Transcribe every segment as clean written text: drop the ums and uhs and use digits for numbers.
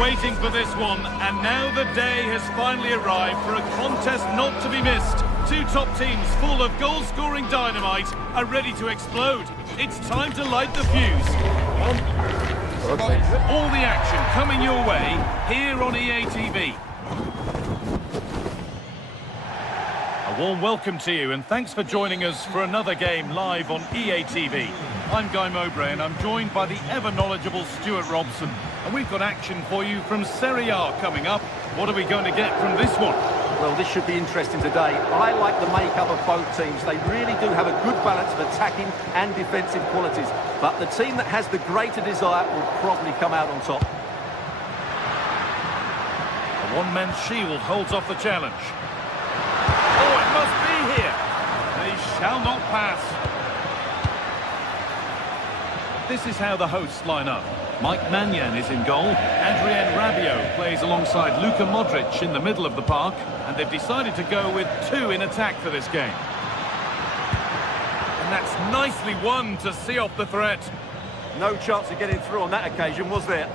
waiting for this one, and now the day has finally arrived for a contest not to be missed. Two top teams full of goal-scoring dynamite are ready to explode. It's time to light the fuse. All the action coming your way here on EA TV. A warm welcome to you, and thanks for joining us for another game live on EA TV. I'm Guy Mowbray, and I'm joined by the ever-knowledgeable Stuart Robson. And we've got action for you from Serie A coming up. What are we going to get from this one? Well, this should be interesting today. I like the makeup of both teams. They really do have a good balance of attacking and defensive qualities. But the team that has the greater desire will probably come out on top. A one-man shield holds off the challenge. Oh, it must be here. They shall not pass. This is how the hosts line up. Mike Maignan is in goal. Adrien Rabiot plays alongside Luka Modric in the middle of the park. And they've decided to go with two in attack for this game. And that's nicely won to see off the threat. No chance of getting through on that occasion, was there?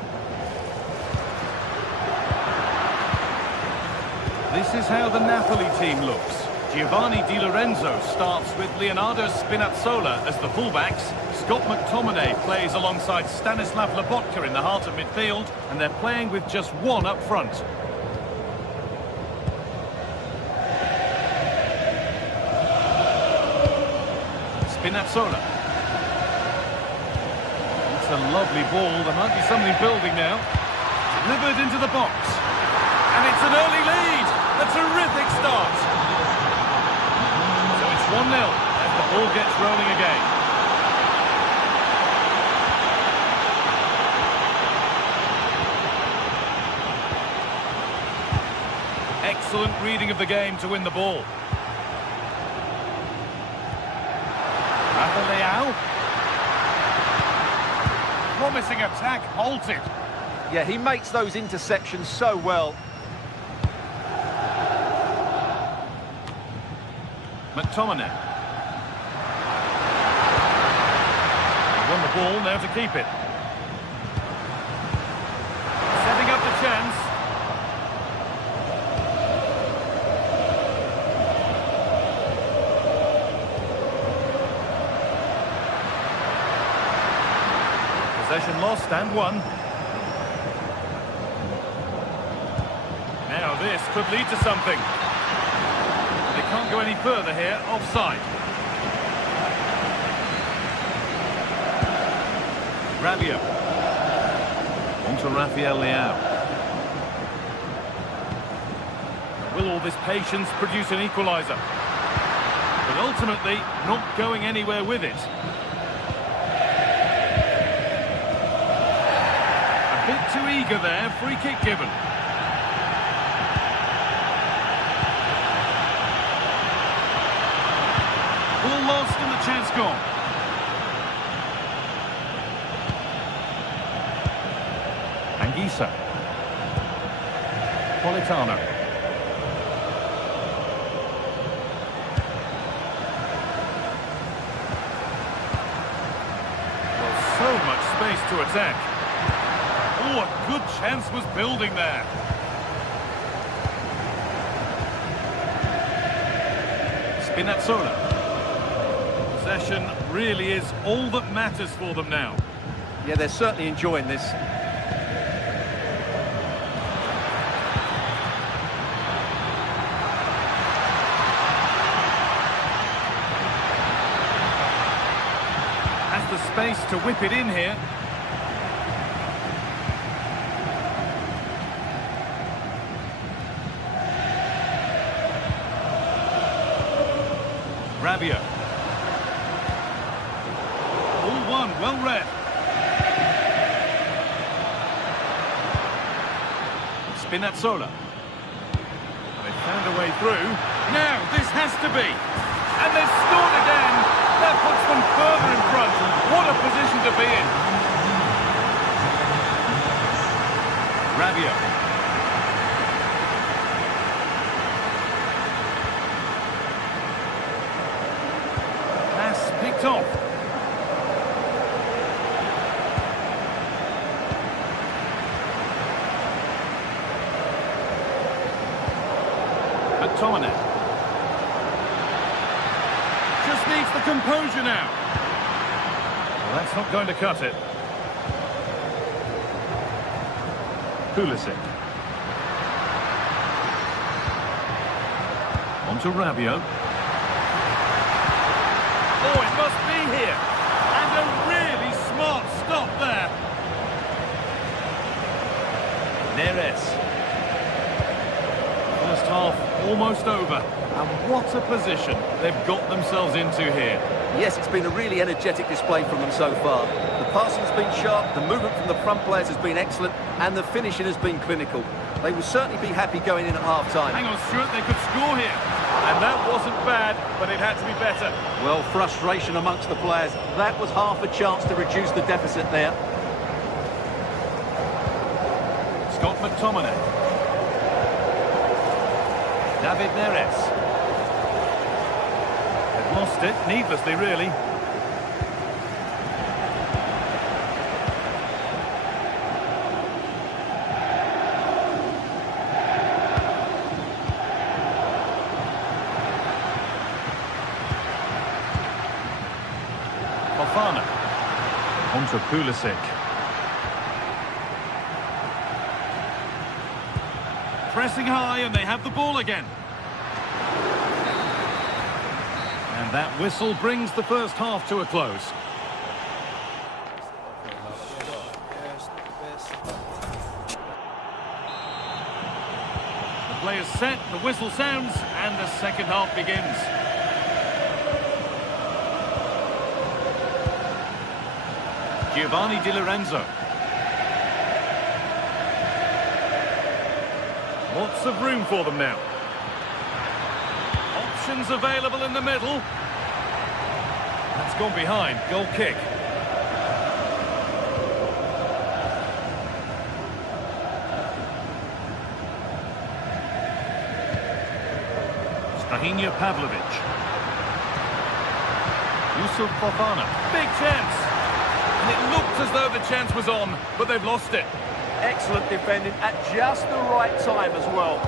This is how the Napoli team looks. Giovanni Di Lorenzo starts with Leonardo Spinazzola as the fullbacks. Scott McTominay plays alongside Stanislav Lobotka in the heart of midfield, and they're playing with just one up front. Spinazzola. It's a lovely ball. There might be something building now. Delivered into the box. And it's an early lead. A terrific start. So it's 1-0 as the ball gets rolling again. Excellent reading of the game to win the ball. Rafa. Promising attack halted. Yeah, he makes those interceptions so well. McTominay. Won the ball, now to keep it. Setting up the chance. Possession lost and won. Now this could lead to something. They can't go any further here, offside. Rabiot. On to Rafael Leao. Will all this patience produce an equaliser? But ultimately, not going anywhere with it. A bit too eager there, free kick given. Ball lost and the chance gone. Anguissa. Politano. Well, so much space to attack. Oh, a good chance was building there. Spinazzola. Possession really is all that matters for them now. Yeah, they're certainly enjoying this. Has the space to whip it in here. Rabiot. Well read. Spinazzola. They found a way through. Now this has to be. And they've scored again. That puts them further in front. What a position to be in. Rabiot. Pass picked off. McTominay. Just needs the composure now. Well, that's not going to cut it. Pulisic. On to Rabiot. Oh, it must be here. And a really smart stop there. Neres. First half almost over. And what a position they've got themselves into here. Yes, it's been a really energetic display from them so far. The passing's been sharp, the movement from the front players has been excellent, and the finishing has been clinical. They will certainly be happy going in at half-time. Hang on, Stuart, they could score here. And that wasn't bad, but it had to be better. Well, frustration amongst the players. That was half a chance to reduce the deficit there. Scott McTominay. David Neres. They've lost it, needlessly, really. On to Pulisic. Pressing high and they have the ball again. And that whistle brings the first half to a close. The play is set, the whistle sounds, and the second half begins. Giovanni Di Lorenzo. Lots of room for them now. Options available in the middle. That's gone behind. Goal kick. Strahinja Pavlovic. Yusuf Fofana. Big chance. And it looked as though the chance was on, but they've lost it. Excellent defending at just the right time as well.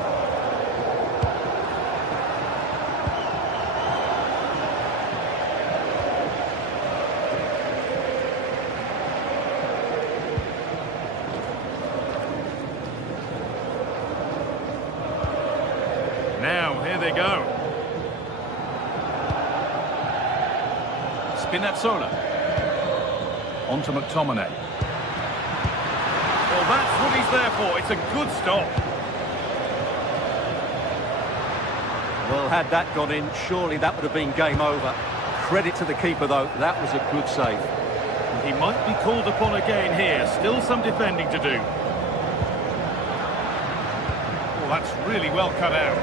Now, here they go. Spinazzola. On to McTominay. Well, that's what he's there for. It's a good stop. Well, had that gone in, surely that would have been game over. Credit to the keeper, though. That was a good save. He might be called upon again here. Still some defending to do. Oh, that's really well cut out.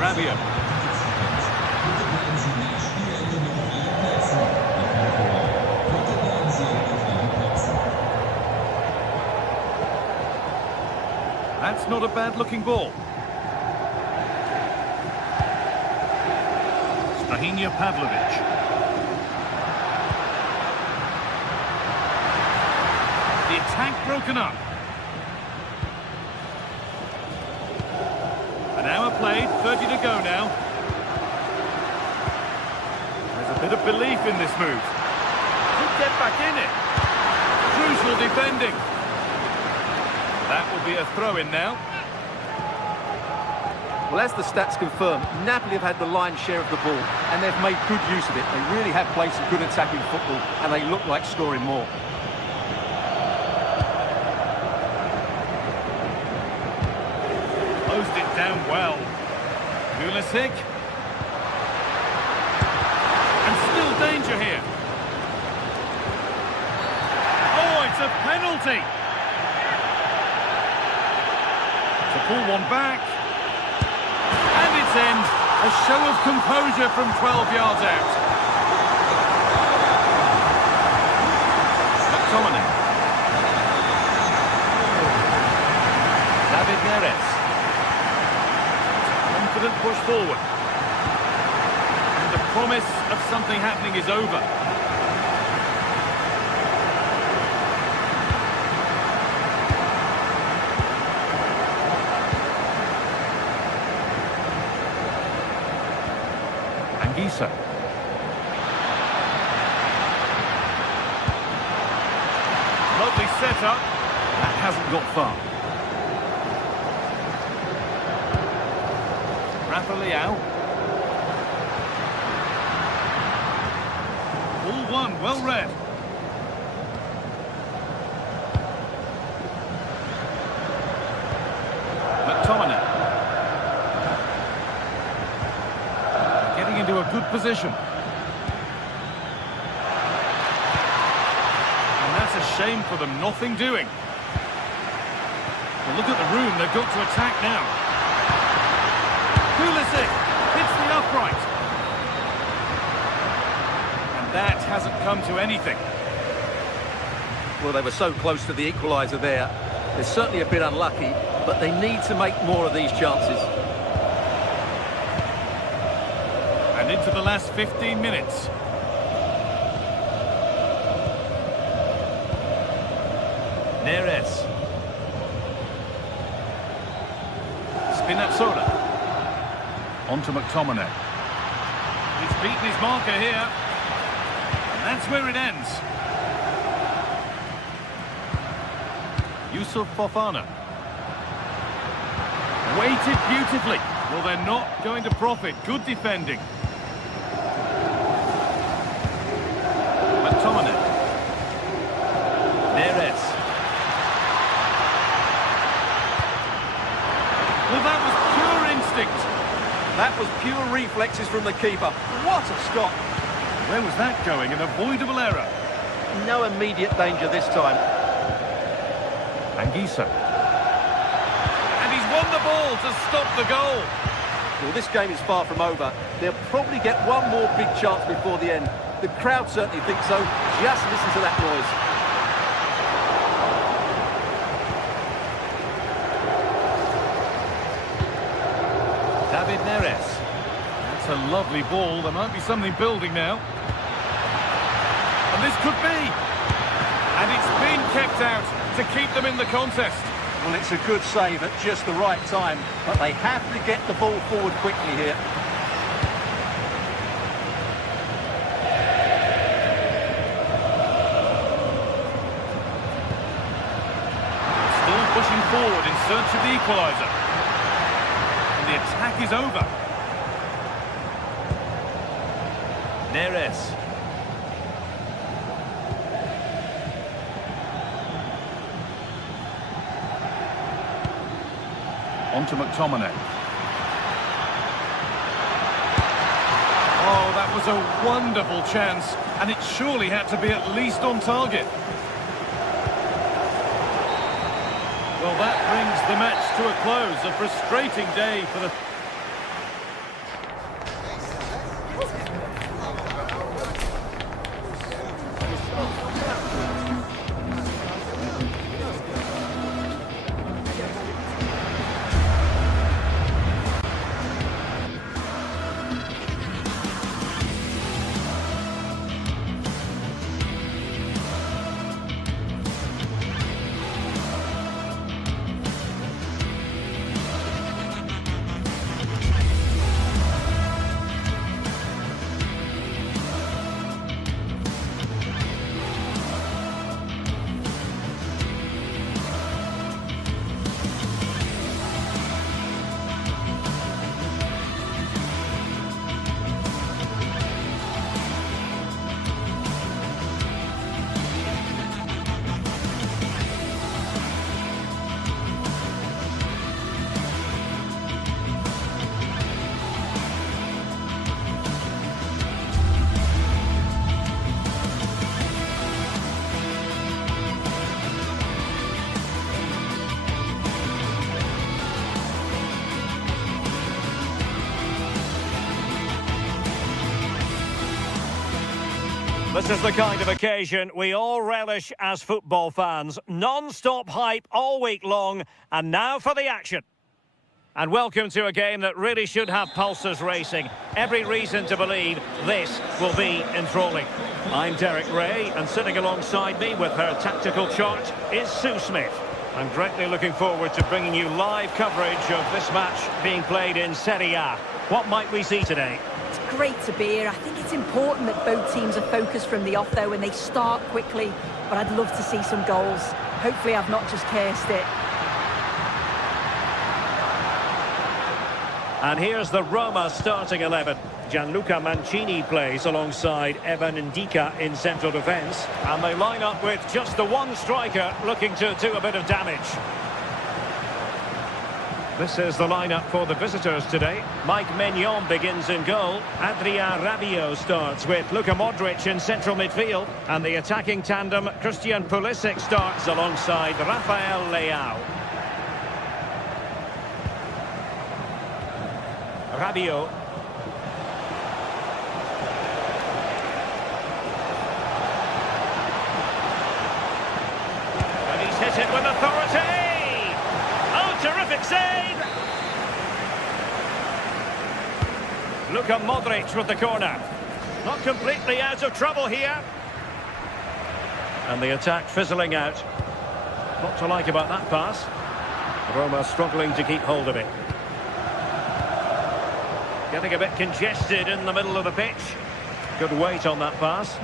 Rabiot. That's not a bad-looking ball. Strahinja Pavlovic. The attack broken up. An hour played, 30 to go now. There's a bit of belief in this move. Could get back in it. Crucial defending. That will be a throw-in now. Well, as the stats confirm, Napoli have had the lion's share of the ball, and they've made good use of it. They really have played some good attacking football, and they look like scoring more. Closed it down well. Pulisic. And still danger here. Oh, it's a penalty. To pull one back. And its end. A show of composure from 12 yards out. McTominay. David Neres. Confident push forward. And the promise of something happening is over. Anguissa. Lovely setup. That hasn't got far. Rafa Leao. All one, well read. McTominay. Getting into a good position. And that's a shame for them, nothing doing. Well, look at the room they've got to attack now. Pulisic hits the upright. And that hasn't come to anything. Well, they were so close to the equaliser there. They're certainly a bit unlucky, but they need to make more of these chances. And into the last 15 minutes. Neres. Spinazzola. On to McTominay. He's beaten his marker here. And that's where it ends. Yusuf Fofana. Weighted beautifully. Well, they're not going to profit. Good defending. McTominay. Neres. Well, that was pure instinct. That was pure reflexes from the keeper. What a stop. Where was that going? An avoidable error. No immediate danger this time. Anguissa. And he's won the ball to stop the goal. Well, this game is far from over. They'll probably get one more big chance before the end. The crowd certainly think so. Just listen to that noise. David Neres. That's a lovely ball. There might be something building now. And this could be. And it's been kept out to keep them in the contest. Well, it's a good save at just the right time, but they have to get the ball forward quickly here. Still pushing forward in search of the equaliser. And the attack is over. Neres. On to McTominay. Oh, that was a wonderful chance, and it surely had to be at least on target. Well, that brings the match to a close. A frustrating day for the... This is the kind of occasion we all relish as football fans. Non-stop hype all week long, and now for the action. And welcome to a game that really should have pulses racing. Every reason to believe this will be enthralling. I'm Derek Ray, and sitting alongside me with her tactical chart is Sue Smith. I'm greatly looking forward to bringing you live coverage of this match being played in Serie A. What might we see today? It's great to be here. I think it's important that both teams are focused from the off, though, and they start quickly. But I'd love to see some goals. Hopefully I've not just cursed it. And here's the Roma starting 11. Gianluca Mancini plays alongside Evan Ndika in central defence. And they line up with just the one striker looking to do a bit of damage. This is the lineup for the visitors today. Mike Maignan begins in goal. Adrien Rabiot starts with Luka Modric in central midfield. And the attacking tandem, Christian Pulisic, starts alongside Rafael Leao. Rabiot. And he's hit it with authority. Oh, terrific save. Luka Modric with the corner. Not completely out of trouble here. And the attack fizzling out. What to like about that pass. Roma struggling to keep hold of it. Getting a bit congested in the middle of the pitch. Good weight on that pass.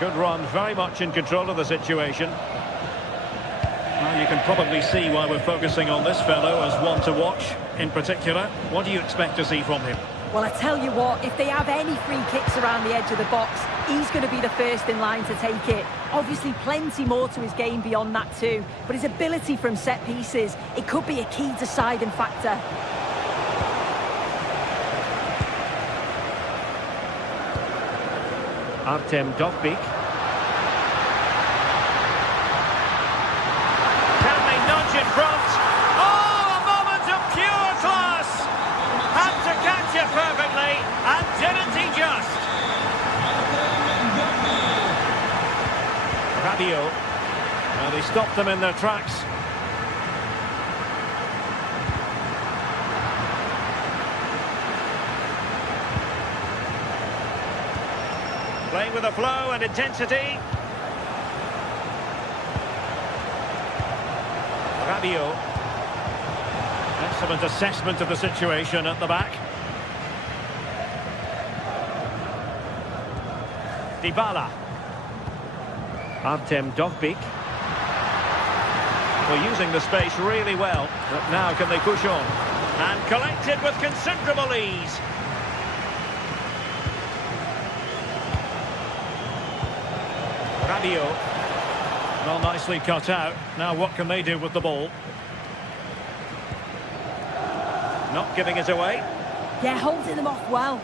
Good run, very much in control of the situation. Well, you can probably see why we're focusing on this fellow as one to watch in particular. What do you expect to see from him? Well, I tell you what, if they have any free kicks around the edge of the box, he's going to be the first in line to take it. Obviously, plenty more to his game beyond that too, but his ability from set pieces, it could be a key deciding factor. Artem Dovbyk. Can they nudge in front? Oh, a moment of pure class! Had to catch it perfectly, and didn't he just? Rabiot. Well, they stopped them in their tracks. Playing with a flow and intensity. Rabiot. Excellent assessment of the situation at the back. Dybala. Artem Dovbyk. Well, using the space really well, but now can they push on? And collected with considerable ease. Rabiot. Well, nicely cut out. Now what can they do with the ball? Not giving it away. Yeah, holding them off well.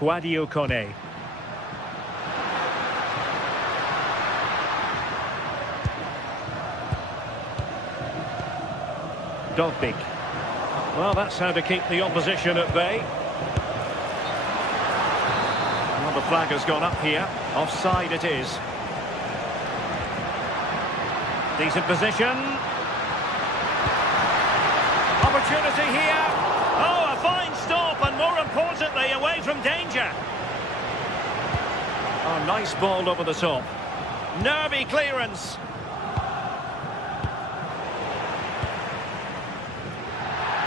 Quadio Kone. Dovbyk. Well, that's how to keep the opposition at bay. Well, the flag has gone up here. Offside it is. Decent position. Opportunity here. Oh, a fine stop, and more importantly, away from danger. Oh, nice ball over the top. Nervy clearance.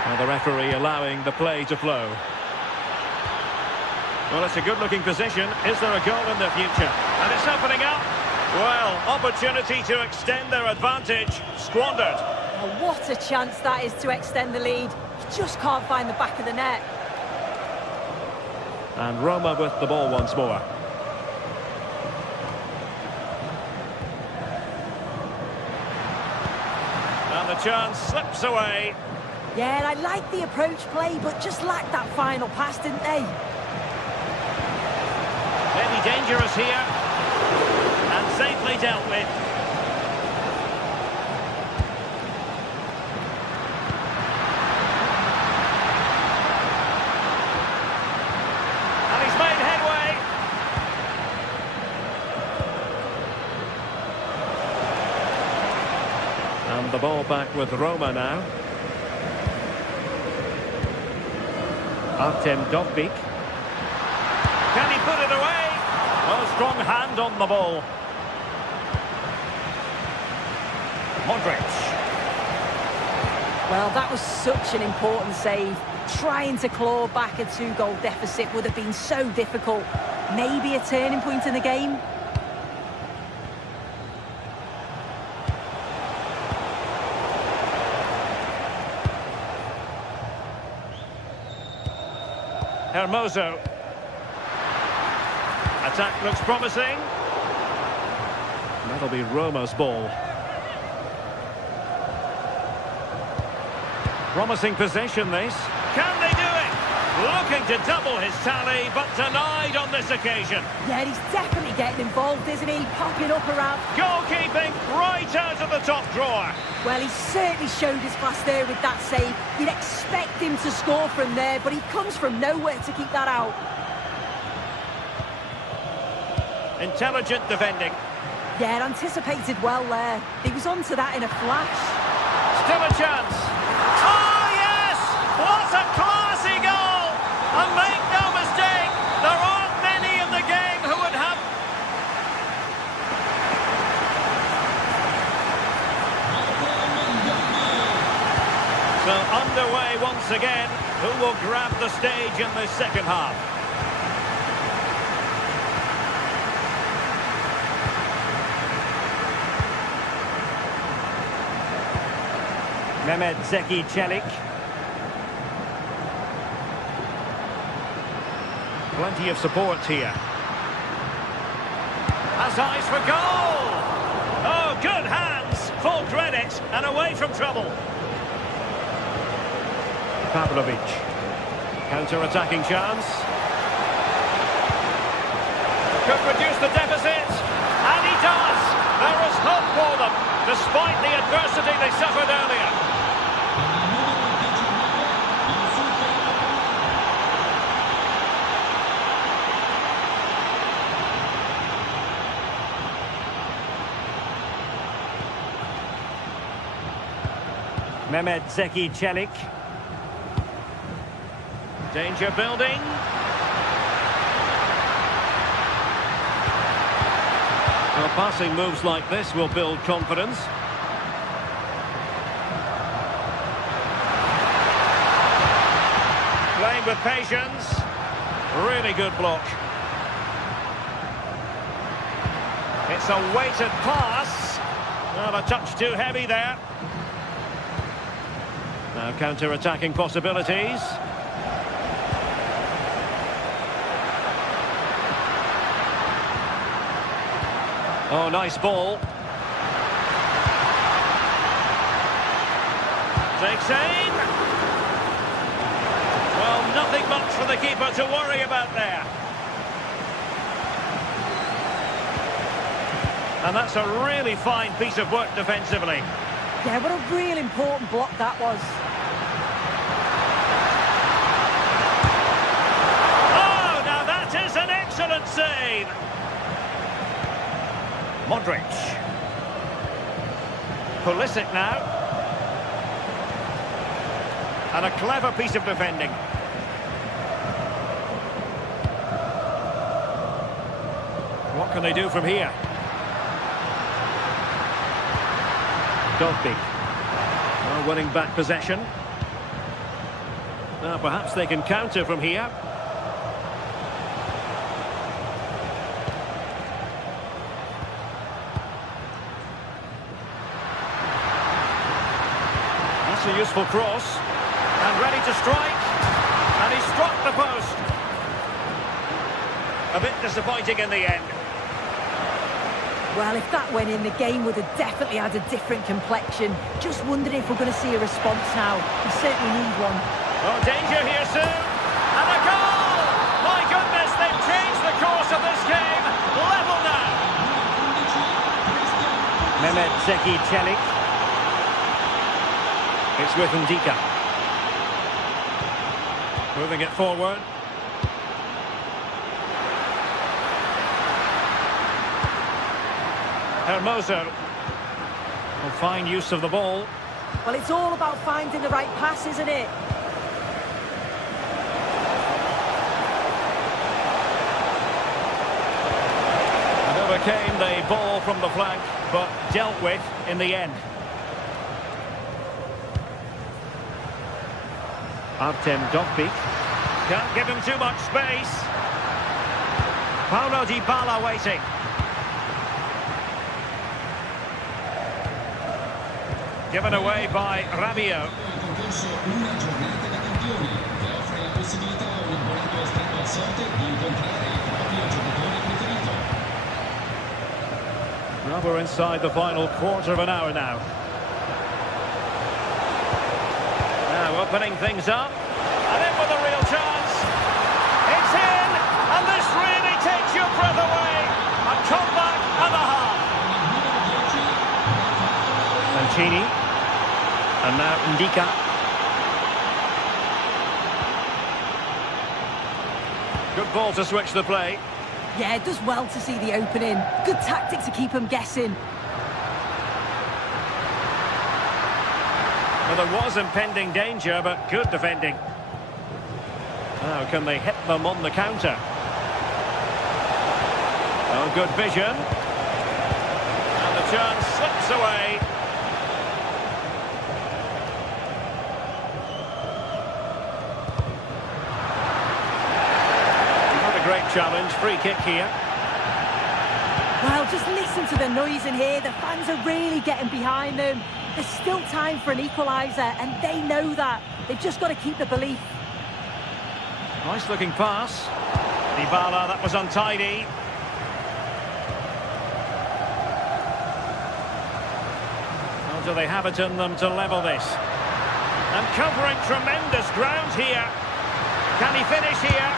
And the referee allowing the play to flow. Well, it's a good-looking position. Is there a goal in the future? And it's opening up. Well, opportunity to extend their advantage. Squandered. Oh, what a chance that is to extend the lead. You just can't find the back of the net. And Roma with the ball once more. And the chance slips away. Yeah, I like the approach play, but just lacked that final pass, didn't they? Maybe dangerous here. And safely dealt with. And he's made headway. And the ball back with Roma now. Artem Dovbyk. Can he put it away? Well, strong hand on the ball. Modric. Well, that was such an important save. Trying to claw back a 2-goal deficit would have been so difficult. Maybe a turning point in the game. Hermoso. Attack looks promising. That'll be Roma's ball. Promising possession, this. Can they do it? Looking to double his tally, but denied on this occasion. Yeah, he's definitely getting involved, isn't he? Popping up around. Goalkeeping right out of the top drawer. Well, he certainly showed his class there with that save. You'd expect him to score from there, but he comes from nowhere to keep that out. Intelligent defending. Yeah, anticipated well there. He was onto that in a flash. Still a chance. Oh, yes! What a classy goal! And make no mistake, there aren't many in the game who would have... So underway once again. Who will grab the stage in the second half? Mehmet Zeki Çelik. Plenty of support here. Has eyes for goal! Oh, good hands! Full credit and away from trouble. Pavlovic. Counter-attacking chance. Could reduce the deficit. And he does! There is hope for them, despite the adversity they suffered earlier. Mehmet Zeki Çelik. Danger building. Well, passing moves like this will build confidence. Playing with patience. Really good block. It's a weighted pass. Well, a touch too heavy there. Now counter-attacking possibilities. Oh, nice ball. Takes aim. Well, nothing much for the keeper to worry about there. And that's a really fine piece of work defensively. Yeah, what a real important block that was. Oh, now that is an excellent save. Modric. Pulisic now. And a clever piece of defending. What can they do from here? Dogby. Well, winning back possession. Now perhaps they can counter from here. That's a useful cross. And ready to strike. And he struck the post. A bit disappointing in the end. Well, if that went in, the game would have definitely had a different complexion. Just wondering if we're going to see a response now. We certainly need one. Oh, danger here soon. And a goal! My goodness, they've changed the course of this game. Level now. Mehmet Zeki Çelik. It's with Ndika. Moving it forward. Hermoso. Well, fine use of the ball. Well, it's all about finding the right pass, isn't it? And overcame the ball from the flank, but dealt with in the end. Artem Dovbyk. Can't give him too much space. Paulo Dybala waiting. Given away by Rabiot. Well, we're inside the final quarter of an hour now. Now opening things up. And in with a real chance. It's in! And this really takes your breath away. A comeback and a half. Mancini. And now Ndika. Good ball to switch the play. Yeah, it does well to see the opening. Good tactic to keep them guessing. Well, there was impending danger, but good defending. Now, can they hit them on the counter? Oh, good vision. And the chance slips away. Not a great challenge. Free kick here. Well, just listen to the noise in here. The fans are really getting behind them. There's still time for an equaliser, and they know that. They've just got to keep the belief. Nice looking pass. Dybala, that was untidy. Well, do they have it in them to level this? And covering tremendous ground here. Can he finish here?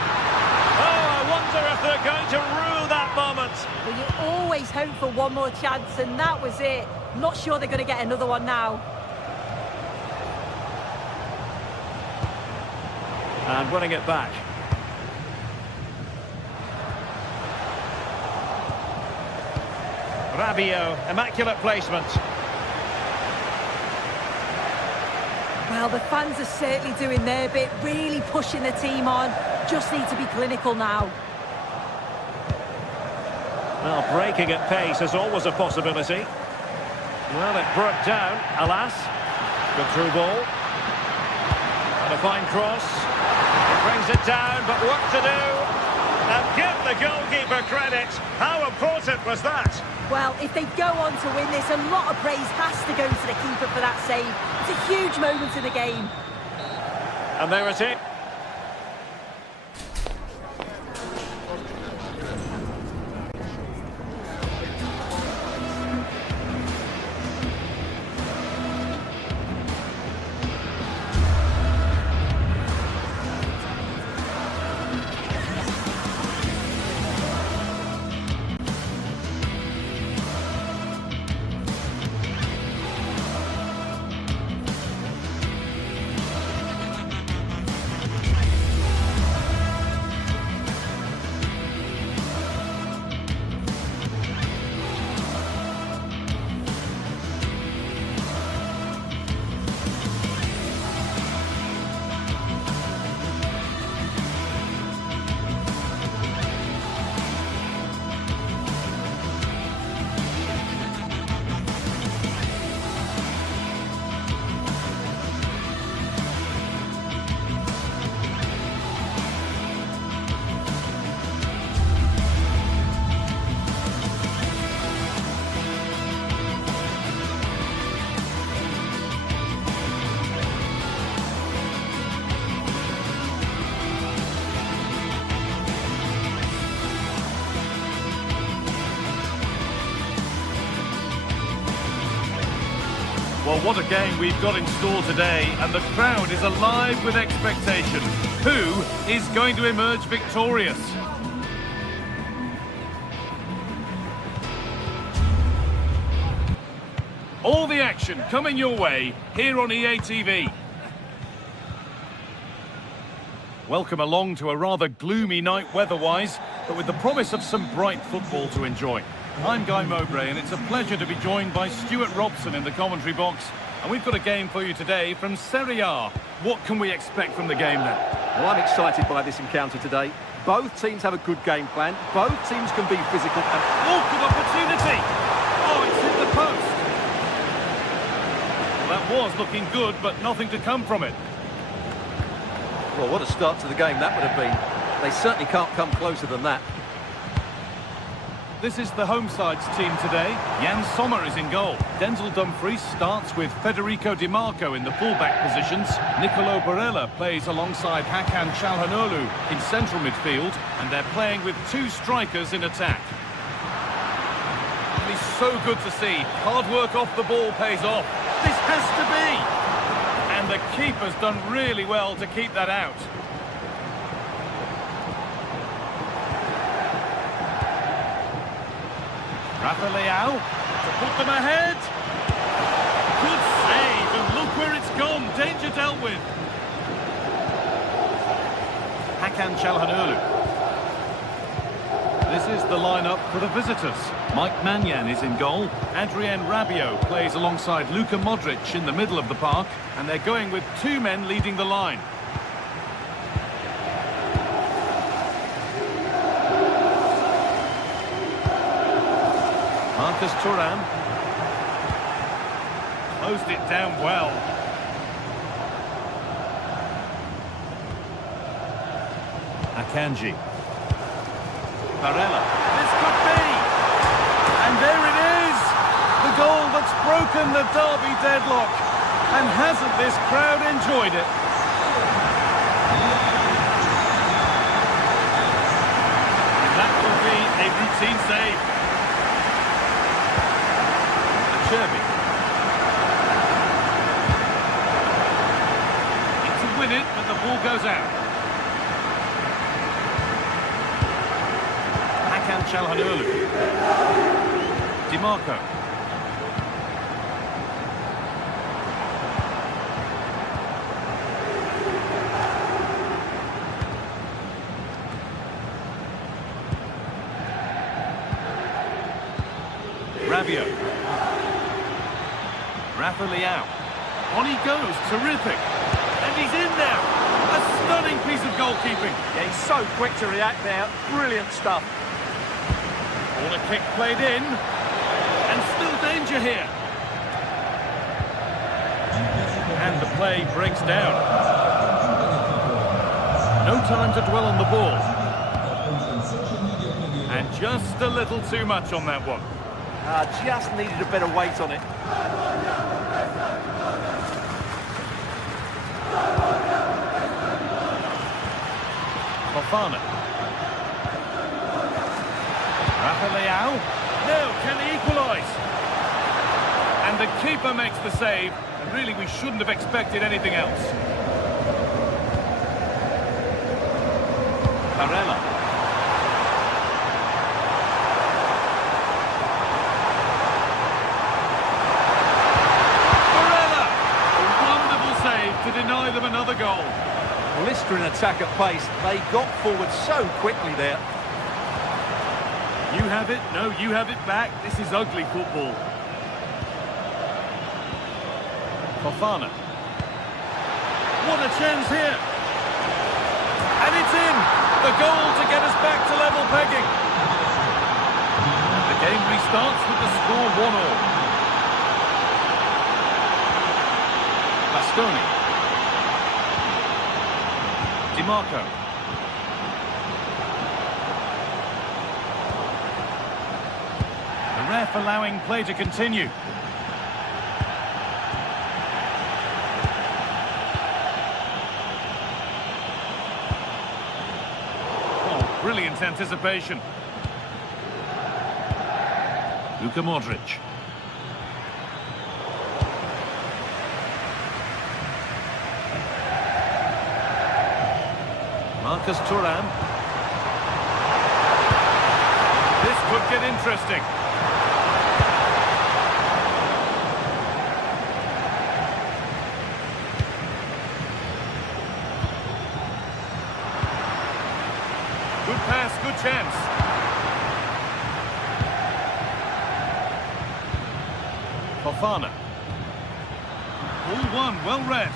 Oh, I wonder if they're going to rue that moment. Well, you always hope for one more chance, and that was it. Not sure they're going to get another one now. And winning it back. Rabiot, immaculate placement. Well, the fans are certainly doing their bit, really pushing the team on. Just need to be clinical now. Well, breaking at pace is always a possibility. Well, it broke down, alas. Good through ball. And a fine cross. It brings it down, but work to do. And give the goalkeeper credit. How important was that? Well, if they go on to win this, a lot of praise has to go to the keeper for that save. It's a huge moment in the game. And there it is. Well, what a game we've got in store today, and the crowd is alive with expectation. Who is going to emerge victorious? All the action coming your way here on EA TV. Welcome along to a rather gloomy night weather-wise, but with the promise of some bright football to enjoy. I'm Guy Mowbray, and it's a pleasure to be joined by Stuart Robson in the commentary box. And we've got a game for you today from Serie A. What can we expect from the game then? Well, I'm excited by this encounter today. Both teams have a good game plan. Both teams can be physical. And oh, good opportunity! Oh, it's hit the post. Well, that was looking good, but nothing to come from it. Well, what a start to the game that would have been. They certainly can't come closer than that. This is the home side's team today. Jan Sommer is in goal. Denzel Dumfries starts with Federico Di Marco in the full-back positions. Nicolo Barella plays alongside Hakan Çalhanoğlu in central midfield, and they're playing with two strikers in attack. And it's so good to see. Hard work off the ball pays off. This has to be! And the keeper's done really well to keep that out. Rafa Leao to put them ahead. Good save, and look where it's gone. Danger dealt with. Hakan Çalhanoğlu. This is the lineup for the visitors. Mike Maignan is in goal. Adrien Rabiot plays alongside Luka Modric in the middle of the park, and they're going with two men leading the line. Marcus Thuram closed it down well. Akanji. Barella. This could be! And there it is! The goal that's broken the derby deadlock. And hasn't this crowd enjoyed it? And that will be a routine save. Cherby. Need to win it, but the ball goes out. Hakan Çalhanoğlu. Di Marco. Rabiot. Rafa Leao. On he goes, terrific. And he's in now. A stunning piece of goalkeeping. Yeah, he's so quick to react there. Brilliant stuff. Corner kick played in. And still danger here. And the play breaks down. No time to dwell on the ball. And just a little too much on that one. Just needed a better weight on it. Fofana. Rafa Leao. No, can he equalise? And the keeper makes the save. And really, we shouldn't have expected anything else. Barella. To deny them another goal. Blistering attack at pace. They got forward so quickly there. You have it, no, you have it back. This is ugly football. Fofana. What a chance here. And it's in. The goal to get us back to level pegging. And the game restarts with the score 1-1. Bastoni. Di Marco. The ref allowing play to continue. Oh, brilliant anticipation. Luka Modric. Marcus Thuram. This could get interesting. Good pass, good chance. Fofana. All one, well read.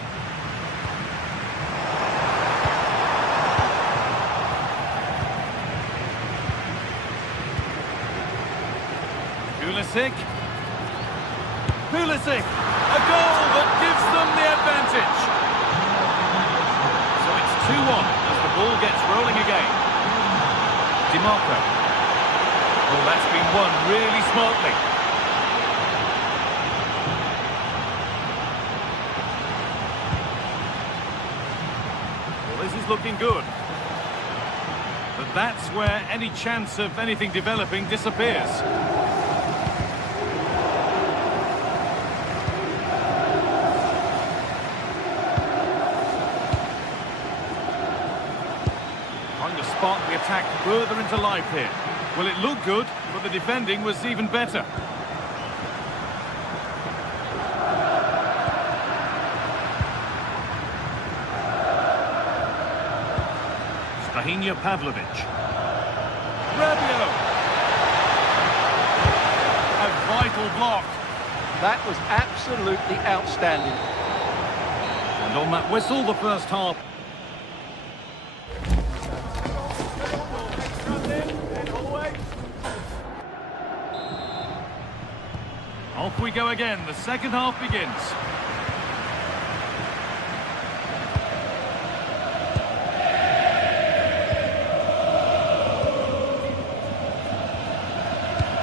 Pulisic. Pulisic. A goal that gives them the advantage. So it's 2-1 as the ball gets rolling again. DiMarco. Oh, that's been won really smartly. Well, this is looking good. But that's where any chance of anything developing disappears. Trying to spark the attack further into life here. Well, it looked good, but the defending was even better. Strahinja Pavlovic. Rabiot. A vital block. That was absolutely outstanding. And on that whistle, the first half. Off we go again. The second half begins.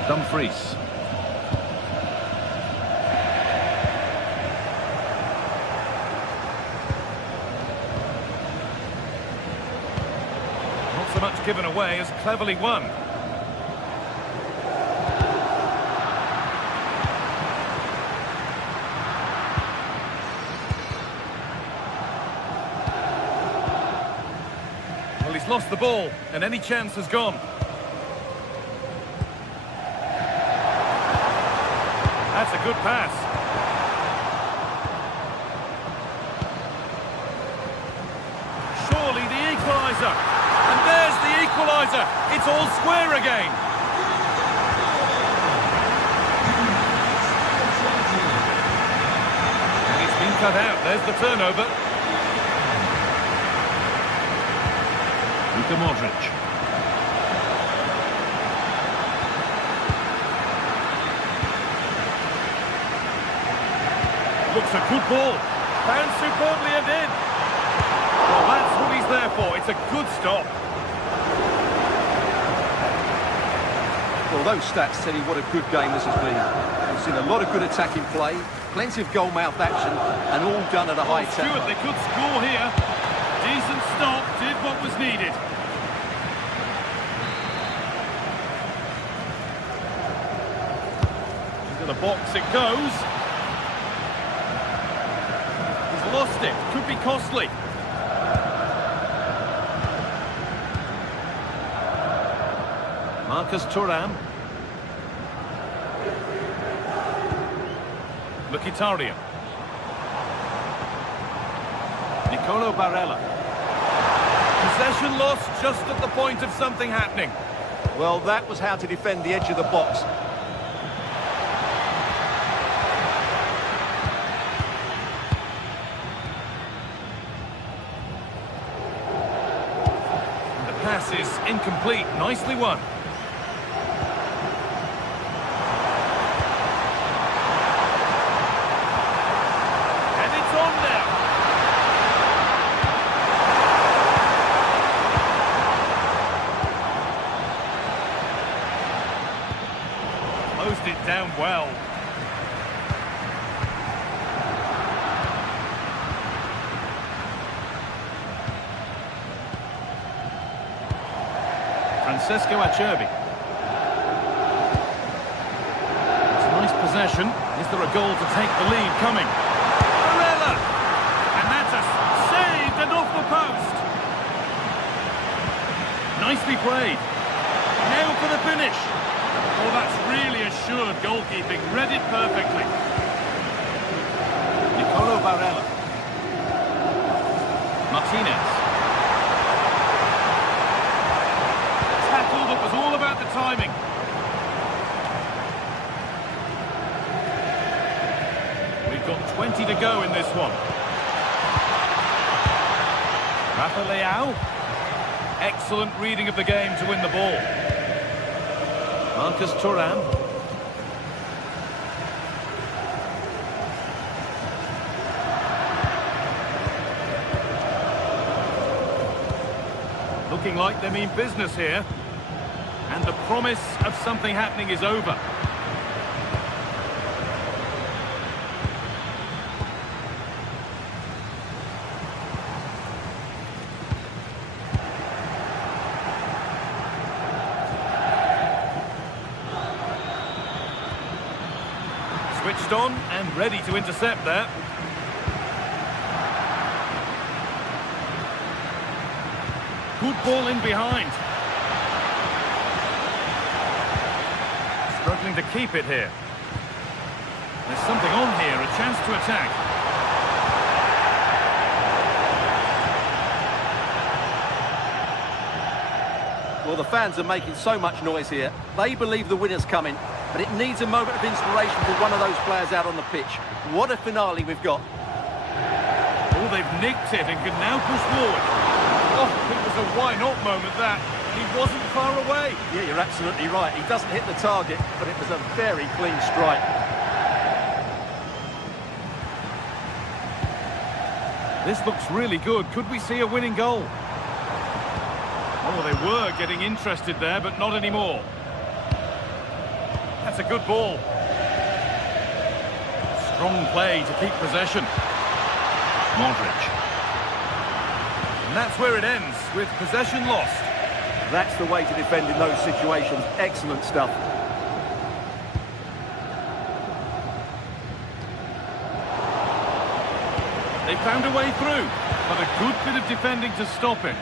Dumfries. Not so much given away as cleverly won. Well, he's lost the ball, and any chance has gone. That's a good pass. Surely the equaliser. And there's the equaliser. It's all square again. And it's been cut out. There's the turnover. Luka Modric. Looks a good ball. Found superbly and in. Well, that's what he's there for. It's a good stop. Well, those stats tell you what a good game this has been. We've seen a lot of good attacking play, plenty of goal-mouth action, and all done at a high tempo. Stuart, they could score here. Decent stop, did what was needed. Into the box it goes. Lost it. Could be costly. Marcus Thuram. Mkhitaryan. Nicolo Barella. Possession lost just at the point of something happening. Well, that was how to defend the edge of the box. Pass is incomplete. Nicely won. And it's on now. Closed it down well. Francesco Acerbi. It's a nice possession. Is there a goal to take the lead coming? Barella! And that's a saved and off the post. Nicely played. Now for the finish. Oh, that's really assured goalkeeping. Read it perfectly. Nicolo Barella. Martinez. It was all about the timing. We've got 20 to go in this one. Rafa Leao. Excellent reading of the game to win the ball. Marcus Thuram. looking like they mean business here. And the promise of something happening is over. Switched on and ready to intercept there. Good ball in behind. Struggling to keep it here. There's something on here, a chance to attack. Well, the fans are making so much noise here. They believe the winner's coming, but it needs a moment of inspiration for one of those players out on the pitch. What a finale we've got. Oh, they've nicked it and can now push forward. Oh, it was a why-not moment, that. He wasn't far away. Yeah, you're absolutely right. He doesn't hit the target, but it was a very clean strike. This looks really good. Could we see a winning goal? Oh, they were getting interested there, but not anymore. That's a good ball. Strong play to keep possession. Modric. And that's where it ends, with possession lost. That's the way to defend in those situations. Excellent stuff. They found a way through, but a good bit of defending to stop it.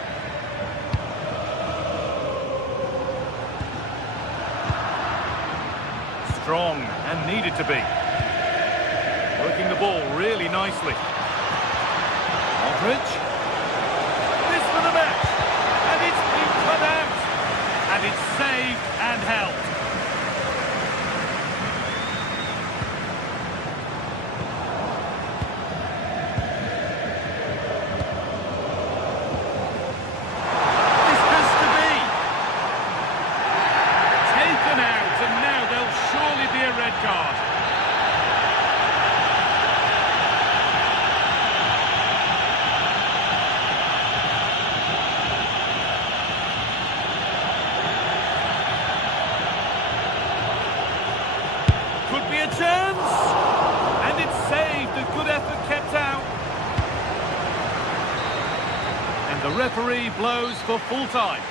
Strong and needed to be. Working the ball really nicely. Modric. This for the match. And it's been cut out. And it's saved and held. This has to be. Taken out, and now there'll surely be a red card. Could be a chance, and it's saved. A good effort kept out. And the referee blows for full time.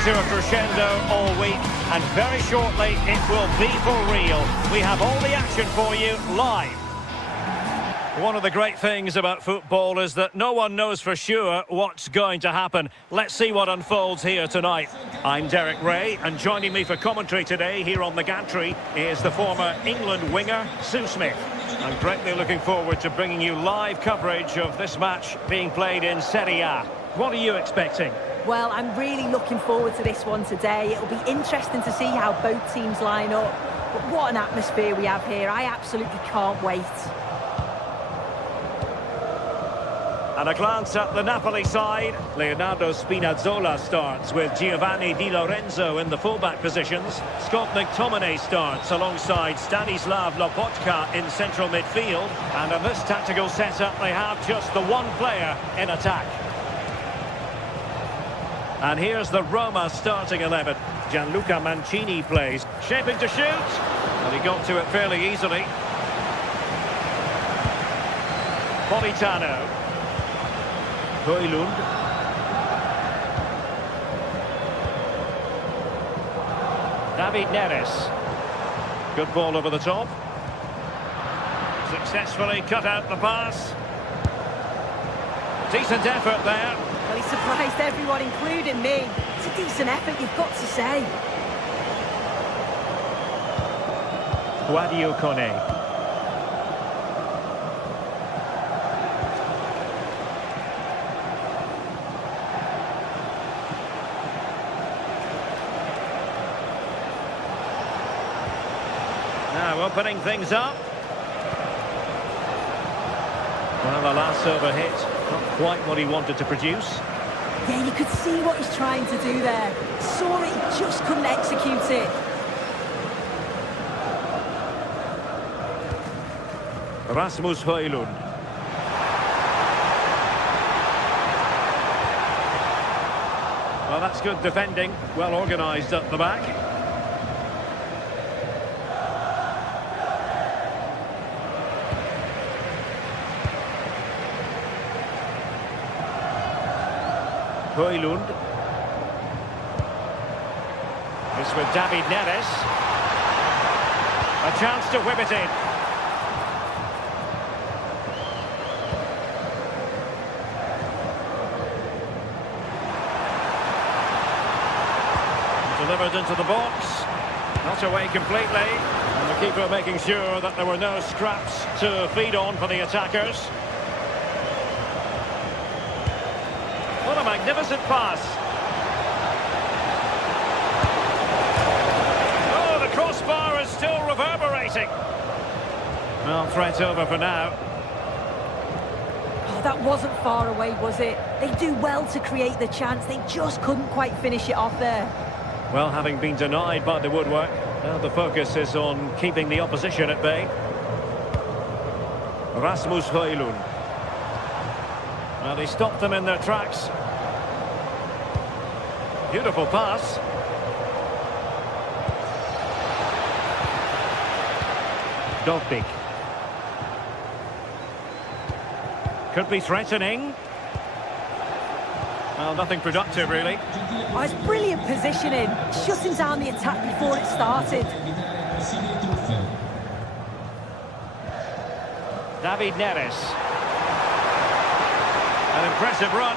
To a crescendo all week, and very shortly it will be for real. We have all the action for you live. One of the great things about football is that no one knows for sure what's going to happen. Let's see what unfolds here tonight. I'm Derek Ray, and joining me for commentary today here on the gantry is the former England winger, Sue Smith. I'm greatly looking forward to bringing you live coverage of this match being played in Serie A. What are you expecting? Well, I'm really looking forward to this one today. It'll be interesting to see how both teams line up. But what an atmosphere we have here. I absolutely can't wait. And a glance at the Napoli side. Leonardo Spinazzola starts with Giovanni Di Lorenzo in the fullback positions. Scott McTominay starts alongside Stanislav Lobotka in central midfield. And in this tactical setup, they have just the one player in attack. And here's the Roma starting 11. Gianluca Mancini plays. Shaping to shoot. And he got to it fairly easily. Politano. Højlund. David Neres. Good ball over the top. Successfully cut out the pass. Decent effort there. Well, he surprised everyone, including me. It's a decent effort, you've got to say. Guadio Kone. Now opening things up. Well, the last over hit, not quite what he wanted to produce. Yeah, you could see what he's trying to do there. Saw it, he just couldn't execute it. Rasmus Højlund. Well, that's good defending, well organised at the back. Højlund. This with David Neres. A chance to whip it in. Delivered into the box. Not away completely. And the keeper making sure that there were no scraps to feed on for the attackers. What a magnificent pass. Oh, the crossbar is still reverberating. Well, threat over for now. Oh, that wasn't far away, was it? They do well to create the chance. They just couldn't quite finish it off there. Well, having been denied by the woodwork, now the focus is on keeping the opposition at bay. Rasmus Højlund. Well, they stopped them in their tracks. Beautiful pass. Dovbik. Could be threatening. Well, nothing productive, really. Oh, it's brilliant positioning. Shutting down the attack before it started. David Neres. An impressive run.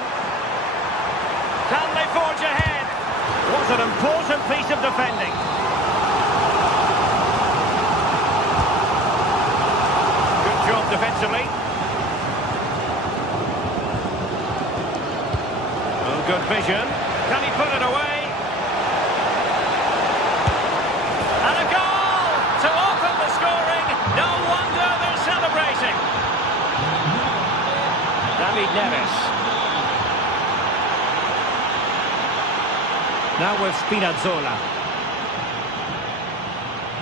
Can they forge ahead? Was an important piece of defending. Good job defensively. Oh, good vision. Can he put it away? And a goal to open the scoring. No wonder they're celebrating. David Neres. Now with Spinazzola.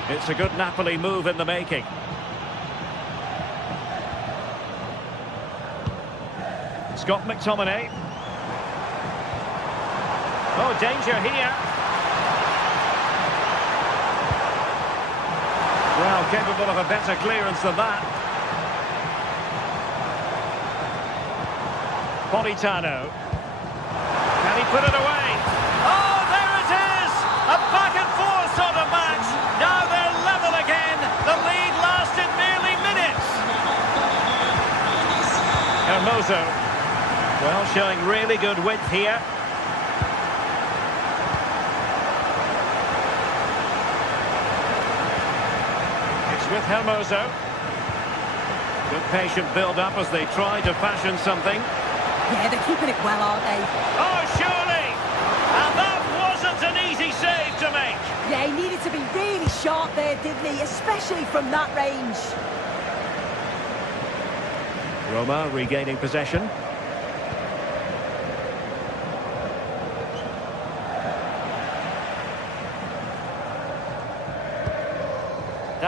It's a good Napoli move in the making. Scott McTominay. Oh, danger here. Well, capable of a better clearance than that. Politano. Can he put it away? Oh, there it is! A back and forth sort of match. Now they're level again. The lead lasted merely minutes. Hermoso. Well, showing really good width here. It's with Hermoso. Good patient build-up as they try to fashion something. Yeah, they're keeping it well, aren't they? Oh, surely! And that wasn't an easy save to make. Yeah, he needed to be really sharp there, didn't he? Especially from that range. Roma regaining possession.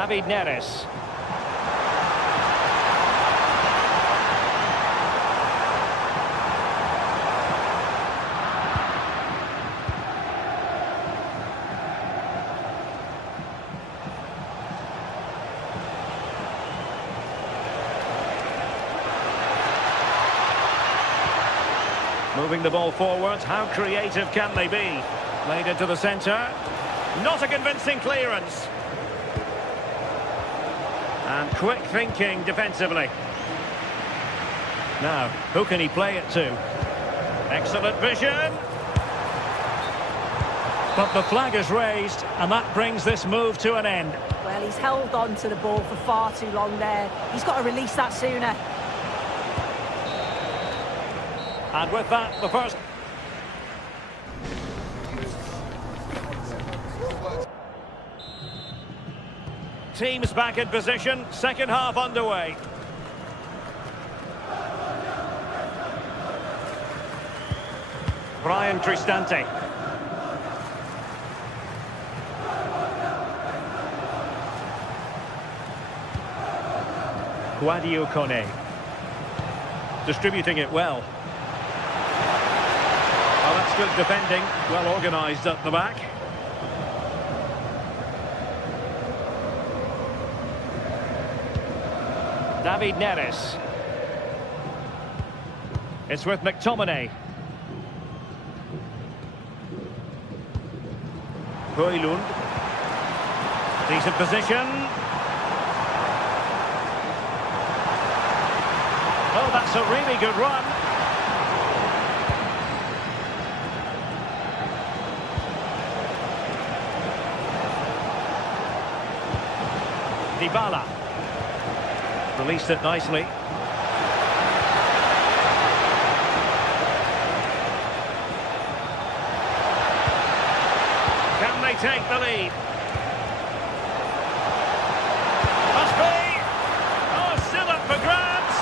David Neres. Moving the ball forward, how creative can they be? Played into the centre. Not a convincing clearance. And quick thinking defensively. Now, who can he play it to? Excellent vision. But the flag is raised, and that brings this move to an end. Well, he's held on to the ball for far too long there. He's got to release that sooner. And with that, the first... Teams back in position, second half underway. Brian Cristante. Guadio Kone. Distributing it well. Oh, that's good defending, well organised at the back. David Neres. It's with McTominay. Højlund. Decent position. Oh, that's a really good run. Dybala. Released it nicely. Can they take the lead? Must be! Oh, still up for grabs!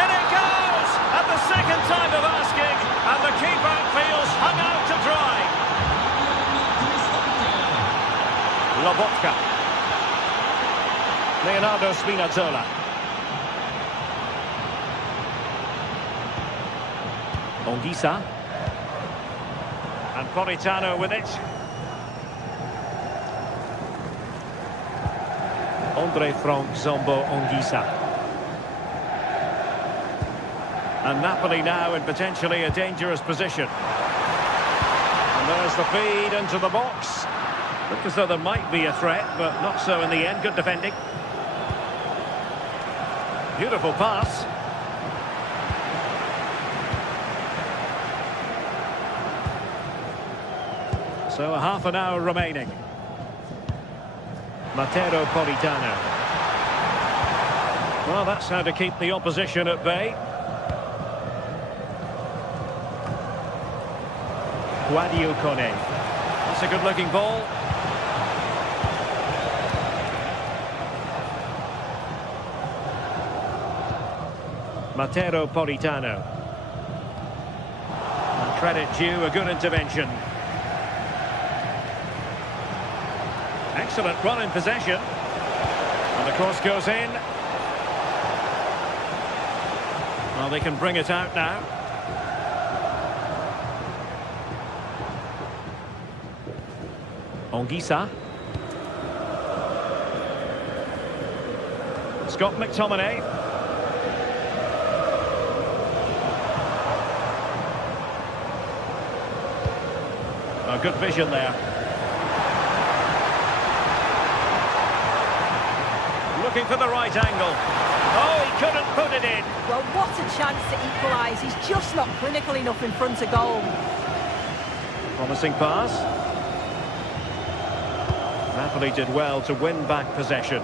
In it goes! At the second time of asking, and the keeper feels hung out to dry. Lobotka. Leonardo Spinazzola. Ongisa. And Politano with it. Andre Frank Zombo Ongisa. And Napoli now in potentially a dangerous position. And there's the feed into the box. Look as though there might be a threat, but not so in the end. Good defending. Beautiful pass. So a half an hour remaining. Matteo Politano. Well, that's how to keep the opposition at bay. Guadio Kone. That's a good-looking ball. Matteo Politano. And credit due, a good intervention. Excellent run in possession. And the cross goes in. Well, they can bring it out now. Ongisa. Scott McTominay. Oh, good vision there. Looking for the right angle. Oh, he couldn't put it in. Well, what a chance to equalise. He's just not clinical enough in front of goal. Promising pass. Napoli did well to win back possession.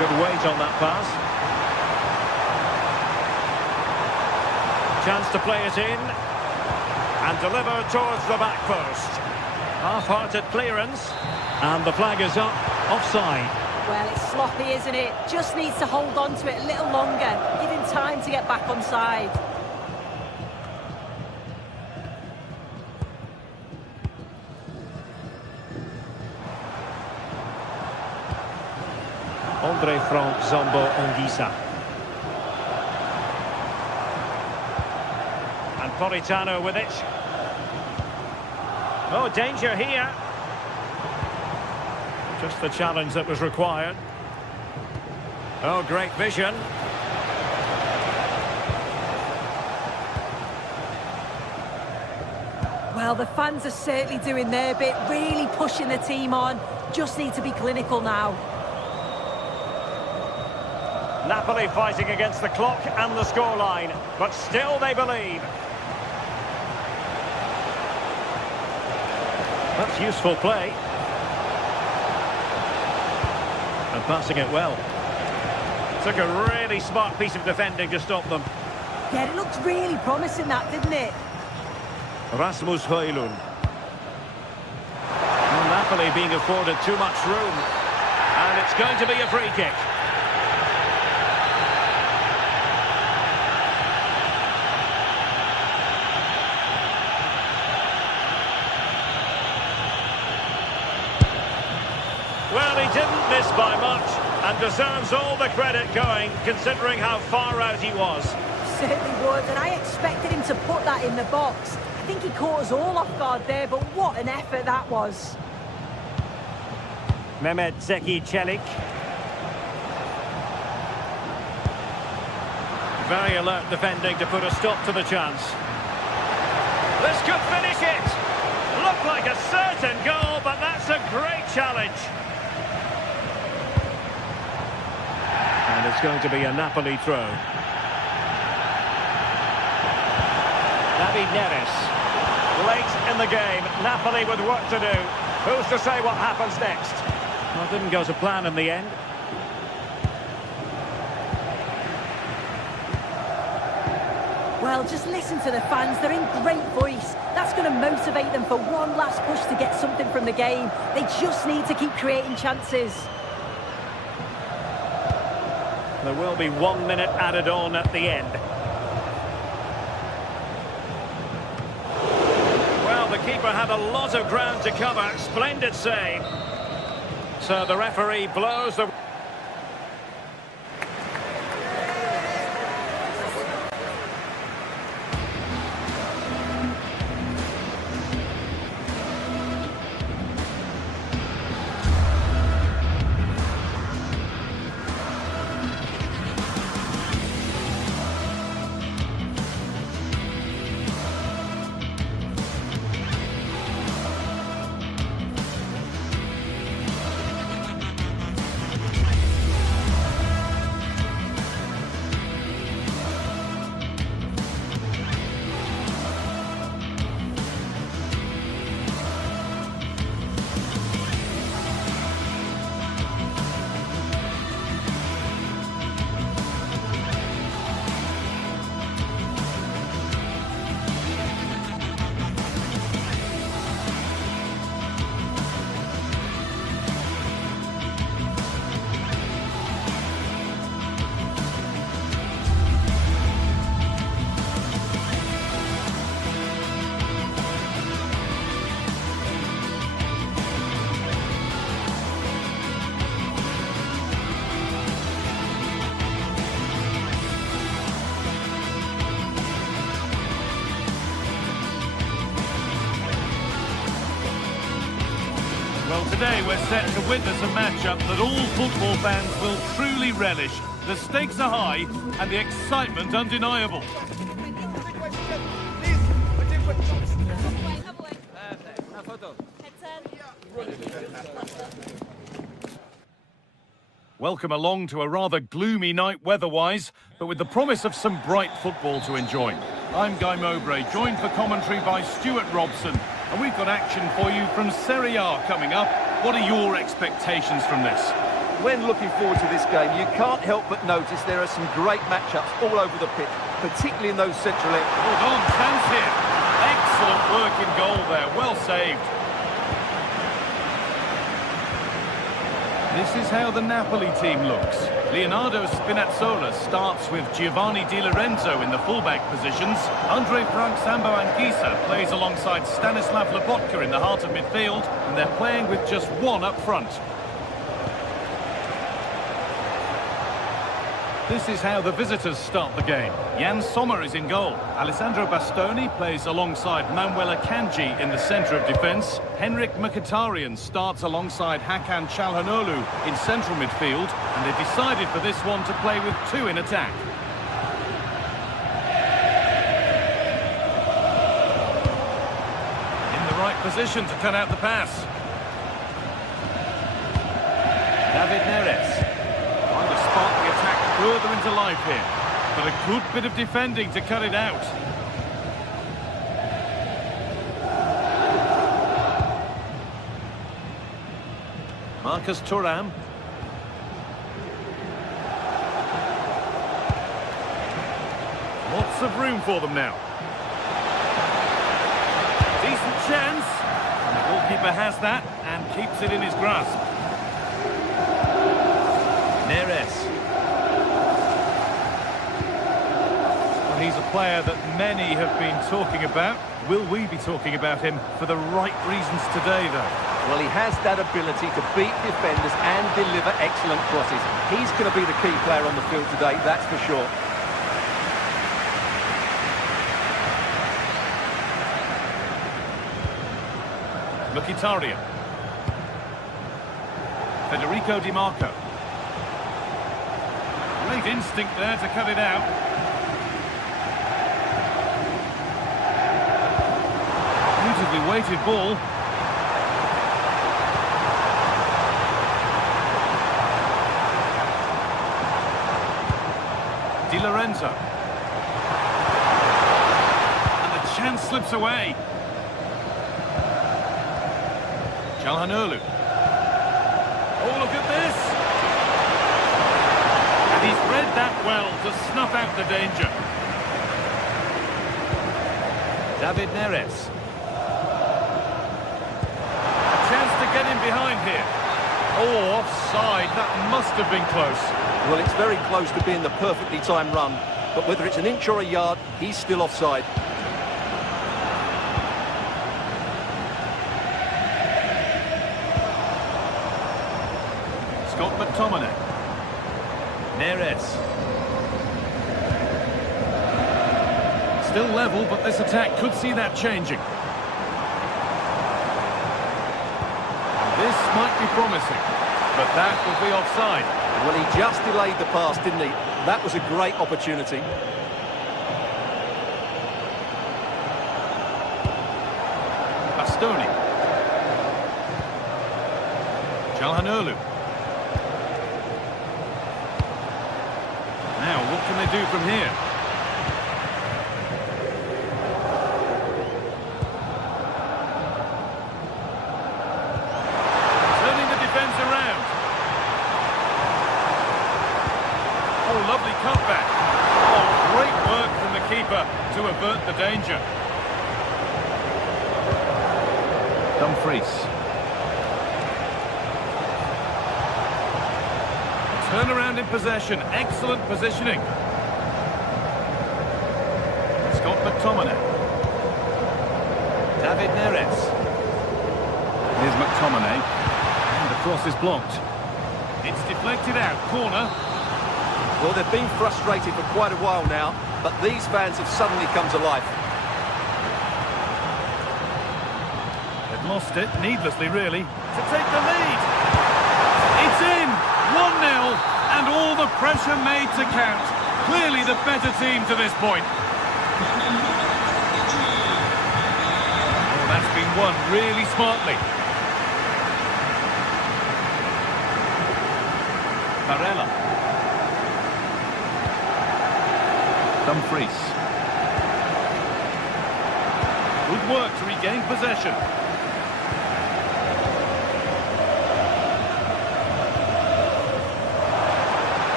Good weight on that pass. Chance to play it in. And deliver towards the back post. Half-hearted clearance. And the flag is up. Offside. Well, it's sloppy, isn't it? Just needs to hold on to it a little longer. Give him time to get back on side. Andre Frank Zombo Ongisa. And Politano with it. Oh, danger here. Just the challenge that was required. Oh, great vision. Well, the fans are certainly doing their bit, really pushing the team on. Just need to be clinical now. Napoli fighting against the clock and the scoreline, but still they believe. That's useful play. And passing it well. Took a really smart piece of defending to stop them. Yeah, it looked really promising, that, didn't it? Rasmus Højlund. Napoli being afforded too much room. And it's going to be a free kick. Well, he didn't miss by much and deserves all the credit going, considering how far out he was. Certainly would, and I expected him to put that in the box. I think he caught us all off guard there, but what an effort that was. Mehmet Zeki Çelik. Very alert defending to put a stop to the chance. This could finish it. Looked like a certain goal, but that's a great challenge. And it's going to be a Napoli throw. David Neres. Late in the game, Napoli with work to do. Who's to say what happens next? Well, it didn't go to plan in the end. Well, just listen to the fans. They're in great voice. That's going to motivate them for one last push to get something from the game. They just need to keep creating chances. There will be 1 minute added on at the end. Well, the keeper had a lot of ground to cover. Splendid save. So the referee blows the... Well, today we're set to witness a matchup that all football fans will truly relish. The stakes are high and the excitement undeniable. Welcome along to a rather gloomy night weather-wise, but with the promise of some bright football to enjoy. I'm Guy Mowbray, joined for commentary by Stuart Robson, and we've got action for you from Serie A coming up. What are your expectations from this? When looking forward to this game, you can't help but notice there are some great matchups all over the pitch, particularly in those central areas. Hold on, chance here. Excellent work in goal there, well saved. This is how the Napoli team looks. Leonardo Spinazzola starts with Giovanni Di Lorenzo in the fullback positions. Andre Frank Sambo Anguissa plays alongside Stanislav Lobotka in the heart of midfield, and they're playing with just one up front. This is how the visitors start the game. Jan Sommer is in goal. Alessandro Bastoni plays alongside Manuel Akanji in the centre of defence. Henrik Mkhitaryan starts alongside Hakan Çalhanoğlu in central midfield, and they've decided for this one to play with two in attack. In the right position to cut out the pass. David Neres. Trying to spark the attack further into life here, but a good bit of defending to cut it out. Marcus Thuram. Lots of room for them now. Decent chance, and the goalkeeper has that and keeps it in his grasp. Neres. He's a player that many have been talking about. Will we be talking about him for the right reasons today, though? Well, he has that ability to beat defenders and deliver excellent crosses. He's going to be the key player on the field today, that's for sure. Mkhitaryan. Federico Di Marco. Great instinct there to cut it out. Beautifully weighted ball. Di Lorenzo. And the chance slips away. Çalhanoğlu. Oh, look at this! And he's read that well to snuff out the danger. David Neres. Chance to get in behind here. Oh, offside. That must have been close. Well, it's very close to being the perfectly timed run, but whether it's an inch or a yard, he's still offside. Scott McTominay. Neres. Still level, but this attack could see that changing. This might be promising, but that will be offside. Well, he just delayed the pass, didn't he? That was a great opportunity. Bastoni. Çalhanoğlu. Now, what can they do from here? Turning the defence around. Oh, lovely cutback. Oh, great work from the keeper to avert the danger. Dumfries. Turnaround in possession. Excellent positioning. Scott McTominay. David Neres. Here's McTominay. And the cross is blocked. It's deflected out. Corner. Well, they've been frustrated for quite a while now, but these fans have suddenly come to life. They've lost it, needlessly really, to take the lead. It's in! 1-0, and all the pressure made to count. Clearly the better team to this point. Oh, that's been won really smartly. Barella. Dumfries. Good work to regain possession.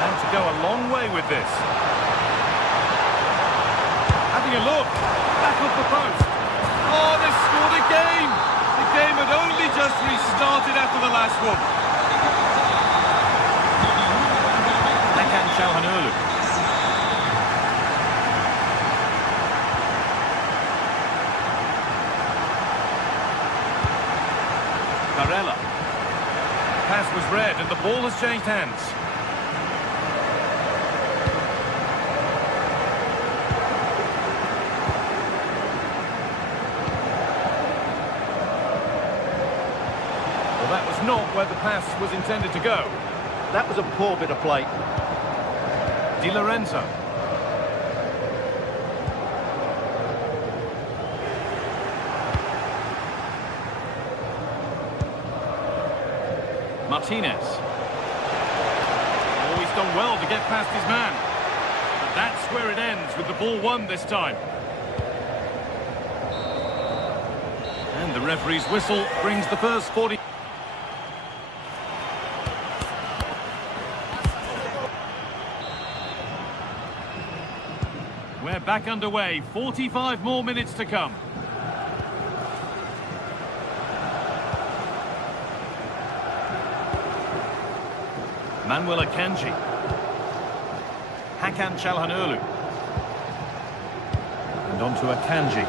And to go a long way with this. Having a look. Back off the post. Oh, they've scored again. The game had only just restarted after the last one. Hakan Çalhanoğlu. Barella. Pass was read and the ball has changed hands. Well, that was not where the pass was intended to go. That was a poor bit of play. Di Lorenzo. Martinez. Oh, he's done well to get past his man. But that's where it ends with the ball won this time. And the referee's whistle brings the first 40... We're back underway, 45 more minutes to come. Manuel Akanji. Hakan Çalhanoğlu. And on to Akanji.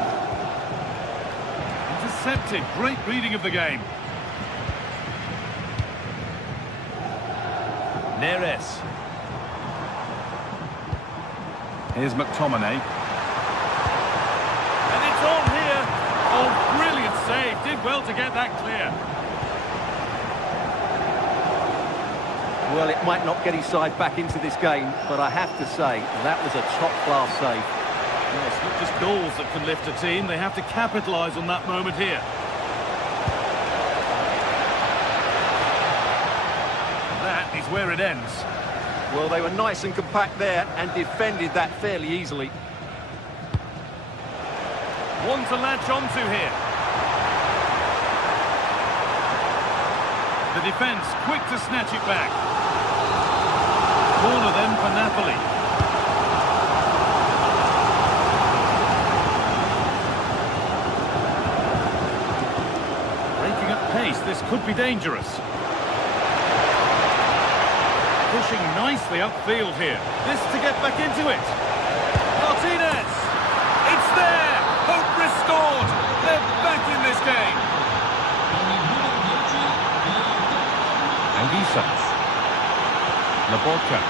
Intercepted, great reading of the game. Neres. Here's McTominay. And it's on here. Oh, brilliant save. Did well to get that clear. Well, it might not get his side back into this game, but I have to say, that was a top-class save. Well, it's not just goals that can lift a team. They have to capitalise on that moment here. That is where it ends. Well, they were nice and compact there and defended that fairly easily. One to latch onto here. The defence quick to snatch it back. Corner then for Napoli. Breaking at pace, this could be dangerous. Pushing nicely upfield here. This to get back into it. Martinez! It's there! Hope restored! They're back in this game! Anguissa. Laborca.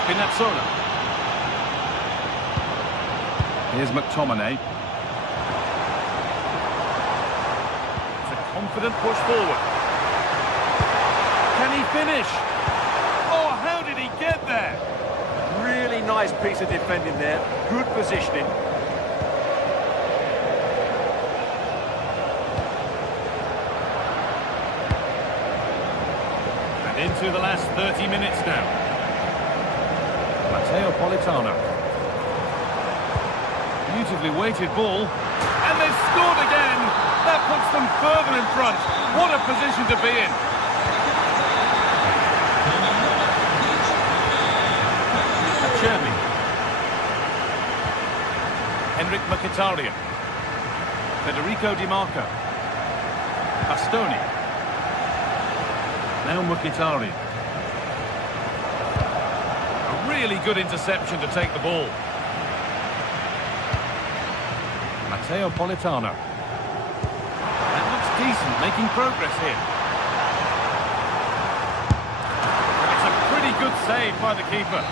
Spinazzola. Here's McTominay. It's a confident push forward. Can he finish? Oh, how did he get there? Really nice piece of defending there. Good positioning. And into the last 30 minutes now. Matteo Politano. Beautifully weighted ball. And they've scored again. That puts them further in front. What a position to be in. Cherby. Henrik Mkhitaryan. Federico Di Marco. Bastoni. Now Mkhitaryan. A really good interception to take the ball. Matteo Politano. That looks decent, making progress here. It's a pretty good save by the keeper.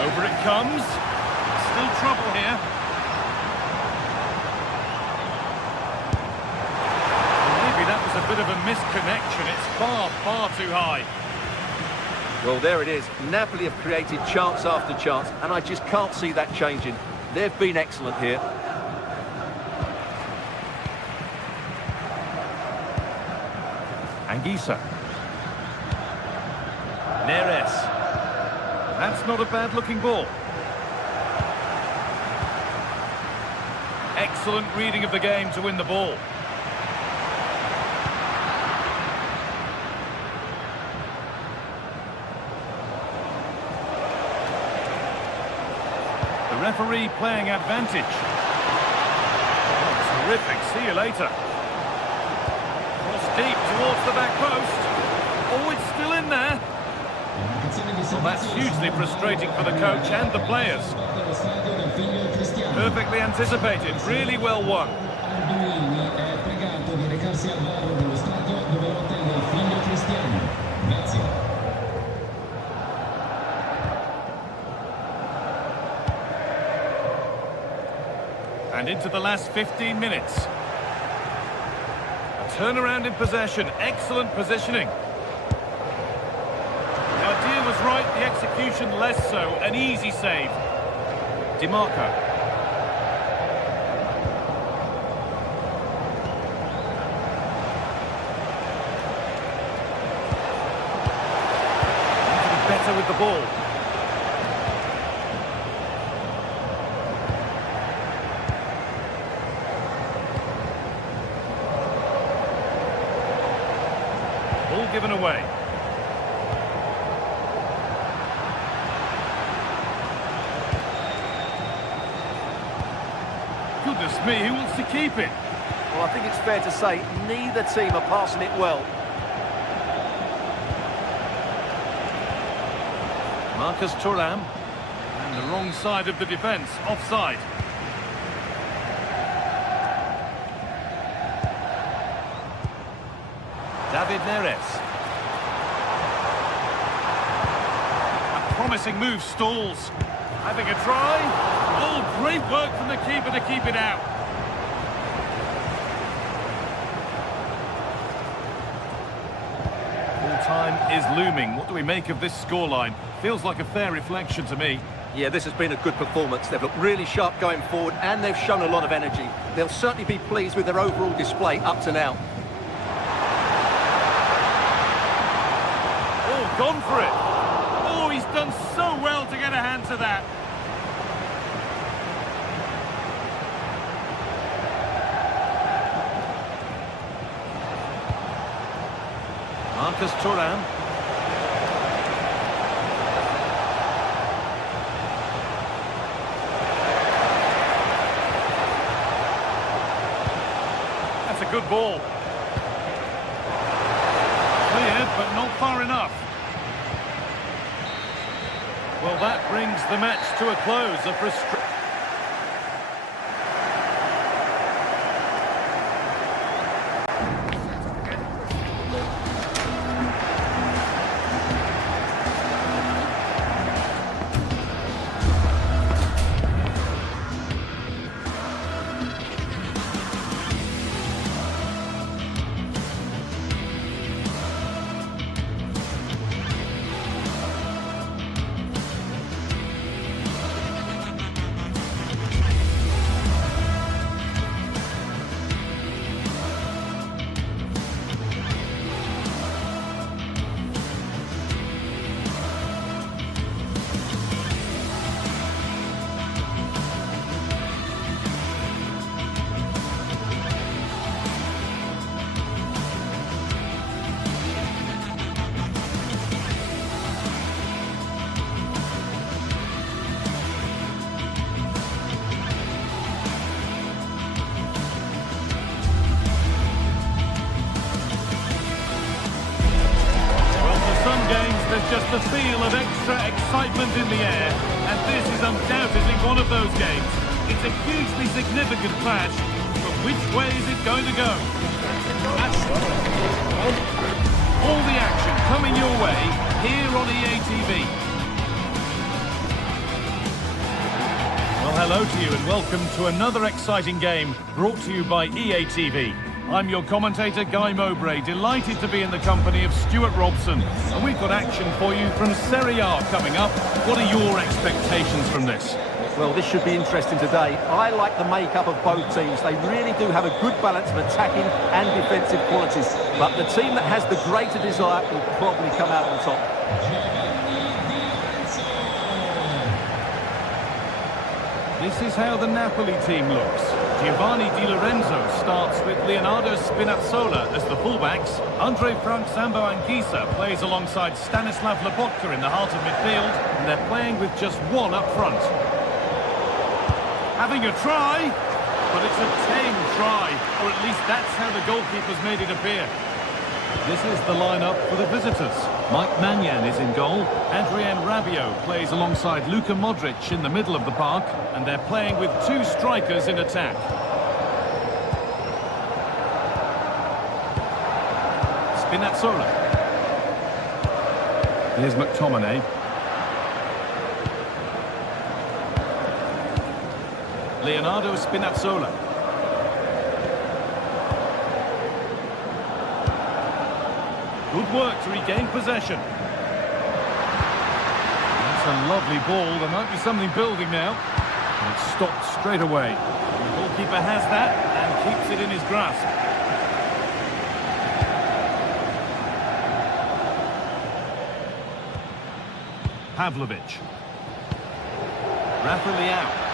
Over it comes. Still trouble here. Maybe that was a bit of a misconnection. It's far, far too high. Well, there it is. Napoli have created chance after chance, and I just can't see that changing. They've been excellent here. Anguissa. Neres. That's not a bad-looking ball. Excellent reading of the game to win the ball. The referee playing advantage. Oh, Terrific. See you later. Cross deep towards the back post. Oh, it's still in there. Well, that's hugely frustrating for the coach and the players. Perfectly anticipated. Really well won. And into the last 15 minutes. A turnaround in possession. Excellent positioning. The idea was right, the execution less so. An easy save. DiMarco. Need to be better with the ball. Ball given away. Goodness me, who wants to keep it? Well, I think it's fair to say neither team are passing it well. Marcus Thuram. And the wrong side of the defence, offside. David Neres. A promising move stalls. Having a try. Oh, great work from the keeper to keep it out. Full time is looming. What do we make of this scoreline? Feels like a fair reflection to me. Yeah, this has been a good performance. They've looked really sharp going forward and they've shown a lot of energy. They'll certainly be pleased with their overall display up to now. Gone for it. Oh, he's done so well to get a hand to that. Marcus Thuram. That's a good ball. Cleared, but not far enough. Well, that brings the match to a close. There's just the feel of extra excitement in the air, and this is undoubtedly one of those games. It's a hugely significant clash, but which way is it going to go? All the action coming your way here on EA TV. Well, hello to you and welcome to another exciting game brought to you by EA TV. I'm your commentator, Guy Mowbray, delighted to be in the company of Stuart Robson. And we've got action for you from Serie A coming up. What are your expectations from this? Well, this should be interesting today. I like the makeup of both teams. They really do have a good balance of attacking and defensive qualities. But the team that has the greater desire will probably come out on top. This is how the Napoli team looks. Giovanni Di Lorenzo starts with Leonardo Spinazzola as the fullbacks. Andre Frank Zambo Anguissa plays alongside Stanislav Lobotka in the heart of midfield, and they're playing with just one up front. Having a try. But it's a tame try, or at least that's how the goalkeeper's made it appear. This is the lineup for the visitors. Mike Maignan is in goal. Adrien Rabiot plays alongside Luka Modric in the middle of the park. And they're playing with two strikers in attack. Spinazzola. Here's McTominay. Leonardo Spinazzola. Good work to regain possession. That's a lovely ball. There might be something building now. And it's stopped straight away. The goalkeeper has that and keeps it in his grasp. Pavlovic. Rafa Leao.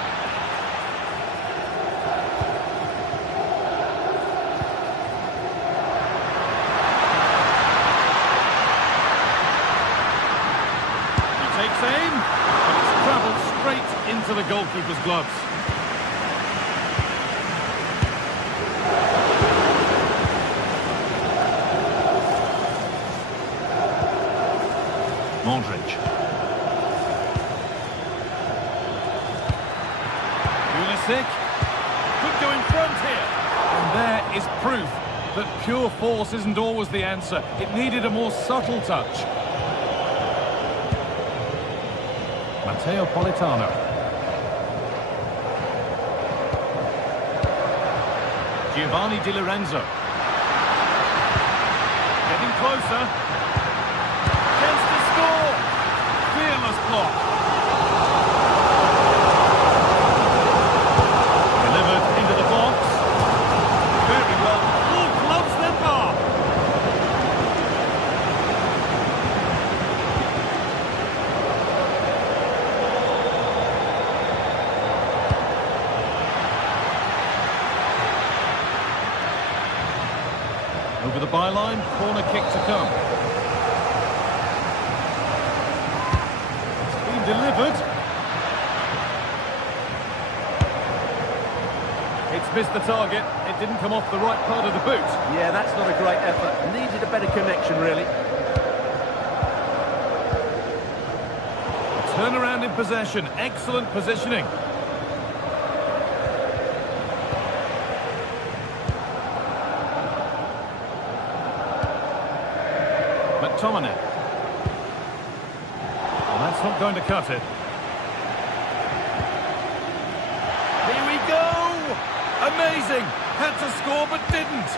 Takes aim, but it's travelled straight into the goalkeeper's gloves. Modric. Pulisic could go in front here. And there is proof that pure force isn't always the answer. It needed a more subtle touch. Matteo Politano. Giovanni Di Lorenzo. Getting closer. Chance to score. Fearless block. Delivered into the box. Very well. All gloves then bar. Over the byline, corner kick to come. It's been delivered. It's missed the target. It didn't come off the right part of the boot. Yeah, that's not a great effort. Needed a better connection, really. Turnaround in possession. Excellent positioning. McTominay. Well, that's not going to cut it. Here we go! Amazing! Had to score but didn't.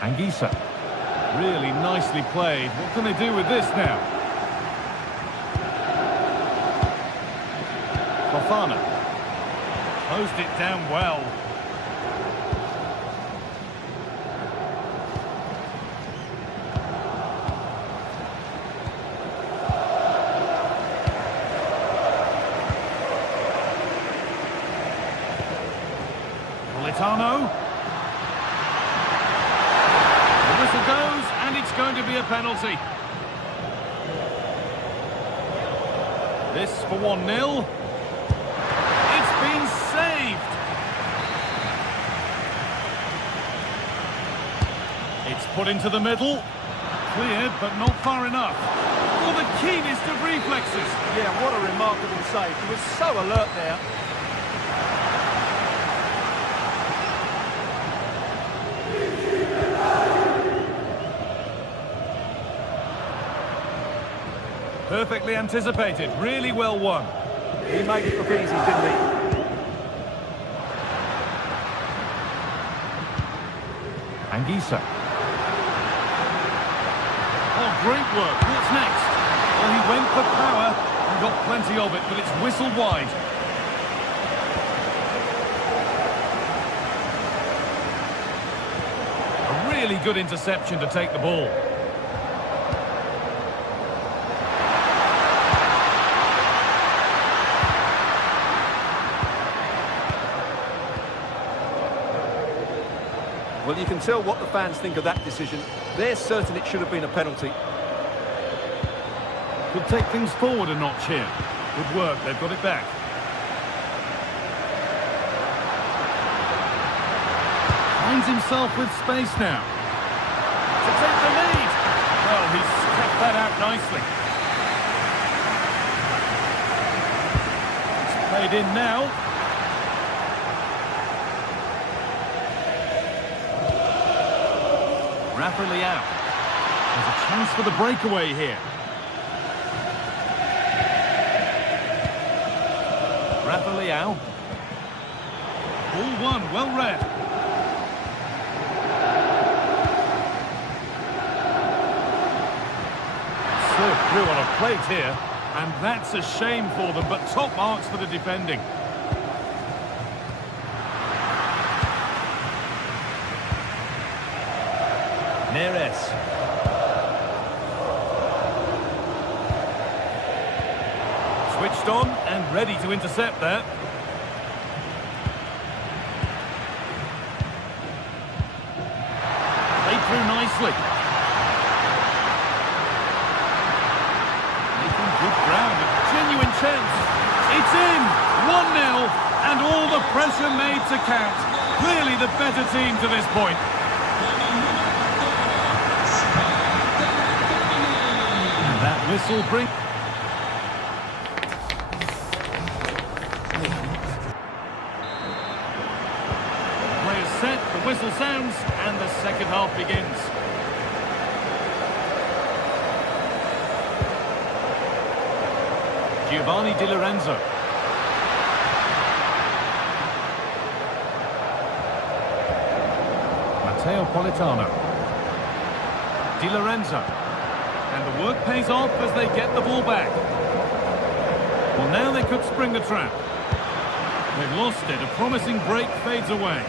Anguissa. Really nicely played. What can they do with this now? Fofana. Closed it down well. Politano. The whistle goes, and it's going to be a penalty. This for 1-0. It's been saved. It's put into the middle. Cleared, but not far enough. Oh, the keenest of reflexes. Yeah, what a remarkable save. He was so alert there. Perfectly anticipated, really well won. He made it look easy, didn't he? Anguissa. Oh, great work. What's next? Well, he went for power and got plenty of it, but it's whistled wide. A really good interception to take the ball. Well, you can tell what the fans think of that decision. They're certain it should have been a penalty. Could take things forward a notch here. Good work, they've got it back. Finds himself with space now. To take the lead. Well, he's kept that out nicely. It's played in now. Rapidly out. There's a chance for the breakaway here. Rapidly out. Ball one, well read. Served through on a plate here, and that's a shame for them, but top marks for the defending. Neres. Switched on and ready to intercept there. Played through nicely. Making good ground, a genuine chance. It's in! 1-0, and all the pressure made to count. Clearly the better team to this point. And that whistle brings... Set, the whistle sounds, and the second half begins. Giovanni Di Lorenzo. Matteo Politano. Di Lorenzo. And the work pays off as they get the ball back. Well, now they could spring the trap. They've lost it. A promising break fades away.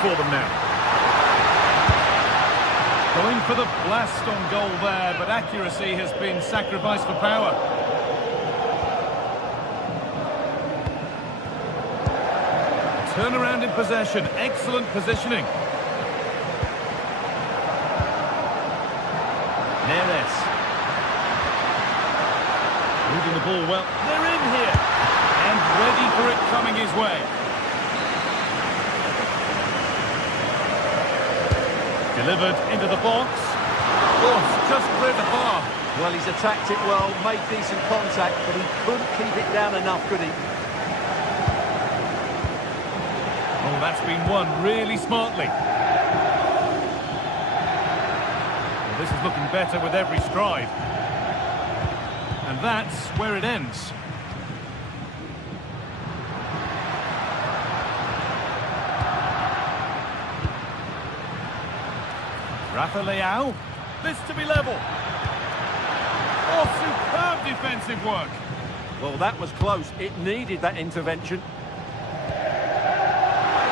For them now. Going for the blast on goal there, but accuracy has been sacrificed for power. Turnaround in possession, excellent positioning. Neres. Moving the ball well. They're in here. And ready for it coming his way. Delivered into the box. Oh, just cleared the bar. Well, he's attacked it well, made decent contact, but he couldn't keep it down enough, could he? Oh, that's been won really smartly. Well, this is looking better with every stride. And that's where it ends. Rafa Leao, this to be level. Oh, superb defensive work. Well, that was close. It needed that intervention.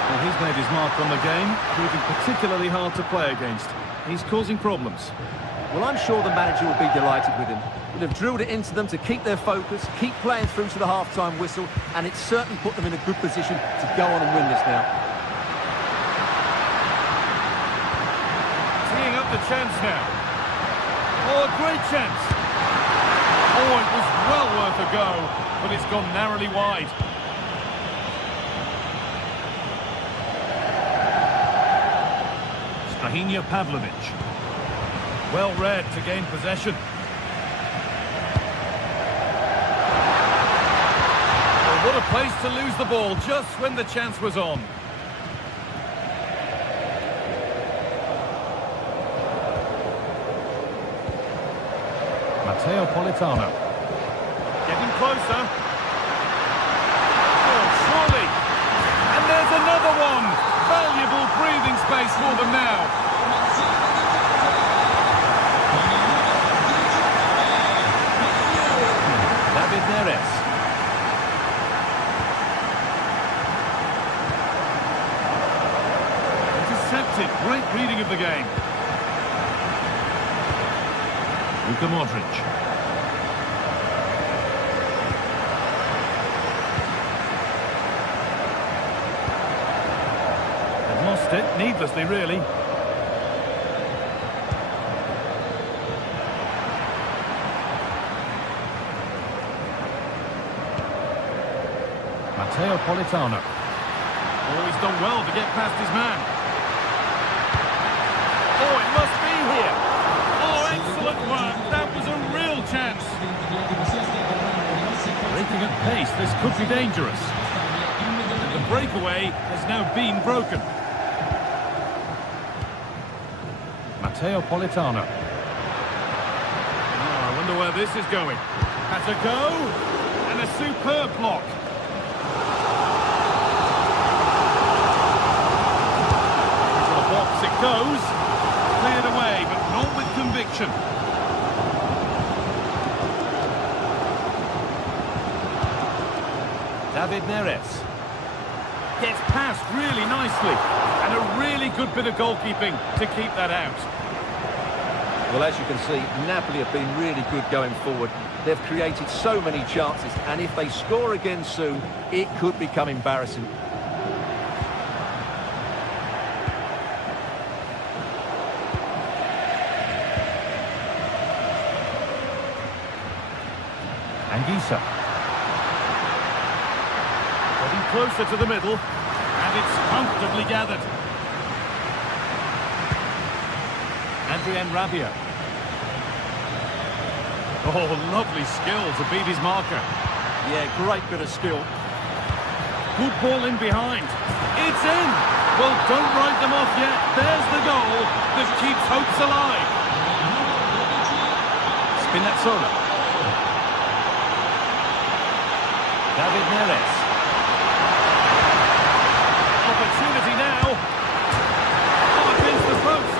Well, he's made his mark on the game, proving particularly hard to play against. He's causing problems. Well, I'm sure the manager will be delighted with him. He'll have drilled it into them to keep their focus, keep playing through to the half-time whistle, and it's certainly put them in a good position to go on and win this now. The chance now. Oh, a great chance. Oh, it was well worth a go, but it's gone narrowly wide. Strahinja Pavlovic. Well read to gain possession. Oh, what a place to lose the ball just when the chance was on. Matteo Politano. Getting closer. Oh, surely. And there's another one. Valuable breathing space for them now. David Neres. Intercepted. Great reading of the game. Luka Modric. They've lost it, needlessly really. Matteo Politano. Oh, he's done well to get past his man. Oh, it must be here. Oh, excellent work. That was a real chance. Breaking at pace, this could be dangerous. And the breakaway has now been broken. Matteo Politano. Oh, I wonder where this is going. Has a go. And a superb block. Into the box it goes. Cleared away, but not with conviction. David Neres gets past really nicely, and a really good bit of goalkeeping to keep that out. Well, as you can see, Napoli have been really good going forward. They've created so many chances, and if they score again soon, it could become embarrassing. Anguissa. Getting closer to the middle, and it's comfortably gathered. Adrien Rabiot. Oh, lovely skill to beat his marker. Yeah, great bit of skill. Good ball in behind. It's in! Well, don't write them off yet. There's the goal that keeps hopes alive. Spinazzola. David Neres. Opportunity now. Oh, against the post.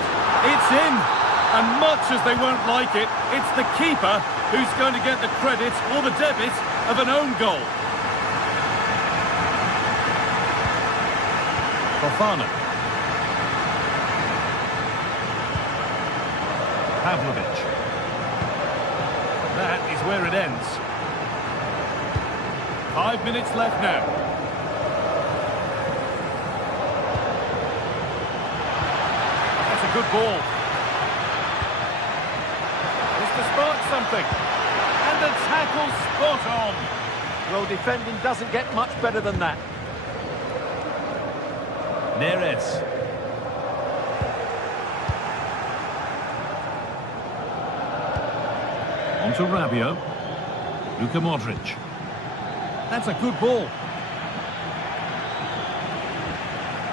It's in. And much as they won't like it, it's the keeper who's going to get the credit or the debit of an own goal. Fofana. Pavlovic. That is where it ends. 5 minutes left now. That's a good ball. Just to spark something. And the tackle spot on. Well, defending doesn't get much better than that. Neres. On to Rabiot. Luka Modric. That's a good ball.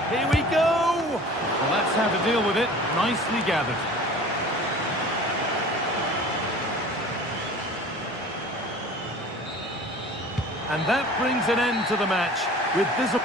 Here we go! Well, that's how to deal with it. Nicely gathered. And that brings an end to the match with this...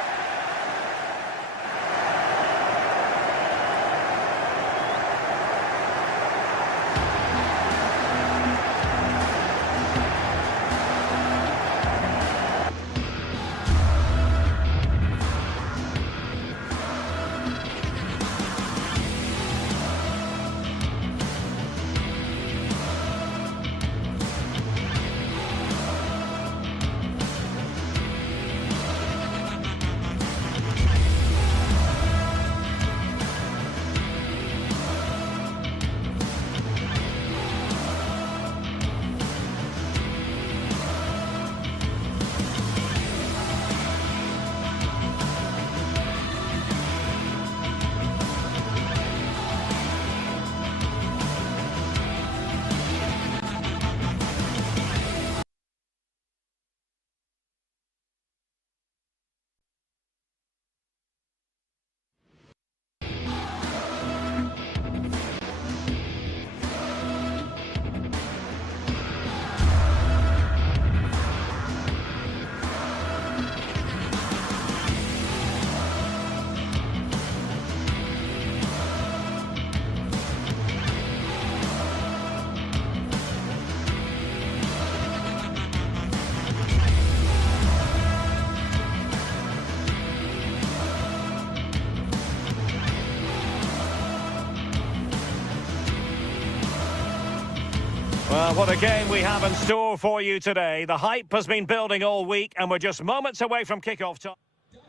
Well, what a game we have in store for you today. The hype has been building all week and we're just moments away from kick-off time.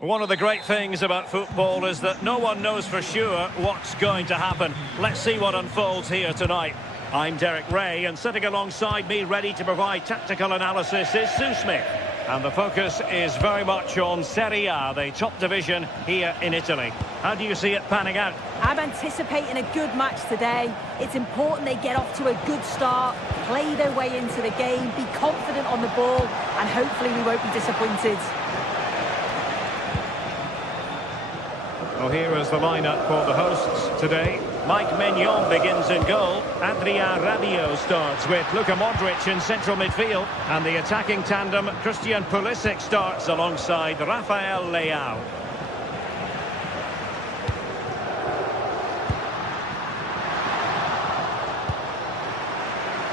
One of the great things about football is that no one knows for sure what's going to happen. Let's see what unfolds here tonight. I'm Derek Ray, and sitting alongside me ready to provide tactical analysis is Sue Smith. And the focus is very much on Serie A, the top division here in Italy. How do you see it panning out? I'm anticipating a good match today. It's important they get off to a good start, play their way into the game, be confident on the ball, and hopefully we won't be disappointed. Well, here is the lineup for the hosts today. Mike Maignan begins in goal. Adrien Rabiot starts with Luka Modric in central midfield. And the attacking tandem, Christian Pulisic, starts alongside Rafael Leao.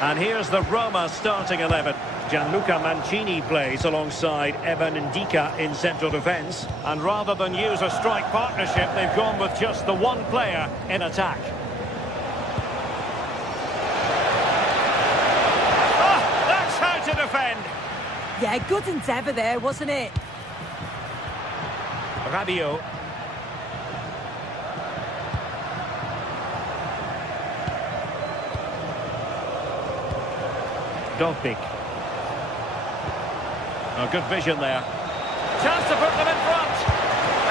And here's the Roma starting 11. Gianluca Mancini plays alongside Evan Ndika in central defence. And rather than use a strike partnership, they've gone with just the one player in attack. Oh, that's how to defend. Yeah, good endeavour there, wasn't it? Rabiot. Dovbik. Oh, good vision there. Chance to put them in front.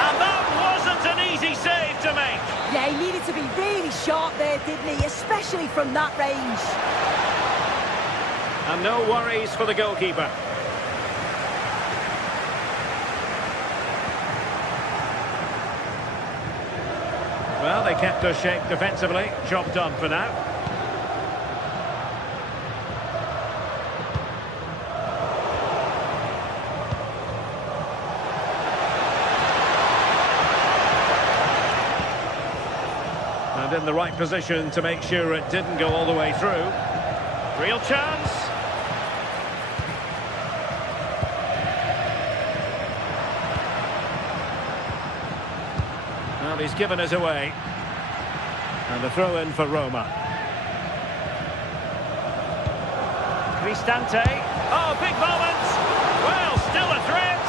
And that wasn't an easy save to make. Yeah, he needed to be really sharp there, didn't he? Especially from that range. And no worries for the goalkeeper. Well, they kept their shape defensively. Job done for now. And in the right position to make sure it didn't go all the way through. Real chance. Well, he's given us away. And a throw in for Roma. Cristante. Oh, big moment. Well, still a threat.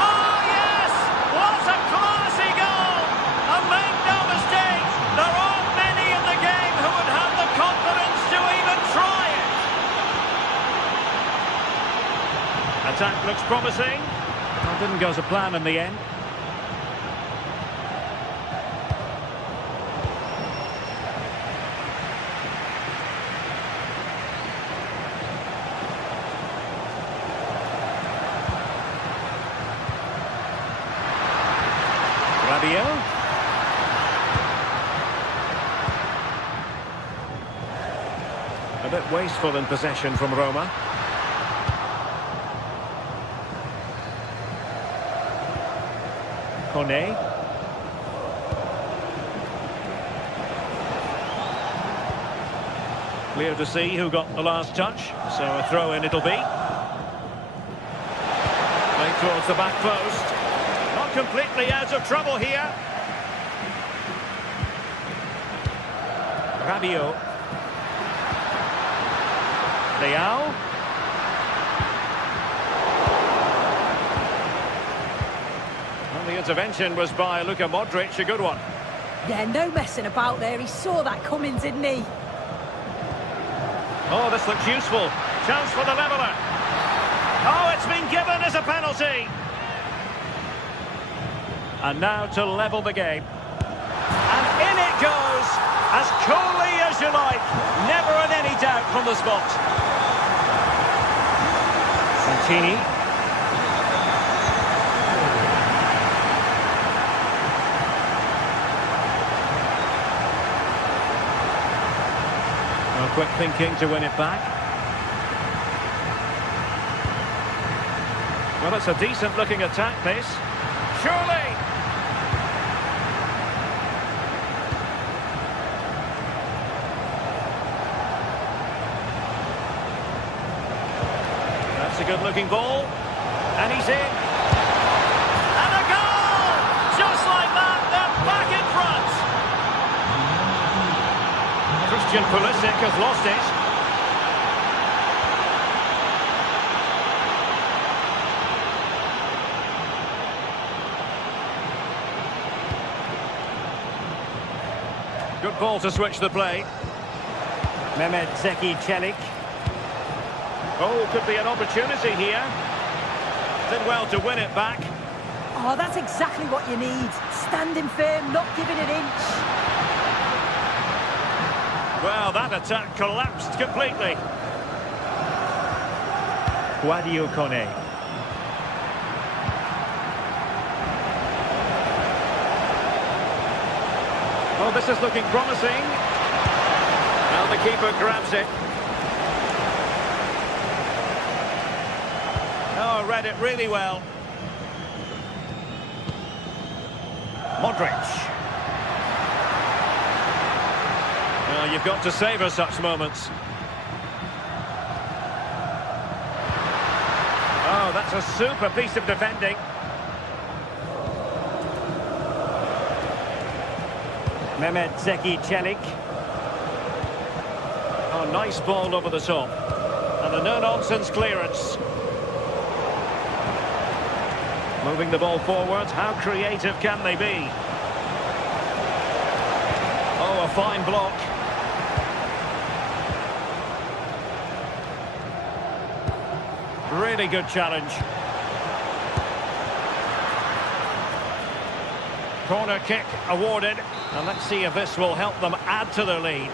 Oh, yes! What a classy goal! And make no mistake, there aren't many in the game who would have the confidence to even try it. Attack looks promising. Well, didn't go to plan in the end. Rabiot. A bit wasteful in possession from Roma. Kone. Clear to see who got the last touch, so a throw-in it'll be. Right towards the back post. Not completely out of trouble here. Rabiot. Leao. Well, the intervention was by Luka Modric, a good one. Yeah, no messing about there. He saw that coming, didn't he? Oh, this looks useful. Chance for the leveller. Oh, it's been given as a penalty. And now to level the game. And in it goes, as coolly as you like. Never in any doubt from the spot. Mancini. Well, quick thinking to win it back. Well, it's a decent-looking attack, this. Surely! That's a good-looking ball. And he's in. And a goal! Just like that, they're back in front. Christian Pulisic has lost it. Good ball to switch the play. Mehmet Zeki Çelik. Oh, could be an opportunity here. Did well to win it back. Oh, that's exactly what you need. Standing firm, not giving an inch. Well, that attack collapsed completely. Guadio Kone. Well, this is looking promising. Now the keeper grabs it. Oh, read it really well. Modric. Well, you've got to savour such moments. Oh, that's a super piece of defending. Mehmet Zeki Çelik. Oh, nice ball over the top. And a no-nonsense clearance. Moving the ball forward, how creative can they be? Oh, a fine block. Really good challenge. Corner kick awarded. And let's see if this will help them add to their lead.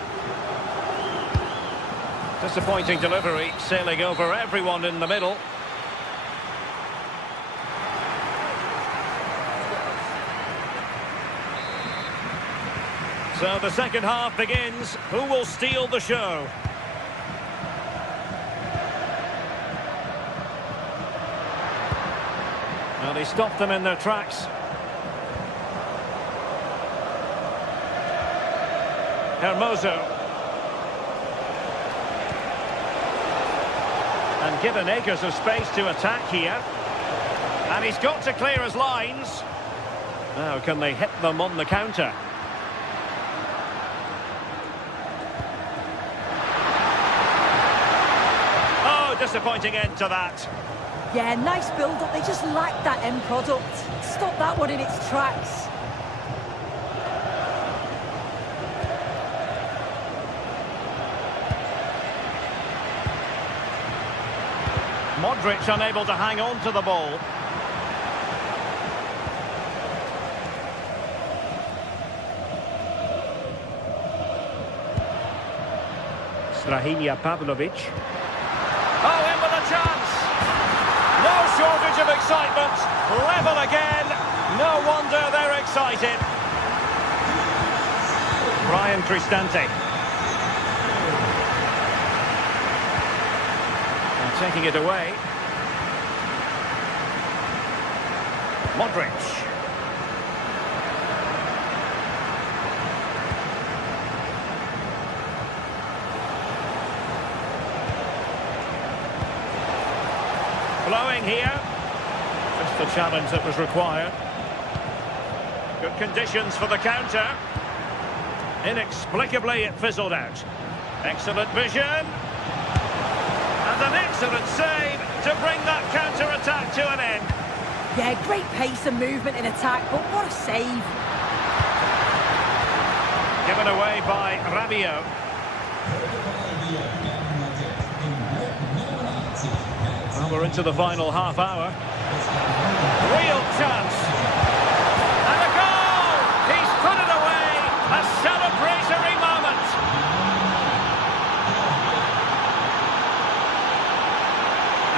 Disappointing delivery, sailing over everyone in the middle. So the second half begins. Who will steal the show? Well, they stopped them in their tracks. Hermoso. And given acres of space to attack here. And he's got to clear his lines. Now, can they hit them on the counter? Oh, disappointing end to that. Yeah, nice build-up. They just lacked that end product. Stop that one in its tracks. Modric unable to hang on to the ball. Strahinja Pavlovic. Oh, in with a chance! No shortage of excitement. Level again. No wonder they're excited. Brian Cristante. Taking it away. Modric. Flowing here. Just the challenge that was required. Good conditions for the counter. Inexplicably it fizzled out. Excellent vision. And an excellent save to bring that counter-attack to an end. Yeah, great pace and movement in attack, but what a save. Given away by Rabiot. Well, we're into the final half hour. Real chance. And a goal! He's put it away! A celebratory moment!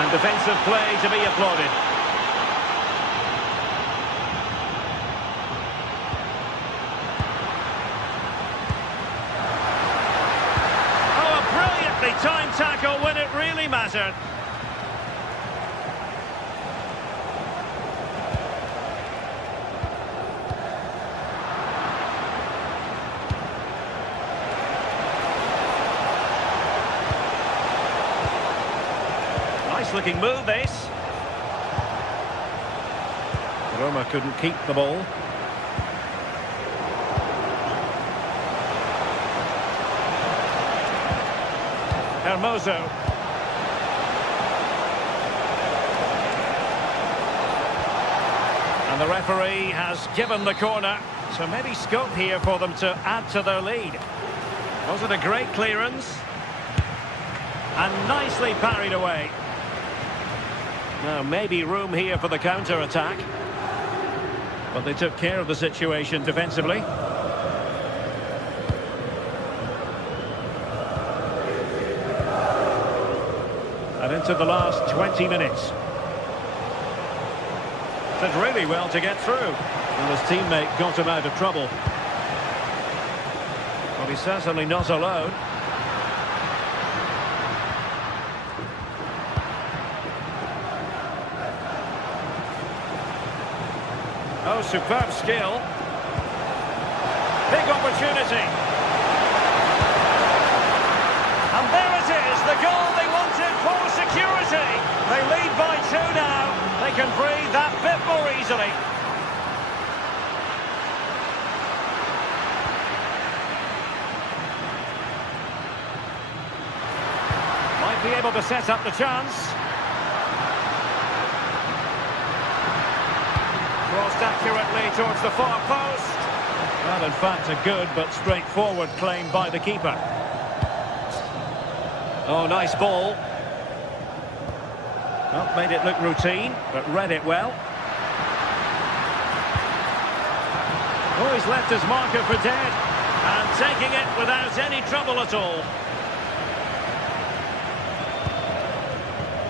And defensive play to be applauded. Oh, a brilliantly timed tackle when it really mattered. Looking move this. Roma couldn't keep the ball. Hermoso. And the referee has given the corner, so maybe scope here for them to add to their lead. Was it a great clearance? And nicely parried away. Now, maybe room here for the counter-attack. But they took care of the situation defensively. And into the last 20 minutes. Did really well to get through. And his teammate got him out of trouble. But he's certainly not alone. Oh, superb skill. Big opportunity. And there it is, the goal they wanted for security. They lead by 2 now. They can breathe that bit more easily. Might be able to set up the chance. Crossed accurately towards the far post. Well, in fact, a good but straightforward claim by the keeper. Oh, nice ball. Well, made it look routine, but read it well. Oh, he's left his marker for dead. And taking it without any trouble at all.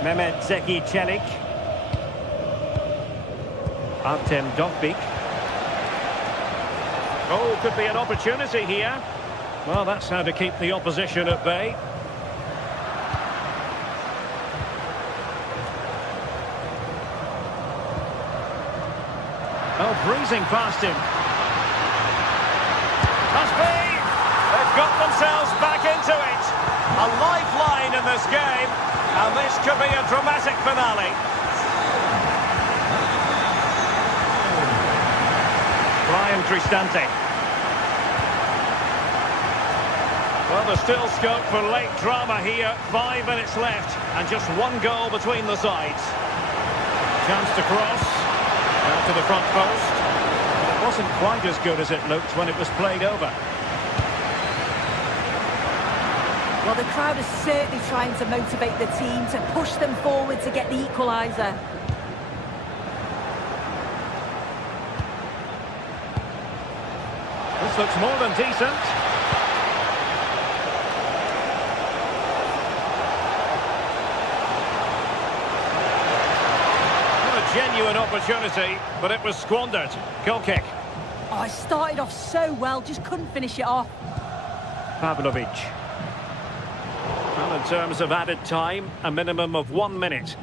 Mehmet Zeki Çelik. Artem Dovbik. Oh, could be an opportunity here. Well, that's how to keep the opposition at bay. Oh, breezing past him. Must be. They've got themselves back into it. A lifeline in this game. And this could be a dramatic finale. Brian Cristante. Well, there's still scope for late drama here. 5 minutes left and just 1 goal between the sides. Chance to cross. Out to the front post. It wasn't quite as good as it looked when it was played over. Well, the crowd is certainly trying to motivate the team to push them forward to get the equaliser. This looks more than decent. What a genuine opportunity, but it was squandered. Goal kick. Oh, it started off so well, just couldn't finish it off. Pavlovic. Well, in terms of added time, a minimum of 1 minute.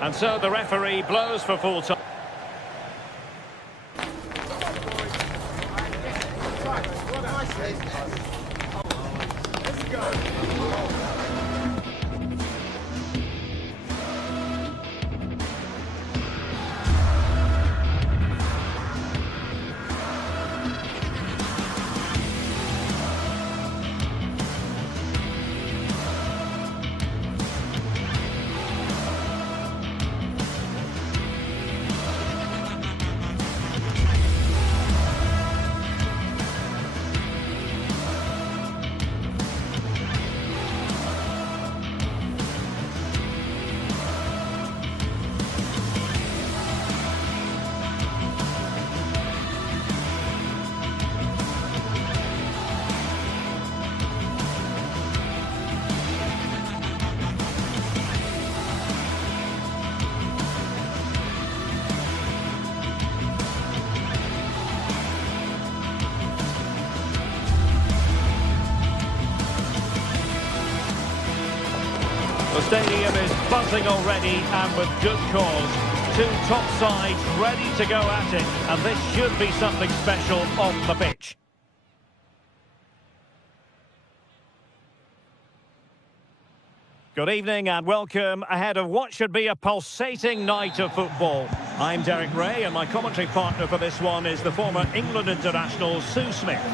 And so the referee blows for full time. The stadium is buzzing already, and with good cause. 2 top sides ready to go at it, and this should be something special on the pitch. Good evening and welcome ahead of what should be a pulsating night of football. I'm Derek Ray, and my commentary partner for this one is the former England international Sue Smith.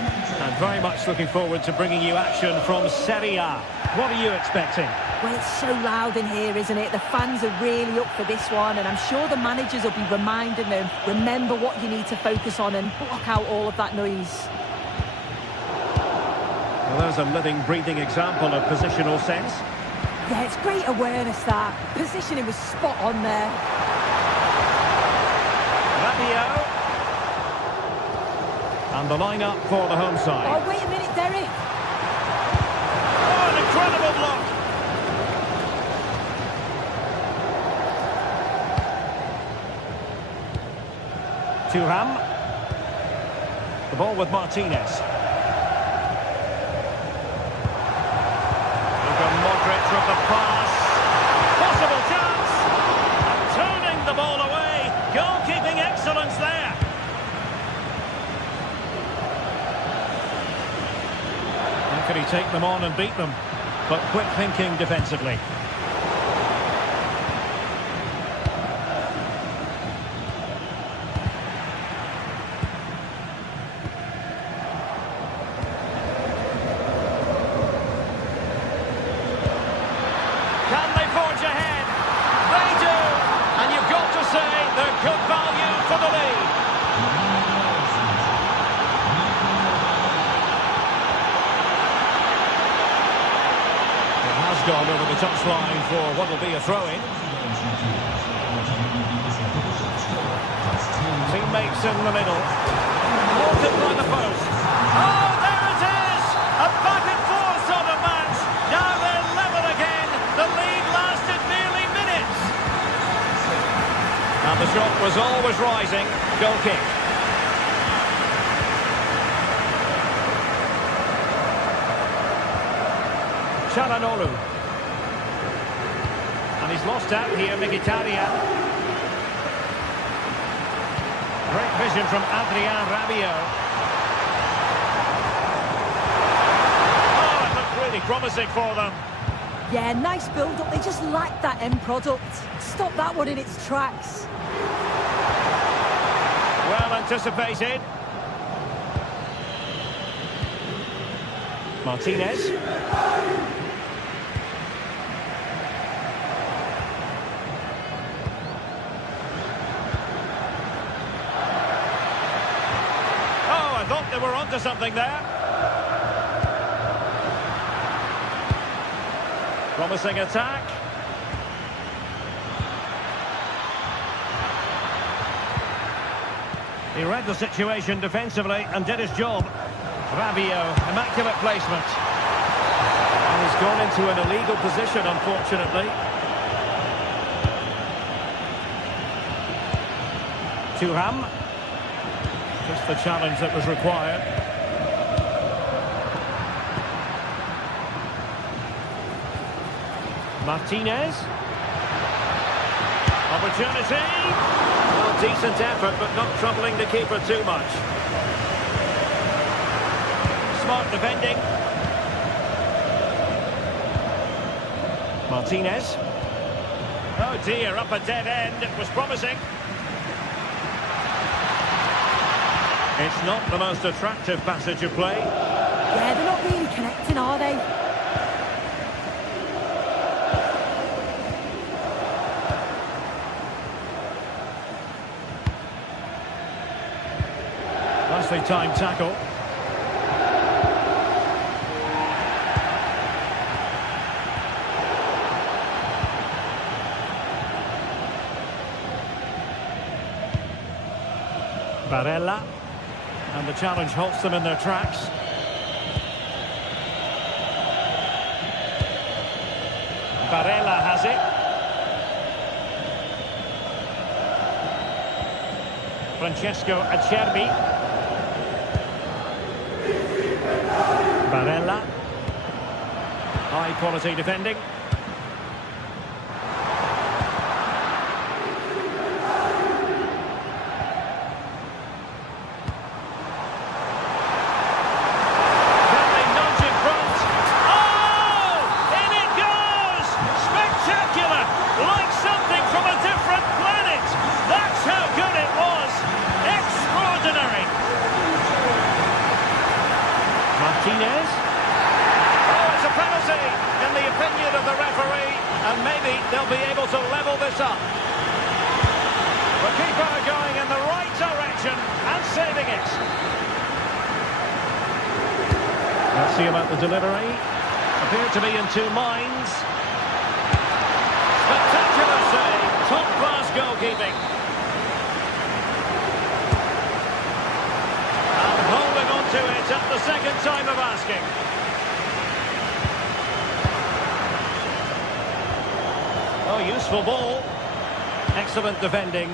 And very much looking forward to bringing you action from Serie A. What are you expecting? Well, it's so loud in here, isn't it? The fans are really up for this one, and I'm sure the managers will be reminding them, remember what you need to focus on and block out all of that noise. Well, there's a living, breathing example of positional sense. Yeah, it's great awareness, that. Positioning was spot on there. Rabiot. And the line-up for the home side. Oh, wait a minute, Derek. Oh, an incredible block. Thuram. The ball with Martinez. Modric with the pass. Possible chance. Turning the ball away. Goalkeeping excellence there. How can he take them on and beat them? But quick thinking defensively. Can they forge ahead? They do! And you've got to say they're good value for the lead. It has gone over the touchline for what will be a throw-in. Teammates in the middle. Walked by the post. Oh, there it is! A back and forth sort of match. Now they're level again. The lead lasted nearly minutes. And the shot was always rising. Goal kick. Çalhanoğlu. And he's lost out here, Mkhitaryan. Great vision from Adrien Rabiot. Oh, it looked really promising for them. Yeah, nice build-up. They just lacked that end product. Stop that one in its tracks. Well anticipated. Martinez. Oh, I thought they were onto something there. Promising attack. He read the situation defensively and did his job. Rabiot, immaculate placement. And he's gone into an illegal position, unfortunately. Thuram. Just the challenge that was required. Martinez. Opportunity. Well, decent effort, but not troubling the keeper too much. Smart defending. Martinez. Oh dear, up a dead end. It was promising. It's not the most attractive passage of play. Yeah, they're not really connecting, are they? Nicely timed tackle. Barella. And the challenge halts them in their tracks. Barella has it. Francesco Acerbi. Barella. High quality defending. Martinez. Oh, it's a penalty in the opinion of the referee, and maybe they'll be able to level this up. The keeper going in the right direction and saving it. Let's see about the delivery. Appear to be in two minds. Spectacular save. Top-class goalkeeping. And holding on to it at the second time of asking. Oh, useful ball. Excellent defending.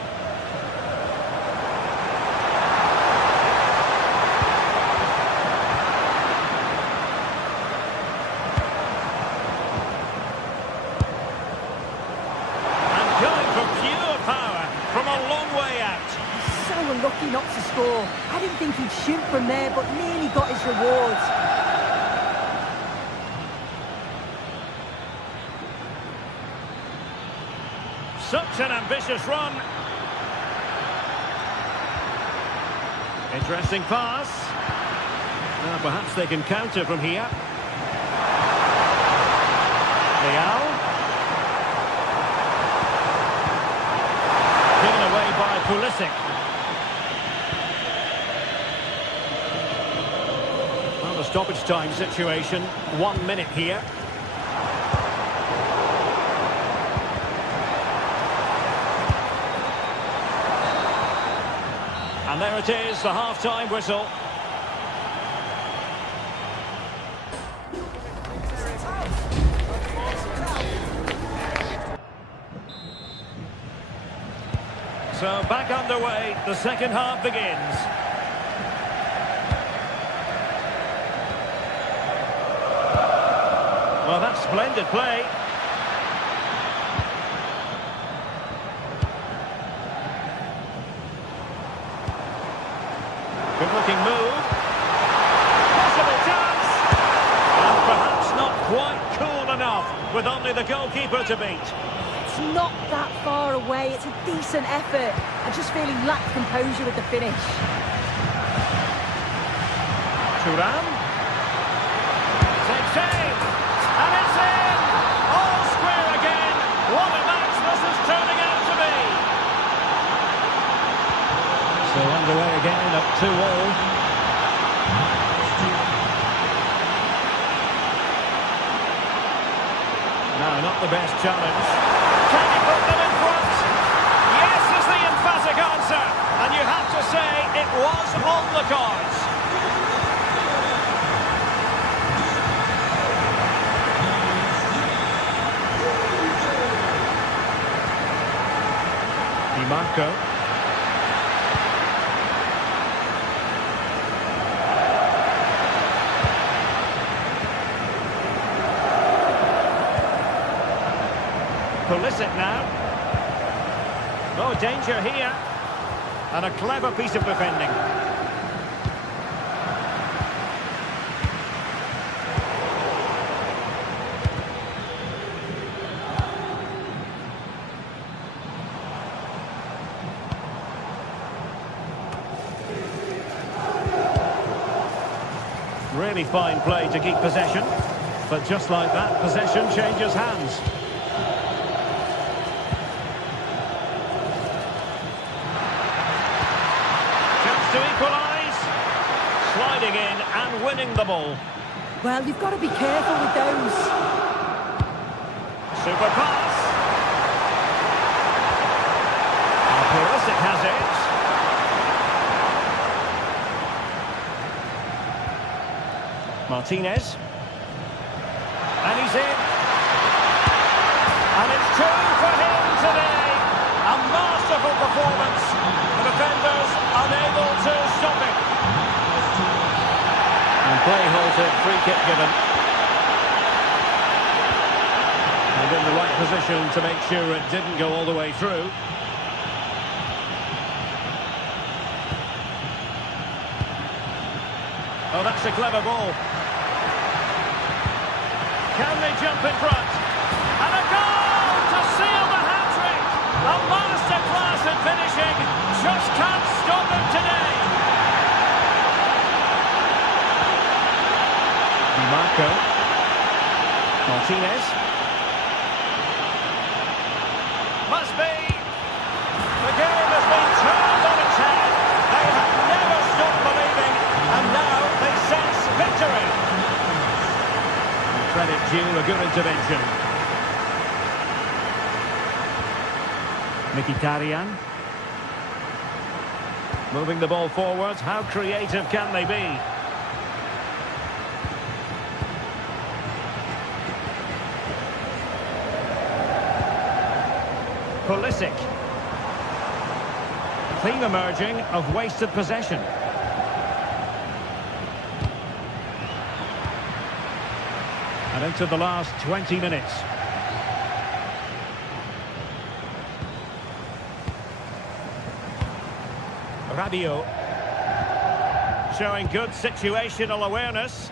Lucky not to score. I didn't think he'd shoot from there, but nearly got his rewards. Such an ambitious run. Interesting pass. Now perhaps they can counter from here. Leal. Given away by Pulisic. Stoppage time situation, 1 minute here. And there it is, the half-time whistle. So back underway, the second half begins. Well, that's splendid play. Good-looking move. Possible chance. And perhaps not quite cool enough, with only the goalkeeper to beat. It's not that far away. It's a decent effort. I just feel he lacked composure with the finish. Thuram. Takes aim. And it's in! All square again! What a match this is turning out to be! So underway again at 2-all. No, not the best challenge. Can he put them in front? Yes is the emphatic answer. And you have to say it was on the cards. Marco. Pulisic now. Oh, danger here. And a clever piece of defending. Really fine play to keep possession. But just like that, possession changes hands. Chance to equalise. Sliding in and winning the ball. Well, you've got to be careful with those. Super pass. Pulisic has it. Martinez. And he's in. And it's two for him today. A masterful performance. The defenders unable to stop it. And play halted, free kick given. And in the right position to make sure it didn't go all the way through. Oh, that's a clever ball. Can they jump in front? And a goal to seal the hat-trick! A masterclass in finishing. Just can't stop him today. Marco. Martinez. Must be. The game has been turned on its head. They have never stopped believing, and now they sense victory. you a good intervention. Mkhitaryan. Moving the ball forwards. How creative can they be? Pulisic. Theme emerging of wasted possession. And into the last 20 minutes. Rabiot. Showing good situational awareness.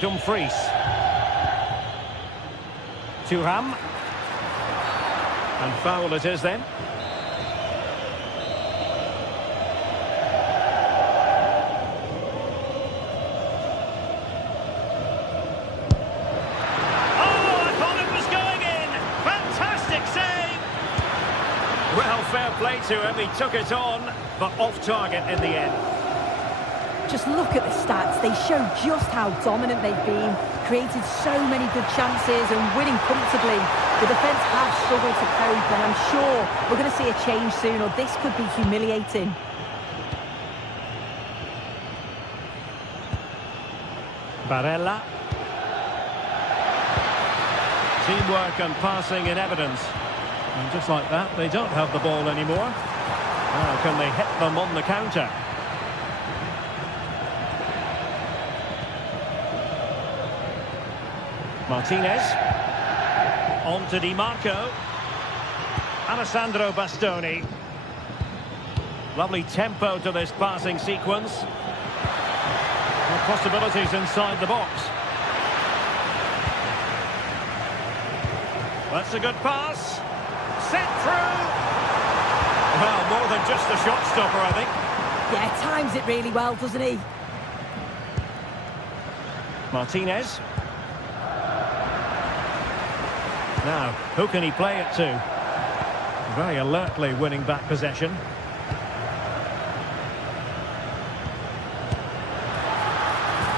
Dumfries. Thuram. And foul it is then. Well, fair play to him, he took it on, but off target in the end. Just look at the stats, they show just how dominant they've been, created so many good chances and winning comfortably. The defence have struggled to cope, and I'm sure we're going to see a change soon, or this could be humiliating. Barella. Teamwork and passing in evidence. And just like that, they don't have the ball anymore. Now, can they hit them on the counter? Martinez. On to Di Marco. Alessandro Bastoni. Lovely tempo to this passing sequence. More possibilities inside the box. That's a good pass. Sent through. Well, more than just a shot stopper, I think. Yeah, times it really well, doesn't he? Martinez. Now, who can he play it to? Very alertly winning back possession.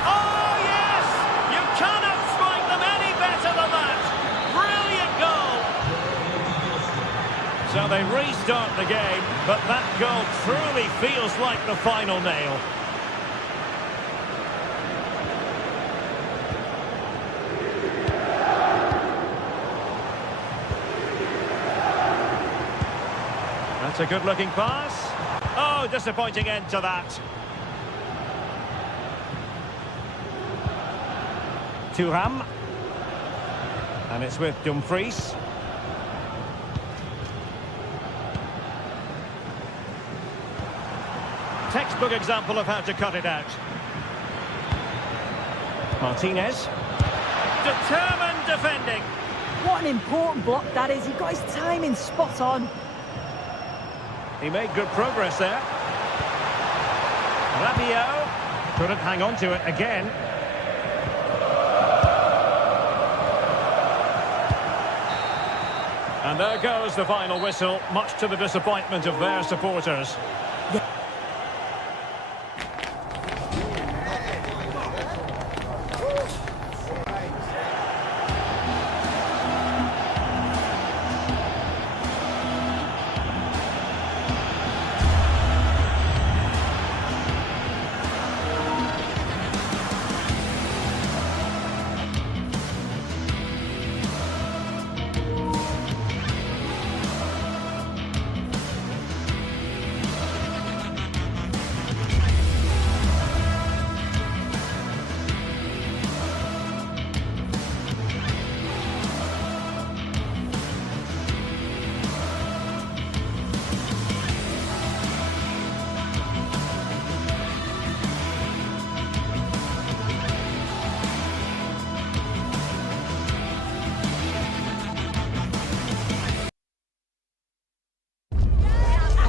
Oh, yes! You cannot strike them any better than that! Brilliant goal! So they restart the game, but that goal truly feels like the final nail. That's a good-looking pass. Oh, disappointing end to that. Thuram. And it's with Dumfries. Textbook example of how to cut it out. Martinez. Determined defending. What an important block that is. He got his timing spot on. He made good progress there. Rabiot couldn't hang on to it again. And there goes the final whistle, much to the disappointment of their supporters.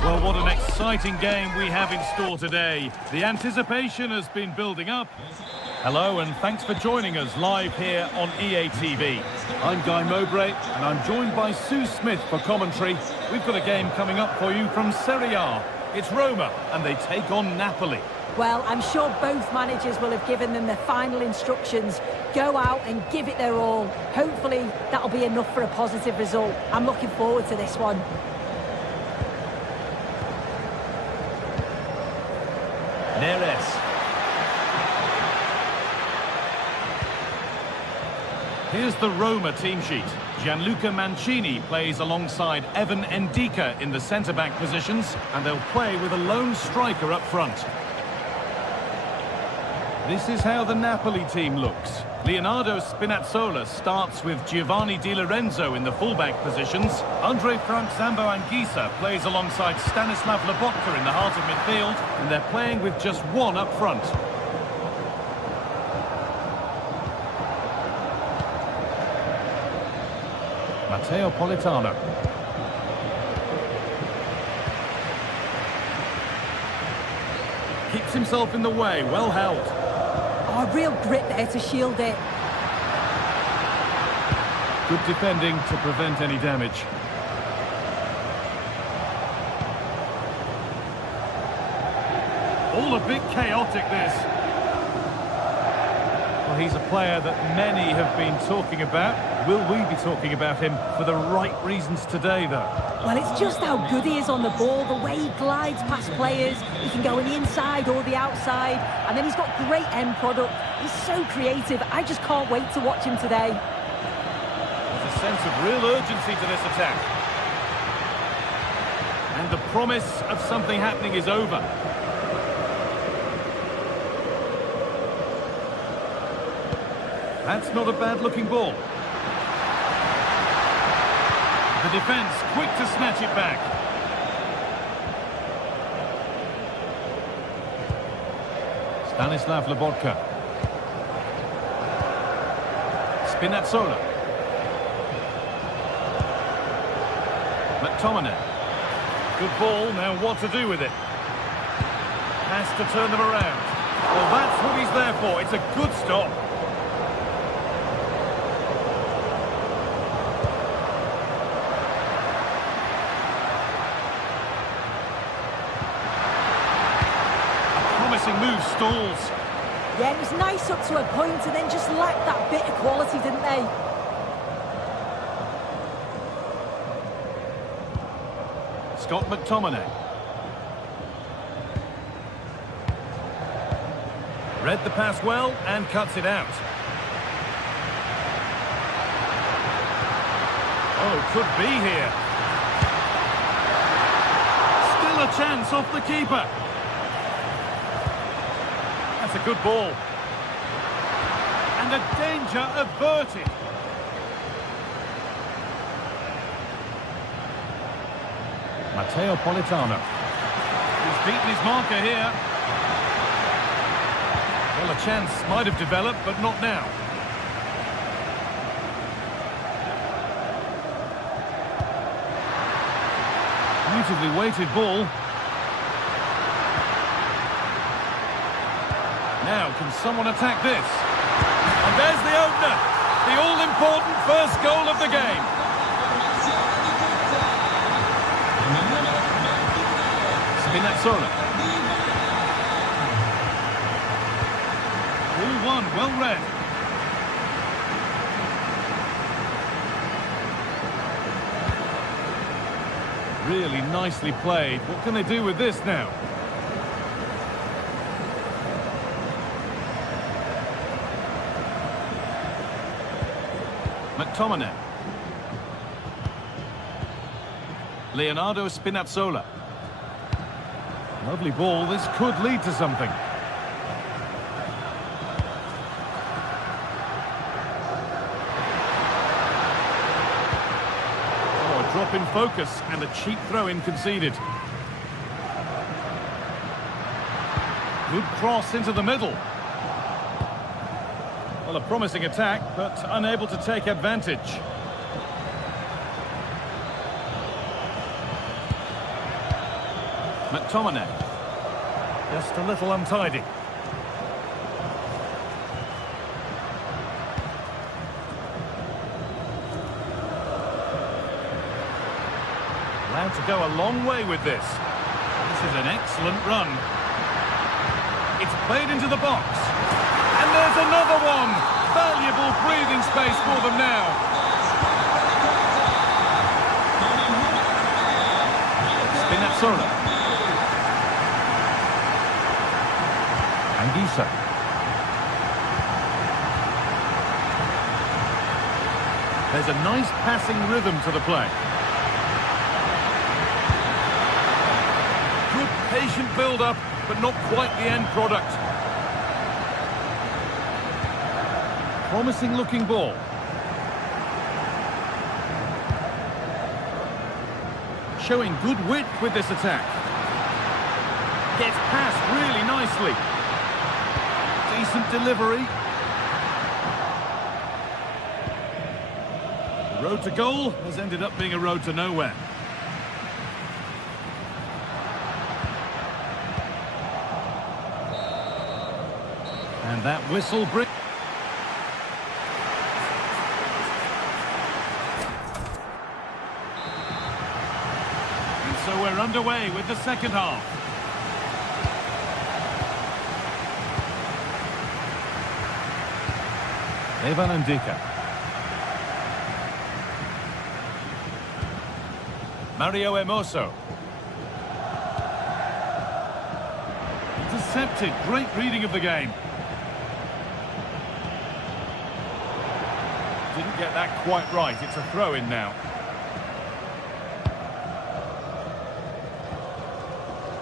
Well, what an exciting game we have in store today. The anticipation has been building up. Hello and thanks for joining us live here on EA TV. I'm Guy Mowbray and I'm joined by Sue Smith for commentary. We've got a game coming up for you from Serie A. It's Roma and they take on Napoli. Well, I'm sure both managers will have given them their final instructions. Go out and give it their all. Hopefully, that'll be enough for a positive result. I'm looking forward to this one. Neres. Here's the Roma team sheet. Gianluca Mancini plays alongside Evan Ndika in the centre-back positions, and they'll play with a lone striker up front. This is how the Napoli team looks. Leonardo Spinazzola starts with Giovanni Di Lorenzo in the fullback positions. Andre Frank Zambo Anguissa plays alongside Stanislav Lobotka in the heart of midfield, and they're playing with just one up front. Matteo Politano. Keeps himself in the way, well held. Oh, real grit there to shield it. Good defending to prevent any damage. All a bit chaotic, this. Well, he's a player that many have been talking about. Will we be talking about him for the right reasons today, though? Well, it's just how good he is on the ball, the way he glides past players. He can go on the inside or the outside, and then he's got great end product. He's so creative. I just can't wait to watch him today. There's a sense of real urgency to this attack. And the promise of something happening is over. That's not a bad-looking ball. The defence quick to snatch it back. Stanislav Lobotka. Spinazzola. McTominay. Good ball, now what to do with it? Has to turn them around. Well, that's what he's there for. It's a good stop. Move stalls. Yeah, it was nice up to a point and then just lacked that bit of quality, didn't they? Scott McTominay. Read the pass well and cuts it out. Oh, could be here. Still a chance off the keeper. That's a good ball. And the danger averted. Matteo Politano. He's beaten his marker here. Well, a chance might have developed, but not now. Beautifully weighted ball. Now, can someone attack this? And there's the opener. The all-important first goal of the game. Spinazzola. 4-1, well read. Really nicely played. What can they do with this now? McTominay. Leonardo Spinazzola. Lovely ball. This could lead to something. Oh, a drop in focus and a cheap throw-in conceded. Good cross into the middle. Well, a promising attack, but unable to take advantage. McTominay. Just a little untidy. Allowed to go a long way with this. This is an excellent run. It's played into the box. And there's another one. Valuable breathing space for them now. Spinazzola. Anguissa. There's a nice passing rhythm to the play. Good patient build-up, but not quite the end product. Promising looking ball. Showing good width with this attack. Gets past really nicely. Decent delivery. The road to goal has ended up being a road to nowhere. And that whistle brings... And so we're underway with the second half. Evan Ndika. Mario Hermoso. Intercepted. Great reading of the game. Didn't get that quite right. It's a throw-in now.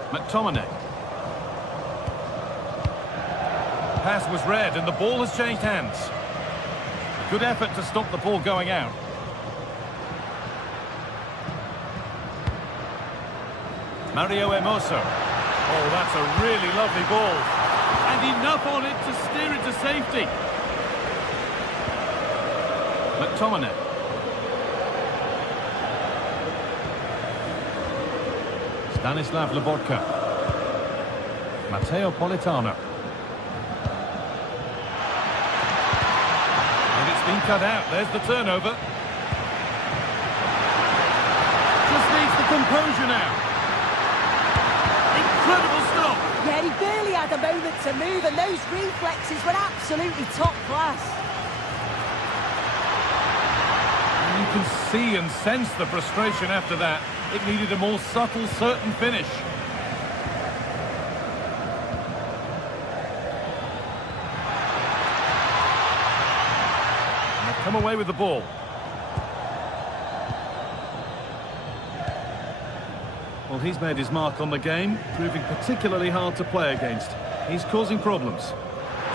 McTominay. Pass was read and the ball has changed hands. Good effort to stop the ball going out. Mario Hermoso. Oh, that's a really lovely ball. And enough on it to steer it to safety. McTominay. Stanislav Lobotka. Matteo Politano. And it's been cut out. There's the turnover. Just needs the composure now. Incredible stop. Yeah, he barely had a moment to move, and those reflexes were absolutely top class. And you can see and sense the frustration after that. It needed a more subtle, certain finish. And they've come away with the ball. Well, he's made his mark on the game, proving particularly hard to play against. He's causing problems.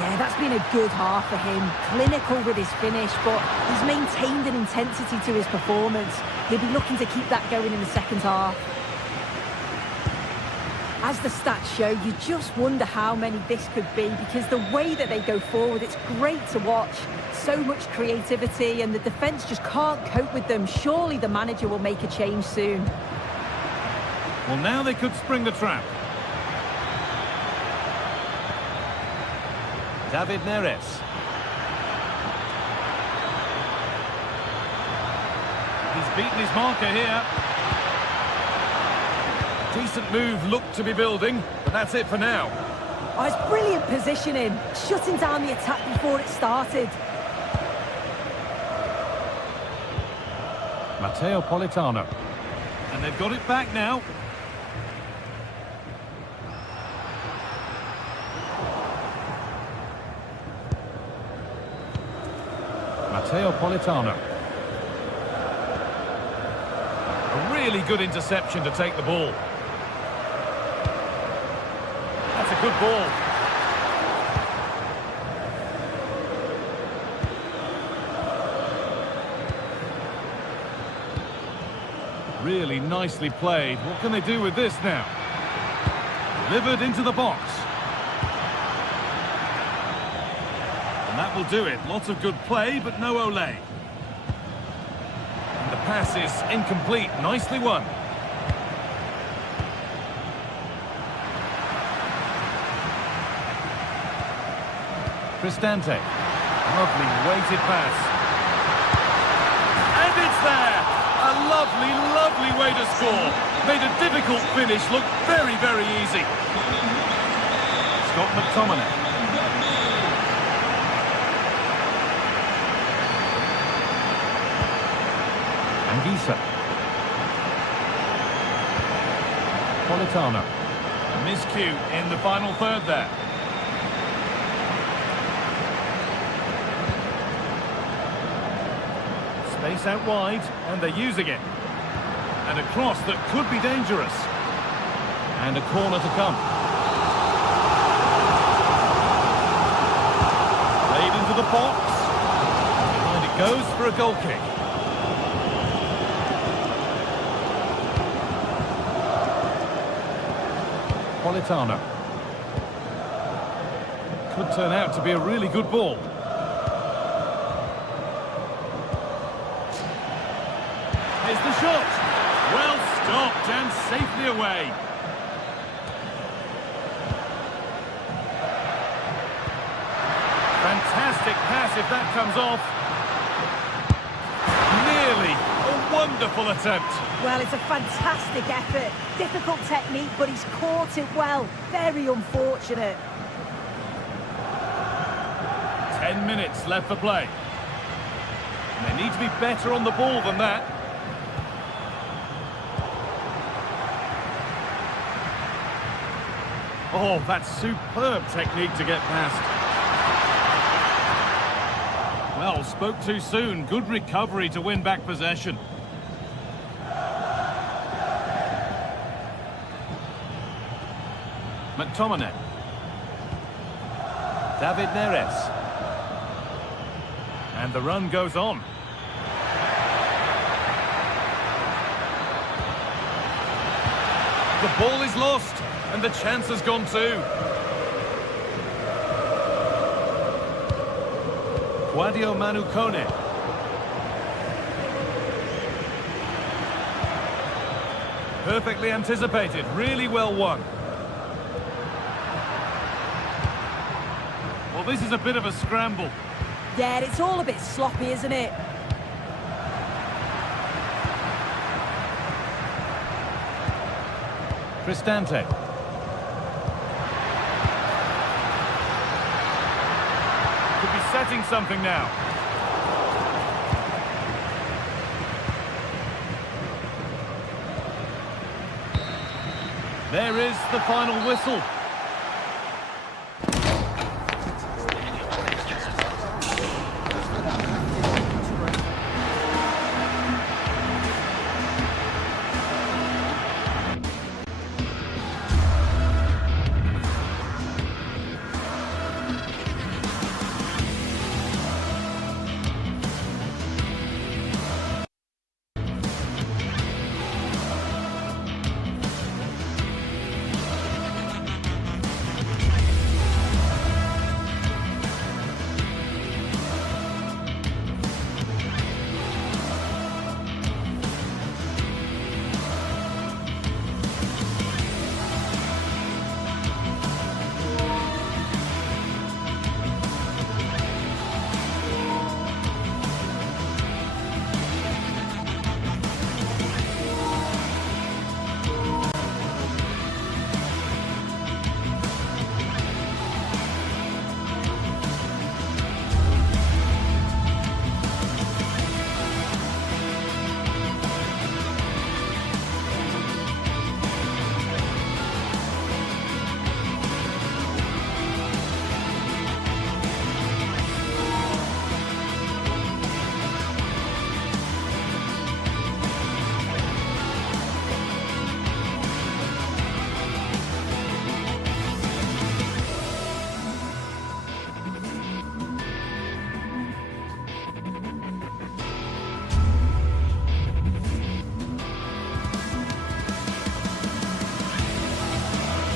Yeah, that's been a good half for him. Clinical with his finish, but he's maintained an intensity to his performance. He'll be looking to keep that going in the second half. As the stats show, you just wonder how many this could be, because the way that they go forward, it's great to watch. So much creativity, and the defence just can't cope with them. Surely the manager will make a change soon. Well, now they could spring the trap. David Neres. He's beaten his marker here. Decent move looked to be building, but that's it for now. Oh, it's brilliant positioning, shutting down the attack before it started. Matteo Politano. And they've got it back now. Matteo Politano. A really good interception to take the ball. That's a good ball. Really nicely played. What can they do with this now? Delivered into the box. And that will do it. Lots of good play, but no Olé. And the pass is incomplete. Nicely won. Cristante. Lovely weighted pass. And it's there! A lovely, lovely way to score. Made a difficult finish look very, very easy. It's got McTominay. Anguissa. Politano. A miscue in the final third there. Space out wide, and they're using it. And a cross that could be dangerous. And a corner to come. Played into the box. And it goes for a goal kick. Politano. Could turn out to be a really good ball. Here's the shot. Well stopped and safely away. Fantastic pass if that comes off. Nearly a wonderful attempt. Well, it's a fantastic effort. Difficult technique, but he's caught it well. Very unfortunate. 10 minutes left for play. And they need to be better on the ball than that. Oh, that's superb technique to get past. Well, spoke too soon. Good recovery to win back possession. McTominay. David Neres. And the run goes on. The ball is lost, and the chance has gone too. Guadio Manu Kone. Perfectly anticipated, really well won. Well, this is a bit of a scramble. Yeah, it's all a bit sloppy, isn't it? Cristante. Could be setting something now. There is the final whistle.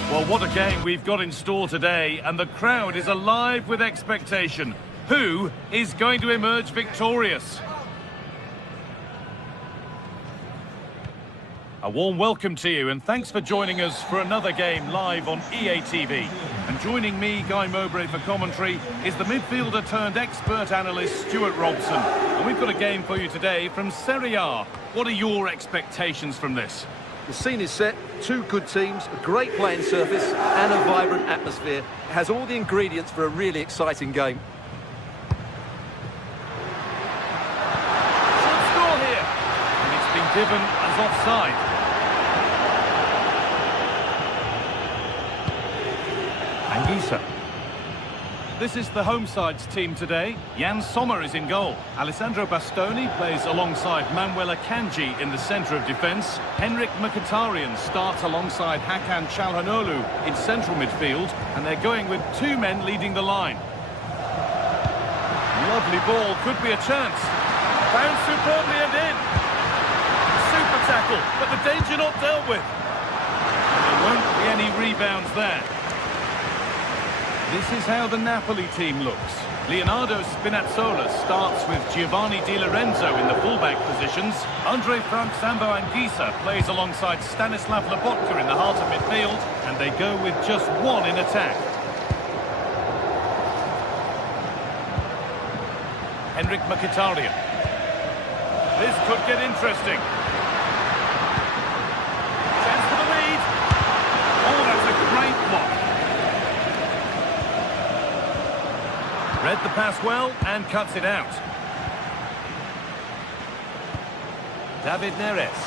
Well, what a game we've got in store today, and the crowd is alive with expectation. Who is going to emerge victorious? A warm welcome to you, and thanks for joining us for another game live on EA TV. And joining me, Guy Mowbray, for commentary is the midfielder turned expert analyst Stuart Robson. And we've got a game for you today from Serie A. What are your expectations from this? The scene is set, two good teams, a great playing surface and a vibrant atmosphere. It has all the ingredients for a really exciting game. Should score here. And it's been given as offside. Anguissa. This is the home side's team today. Jan Sommer is in goal. Alessandro Bastoni plays alongside Manuel Akanji in the centre of defence. Henrik Mkhitaryan starts alongside Hakan Çalhanoğlu in central midfield, and they're going with two men leading the line. Lovely ball, could be a chance. Found superbly and in. Super tackle, but the danger not dealt with. There won't be any rebounds there. This is how the Napoli team looks. Leonardo Spinazzola starts with Giovanni Di Lorenzo in the fullback positions. Andre Frank Sambo Anguissa plays alongside Stanislav Lobotka in the heart of midfield, and they go with just one in attack. Henrik Mkhitaryan. This could get interesting. Chance for the lead. Oh, that's a great block. Read the pass well and cuts it out. David Neres.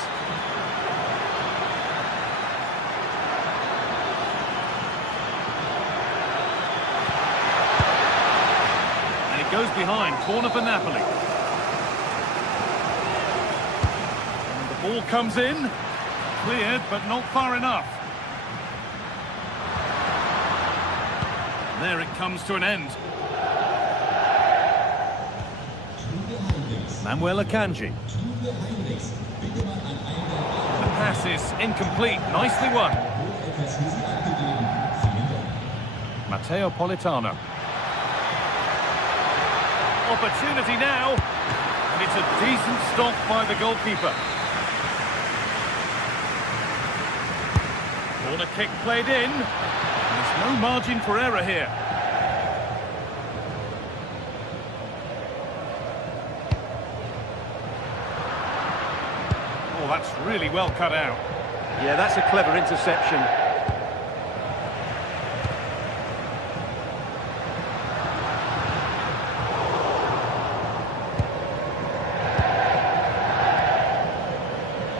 And it goes behind, corner for Napoli. And the ball comes in, cleared but not far enough. And there it comes to an end. Manuel Akanji. The pass is incomplete, nicely won. Matteo Politano. Opportunity now, and it's a decent stop by the goalkeeper. Corner kick played in. There's no margin for error here. That's really well cut out. Yeah, that's a clever interception.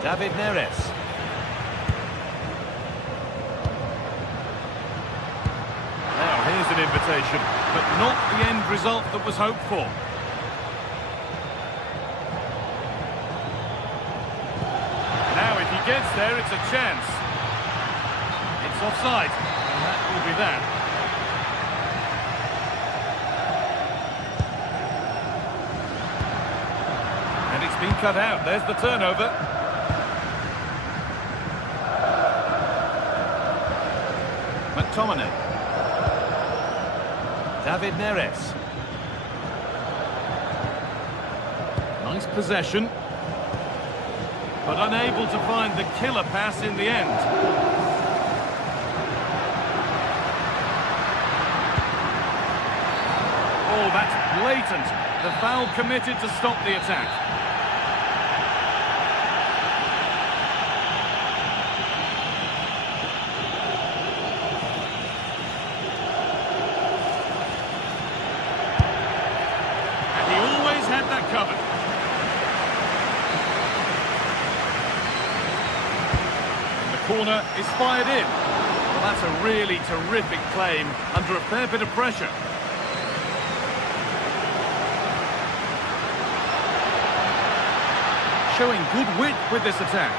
David Neres. Now here's an invitation, but not the end result that was hoped for. Gets there, it's a chance. It's offside, and that will be that. And it's been cut out. There's the turnover. McTominay. David Neres. Nice possession, but unable to find the killer pass in the end. Oh, that's blatant. The foul committed to stop the attack. And he always had that covered. Corner is fired in. Well, that's a really terrific claim under a fair bit of pressure. Showing good wit with this attack.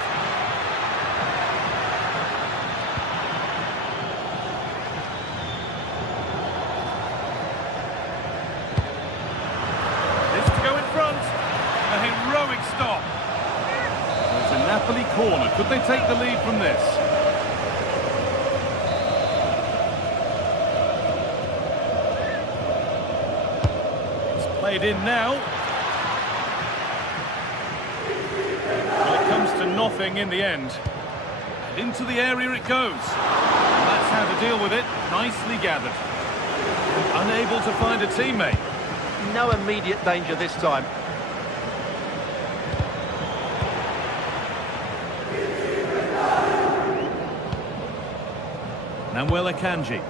This to go in front. A heroic stop. It's a Napoli corner. Could they take the lead from this? It's played in now. Well, it comes to nothing in the end. Into the area it goes. And that's how to deal with it. Nicely gathered. Unable to find a teammate. No immediate danger this time. Namuel Akanji.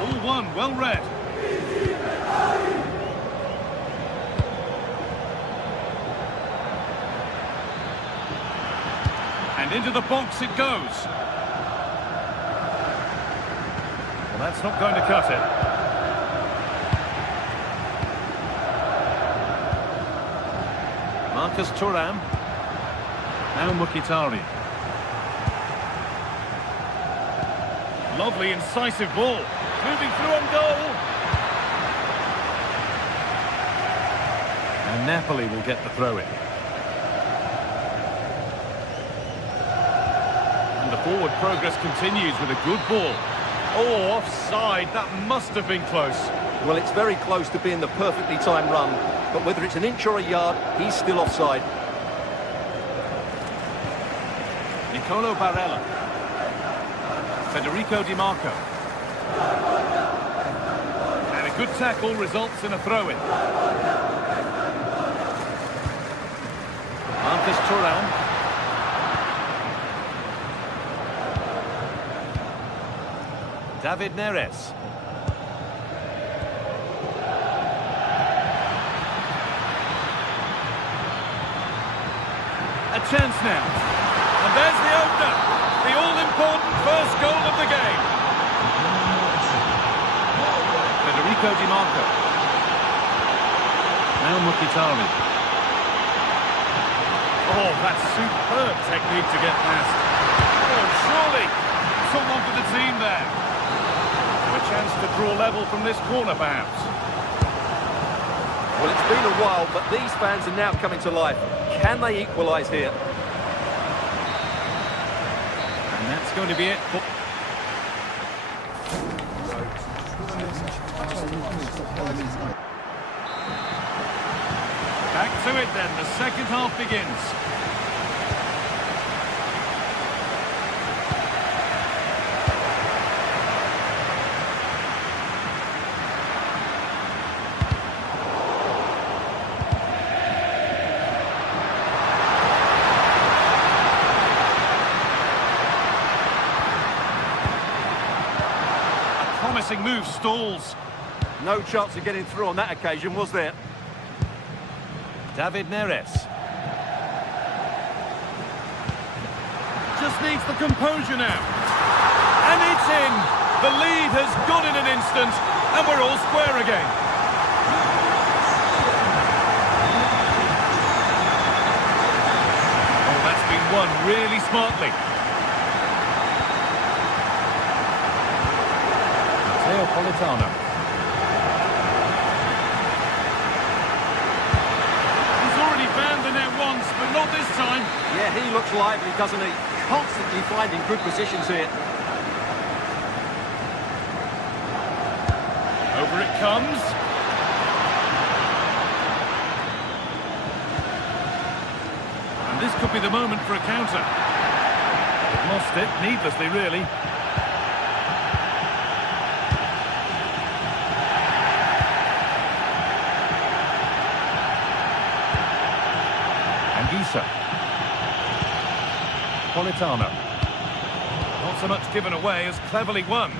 All one, well read. And into the box it goes. Well, that's not going to cut it. Marcus Thuram. Now Mkhitaryan. Lovely, incisive ball. Moving through on goal. And Napoli will get the throw-in. And the forward progress continues with a good ball. Oh, offside. That must have been close. Well, it's very close to being the perfectly timed run, but whether it's an inch or a yard, he's still offside. Nicolo Barella. Federico Di Marco. And a good tackle results in a throw-in. Marcus Thuram. David Neres. A chance now. And there's the opener. The all-important first goal of the game. Federico Di Marco. Now Mkhitaryan. Oh, that's superb technique to get past. Oh, surely someone for the team there. A chance to draw level from this corner, perhaps. Well, it's been a while, but these fans are now coming to life. Can they equalise here? And that's going to be it. Back to it then. The second half begins. Promising move stalls. No chance of getting through on that occasion, was there? David Neres. Just needs the composure now. And it's in. The lead has gone in an instant, and we're all square again. Oh, that's been won really smartly. Politano. He's already found the net once, but not this time. Yeah, he looks lively, doesn't he? Constantly finding good positions here. Over it comes. And this could be the moment for a counter. They've lost it, needlessly, really. Politano. Not so much given away as cleverly won.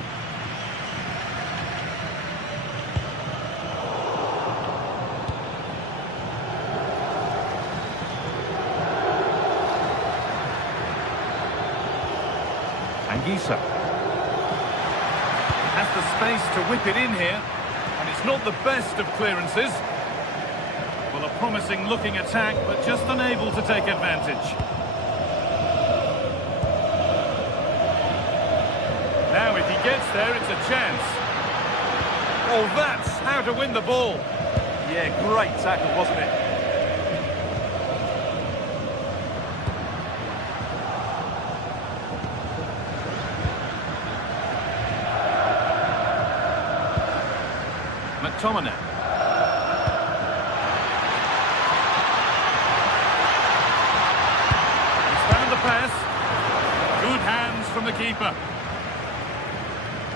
Anguissa has the space to whip it in here, and it's not the best of clearances. Well, a promising looking attack, but just unable to take advantage. Now, if he gets there, it's a chance. Oh, that's how to win the ball. Yeah, great tackle, wasn't it? McTominay. He's found the pass. Good hands from the keeper.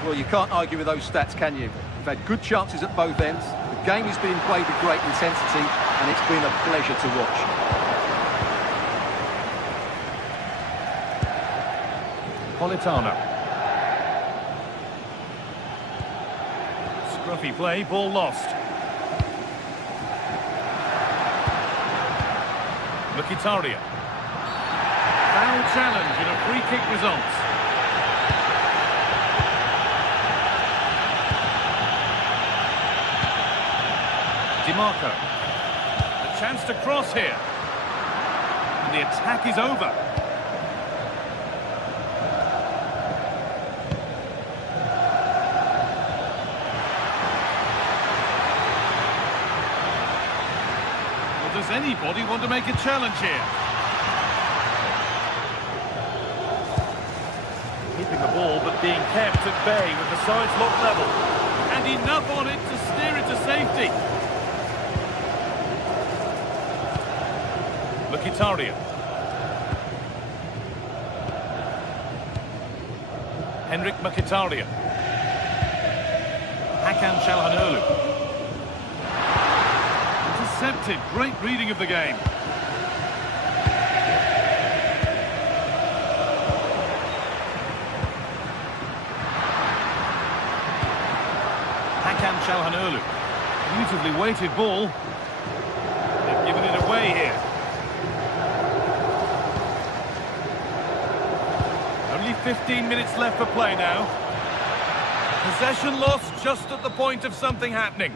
Well, you can't argue with those stats, can you? We've had good chances at both ends. The game is being played with great intensity, and it's been a pleasure to watch. Politano. Scruffy play, ball lost. Mkhitaryan. Foul challenge and a free kick results. DiMarco. A chance to cross here. And the attack is over. Well, does anybody want to make a challenge here? Keeping the ball but being kept at bay with the sides locked level. And enough on it to steer it to safety. Mkhitaryan. Henrik Mkhitaryan. Hakan Çalhanoğlu. Intercepted. Great reading of the game. Hakan Çalhanoğlu. Beautifully weighted ball. They've given it away here. Only 15 minutes left for play now. Possession lost just at the point of something happening.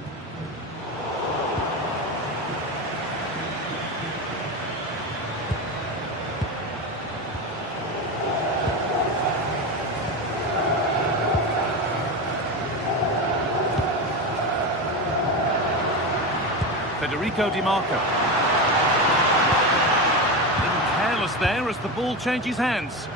Federico DiMarco. A little careless there as the ball changes hands.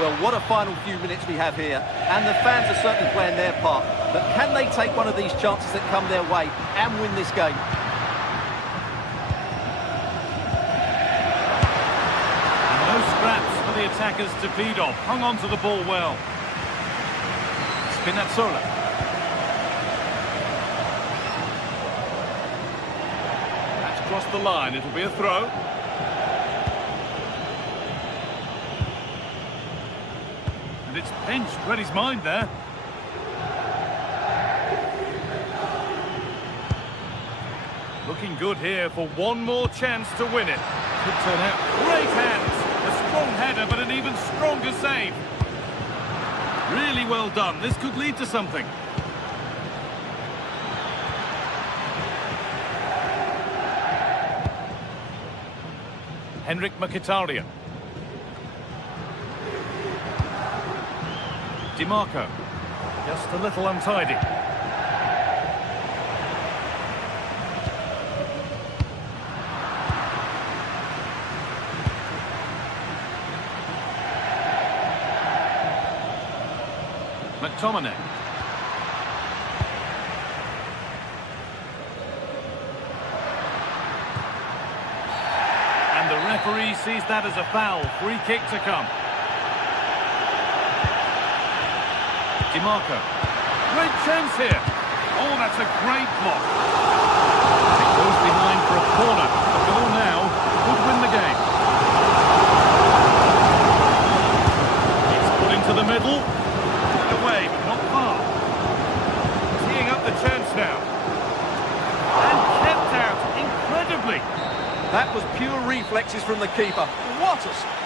Well, what a final few minutes we have here. And the fans are certainly playing their part. But can they take one of these chances that come their way and win this game? No scraps for the attackers to feed off. Hung on to the ball well. Spinazzola. That's crossed the line. It'll be a throw. And it's pinched. Read his mind there. Looking good here for one more chance to win it. Could turn out. Great hands. A strong header, but an even stronger save. Really well done. This could lead to something. Henrik Mkhitaryan. DiMarco. Just a little untidy. McTominay. And the referee sees that as a foul. Free kick to come. DiMarco. Great chance here. Oh, that's a great block. It goes behind for a corner. A goal now would win the game. It's put into the middle. Away, but not far. Teeing up the chance now. And kept out incredibly. That was pure reflexes from the keeper. What a...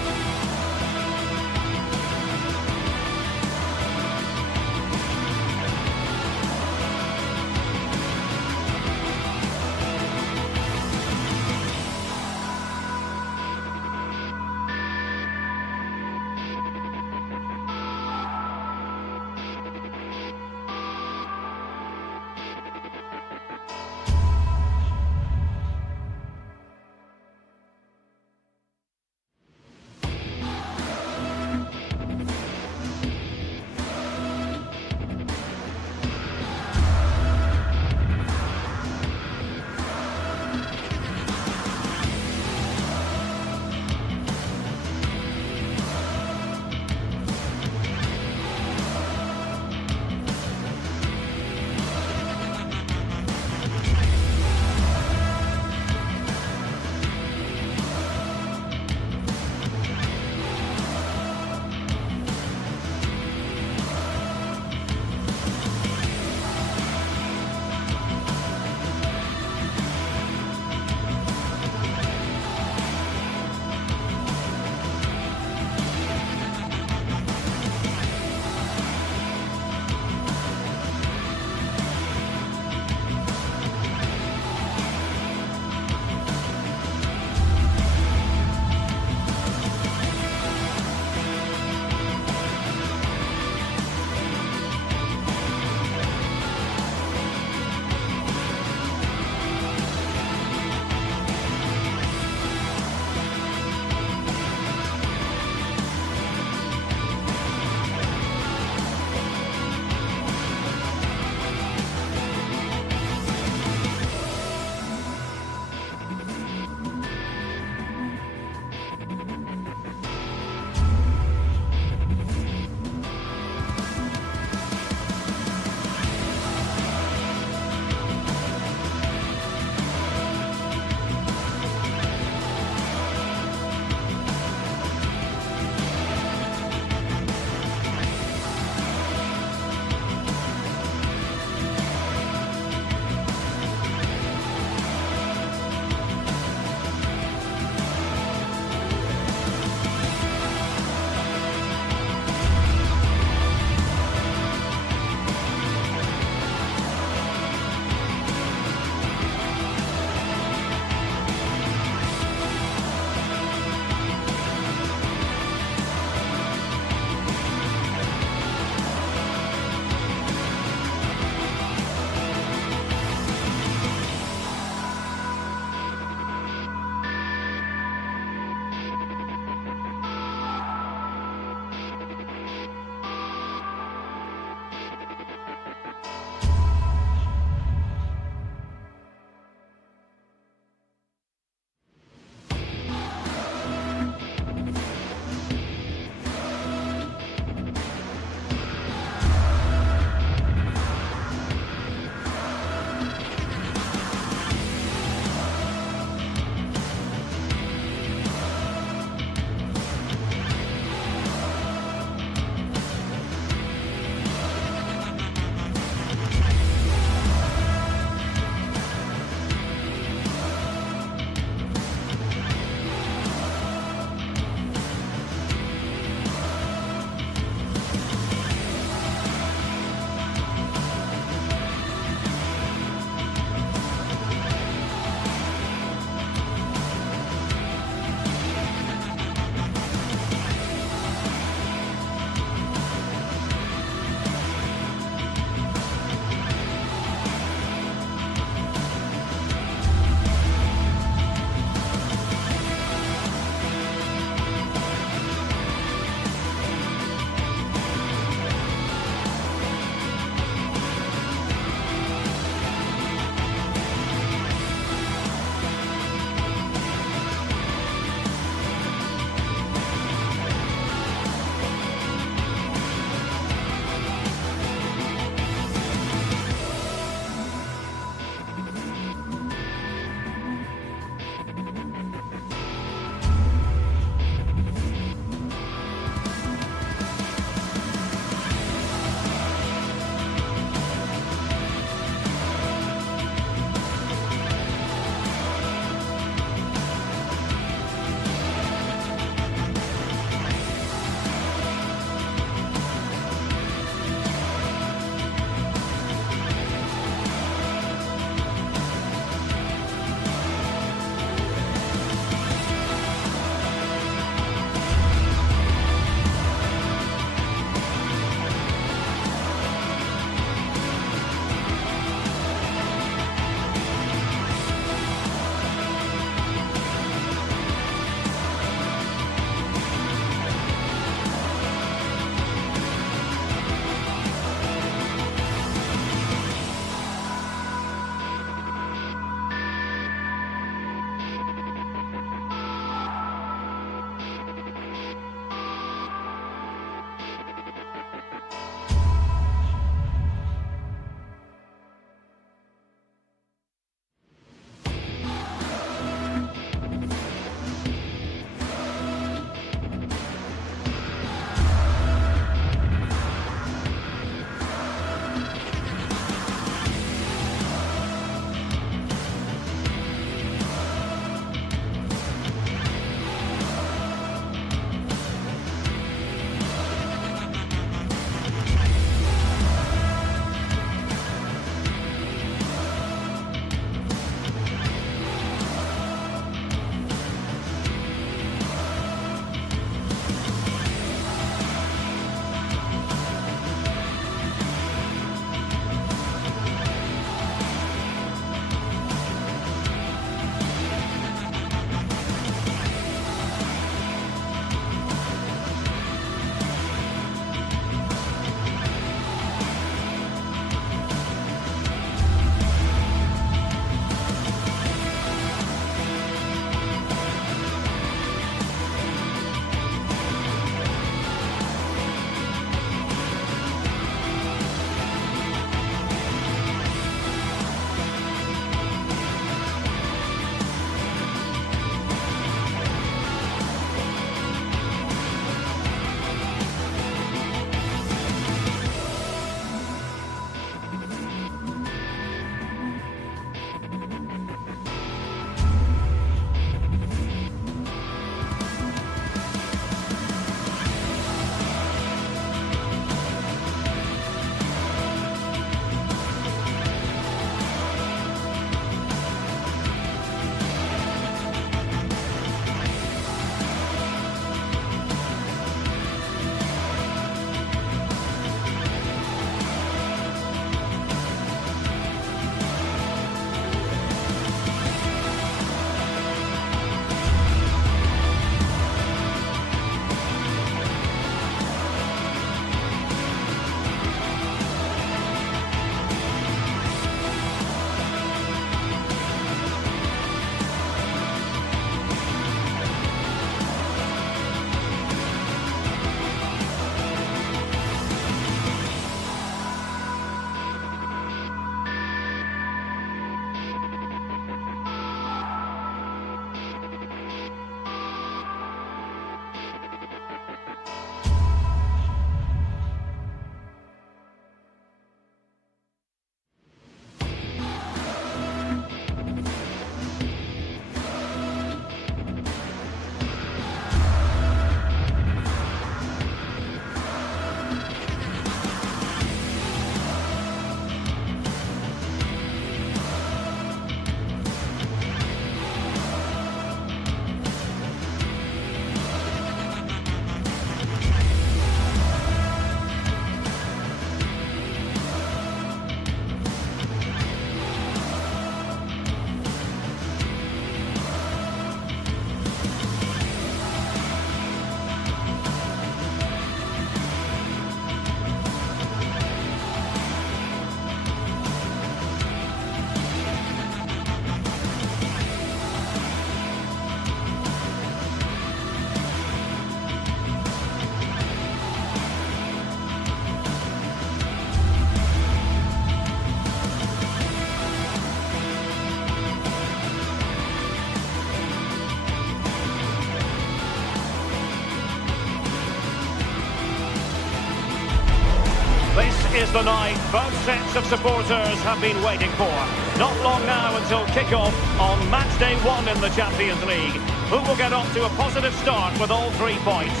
is the night both sets of supporters have been waiting for. Not long now until kick-off on match day 1 in the Champions League. Who will get off to a positive start with all 3 points?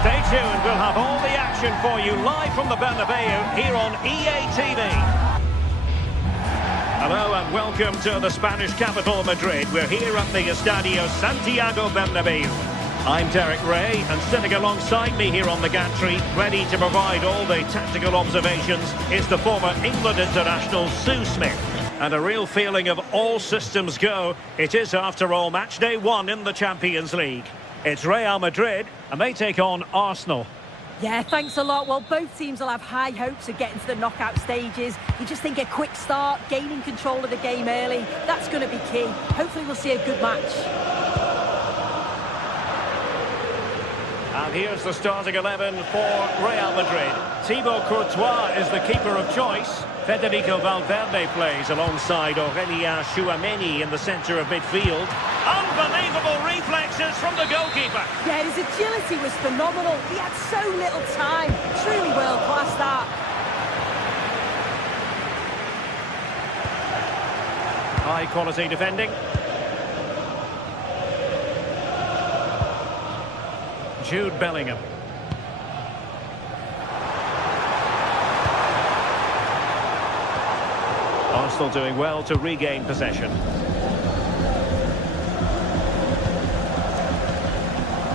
Stay tuned, we'll have all the action for you live from the Bernabeu here on EA TV. Hello and welcome to the Spanish capital, Madrid. We're here at the Estadio Santiago Bernabeu. I'm Derek Ray, and sitting alongside me here on the gantry, ready to provide all the tactical observations, is the former England international Sue Smith. And a real feeling of all systems go. It is, after all, match day 1 in the Champions League. It's Real Madrid, and they take on Arsenal. Yeah, thanks a lot. Well, both teams will have high hopes of getting to the knockout stages. You just think a quick start, gaining control of the game early, that's going to be key. Hopefully we'll see a good match. And here's the starting 11 for Real Madrid. Thibaut Courtois is the keeper of choice. Federico Valverde plays alongside Aurélien Tchouameni in the centre of midfield. Unbelievable reflexes from the goalkeeper. Yeah, his agility was phenomenal. He had so little time. Truly world-class that. High-quality defending. Jude Bellingham. Arsenal doing well to regain possession.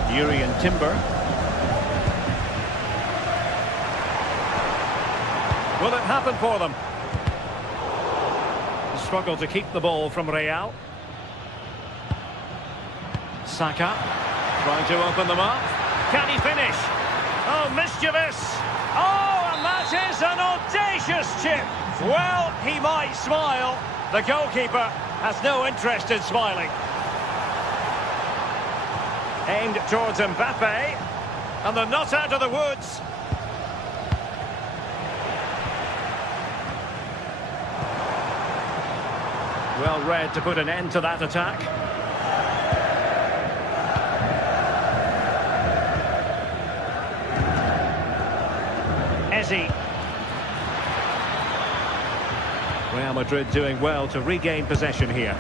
Jurrien Timber. Will it happen for them? Struggle to keep the ball from Real. Saka trying to open them up. Can he finish? Oh, mischievous. Oh, and that is an audacious chip. Well, he might smile. The goalkeeper has no interest in smiling. Aimed towards Mbappe. And they're not out of the woods. Well read to put an end to that attack. Ezzy. Real Madrid doing well to regain possession here.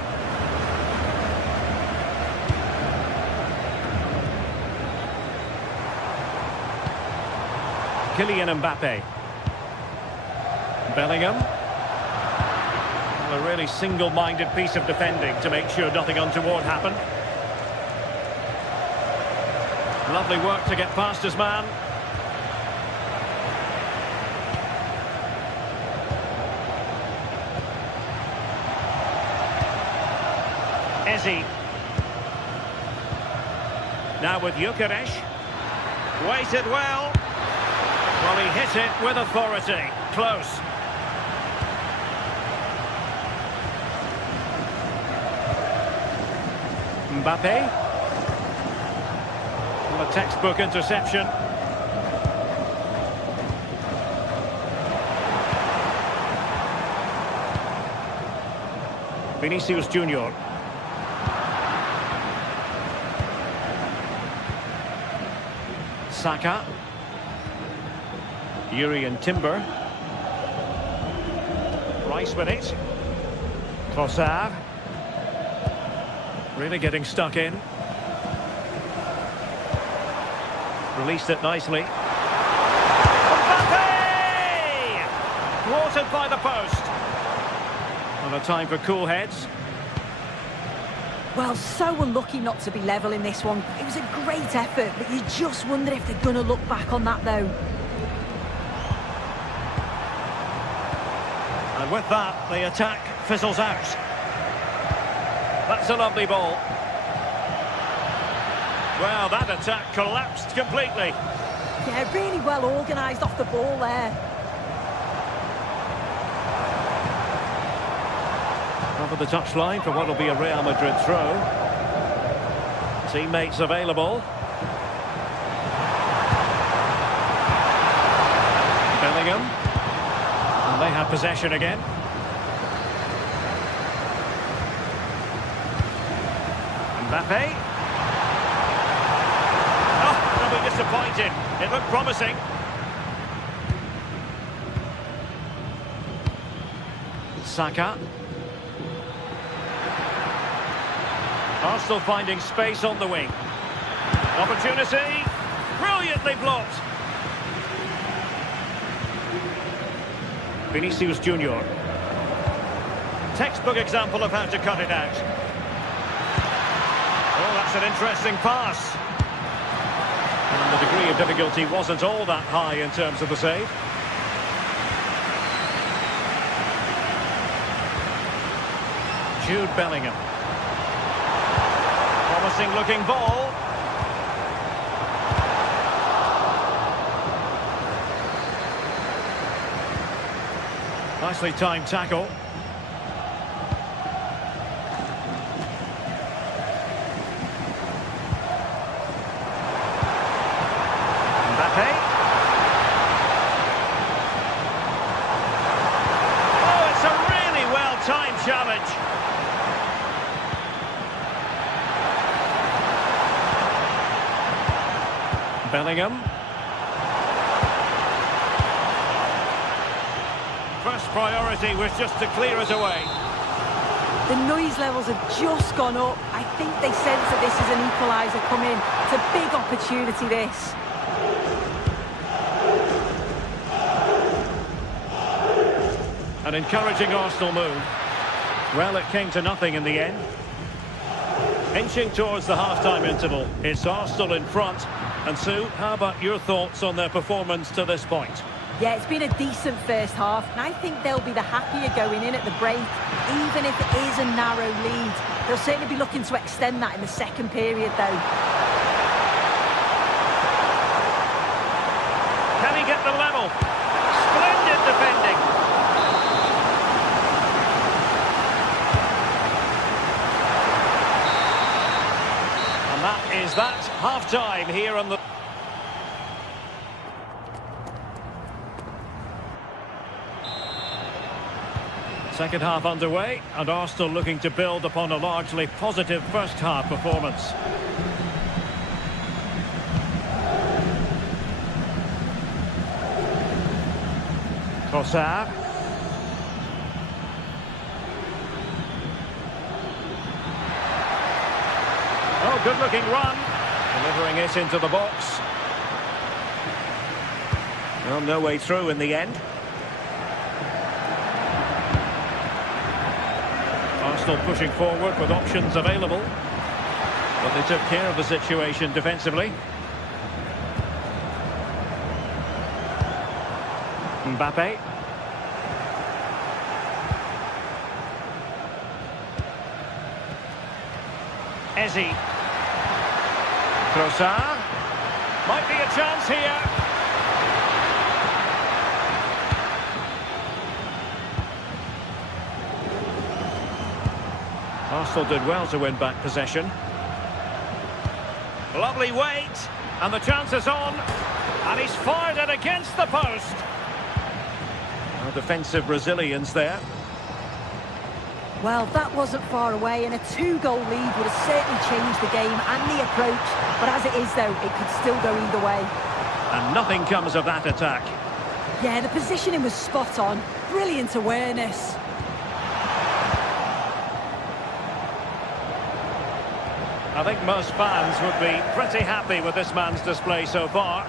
Kylian Mbappe. Bellingham. A really single-minded piece of defending to make sure nothing untoward happened. Lovely work to get past his man. Ezzy. Now with Gyökeres. Waited well. Well, he hit it with authority. Close. Mbappe. Well, a textbook interception. Vinicius Junior. Saka. Jurrien Timber. Rice with it. Trossard. Really getting stuck in. Released it nicely. Mbappe! Thwarted by the post. And a time for cool heads. Well, so unlucky not to be level in this one. It was a great effort, but you just wonder if they're going to look back on that, though. And with that, the attack fizzles out. That's a lovely ball. Well, that attack collapsed completely. Yeah, really well organised off the ball there. Over the touchline for what will be a Real Madrid throw. Teammates available. Bellingham. And they have possession again. Mbappe. Oh, they'll be disappointed. It looked promising. Saka. Arsenal finding space on the wing. Opportunity. Brilliantly blocked. Vinicius Junior. Textbook example of how to cut it out. Oh, that's an interesting pass. And the degree of difficulty wasn't all that high in terms of the save. Jude Bellingham. Promising looking ball. Nicely timed tackle. Mbappe. Oh, it's a really well-timed challenge. Bellingham. First priority was just to clear it away. The noise levels have just gone up. I think they sense that this is an equaliser coming. It's a big opportunity, this. An encouraging Arsenal move. Well, it came to nothing in the end. Inching towards the half-time interval. It's Arsenal in front. And Sue, how about your thoughts on their performance to this point? Yeah, it's been a decent first half, and I think they'll be the happier going in at the break, even if it is a narrow lead. They'll certainly be looking to extend that in the second period, though. Can he get the level? Splendid defending. And that is that. Half-time here on the... Second half underway, and Arsenal looking to build upon a largely positive first half performance. Trossard. Oh, good looking run. Delivering it into the box. Well, no way through in the end. Arsenal pushing forward with options available. But they took care of the situation defensively. Mbappe. Eze. Trossard. Might be a chance here. Arsenal did well to win back possession. Lovely weight, and the chance is on, and he's fired it against the post. Well, defensive resilience there. Well, that wasn't far away, and a two-goal lead would have certainly changed the game and the approach. But as it is, though, it could still go either way. And nothing comes of that attack. Yeah, the positioning was spot on. Brilliant awareness. I think most fans would be pretty happy with this man's display so far.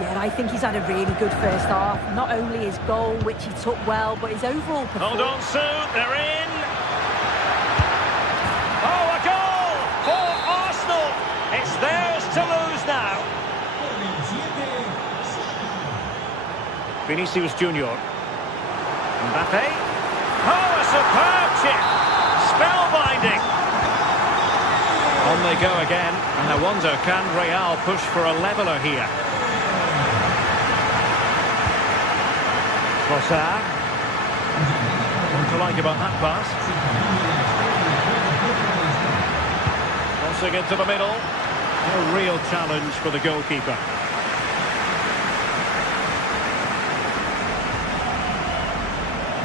Yeah, I think he's had a really good first half. Not only his goal, which he took well, but his overall performance... Hold on, Sue, they're in! Oh, a goal for Arsenal! It's theirs to lose now. Vinicius Junior. Mbappe. Oh, a superb chip! Spellbinding! On they go again, and I wonder, can Real push for a leveller here? Trossard. What to like about that pass? Crossing into the middle. A real challenge for the goalkeeper.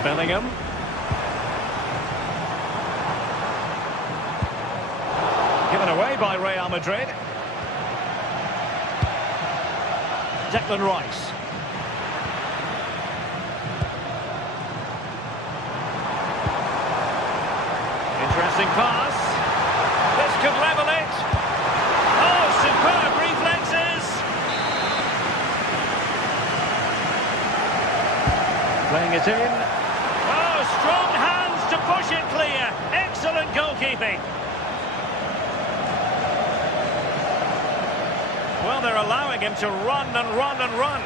Bellingham. Given away by Real Madrid. Declan Rice. Promising pass. This could level it. Oh, superb reflexes. Playing it in. Oh, strong hands to push it clear. Excellent goalkeeping. Well, they're allowing him to run and run and run.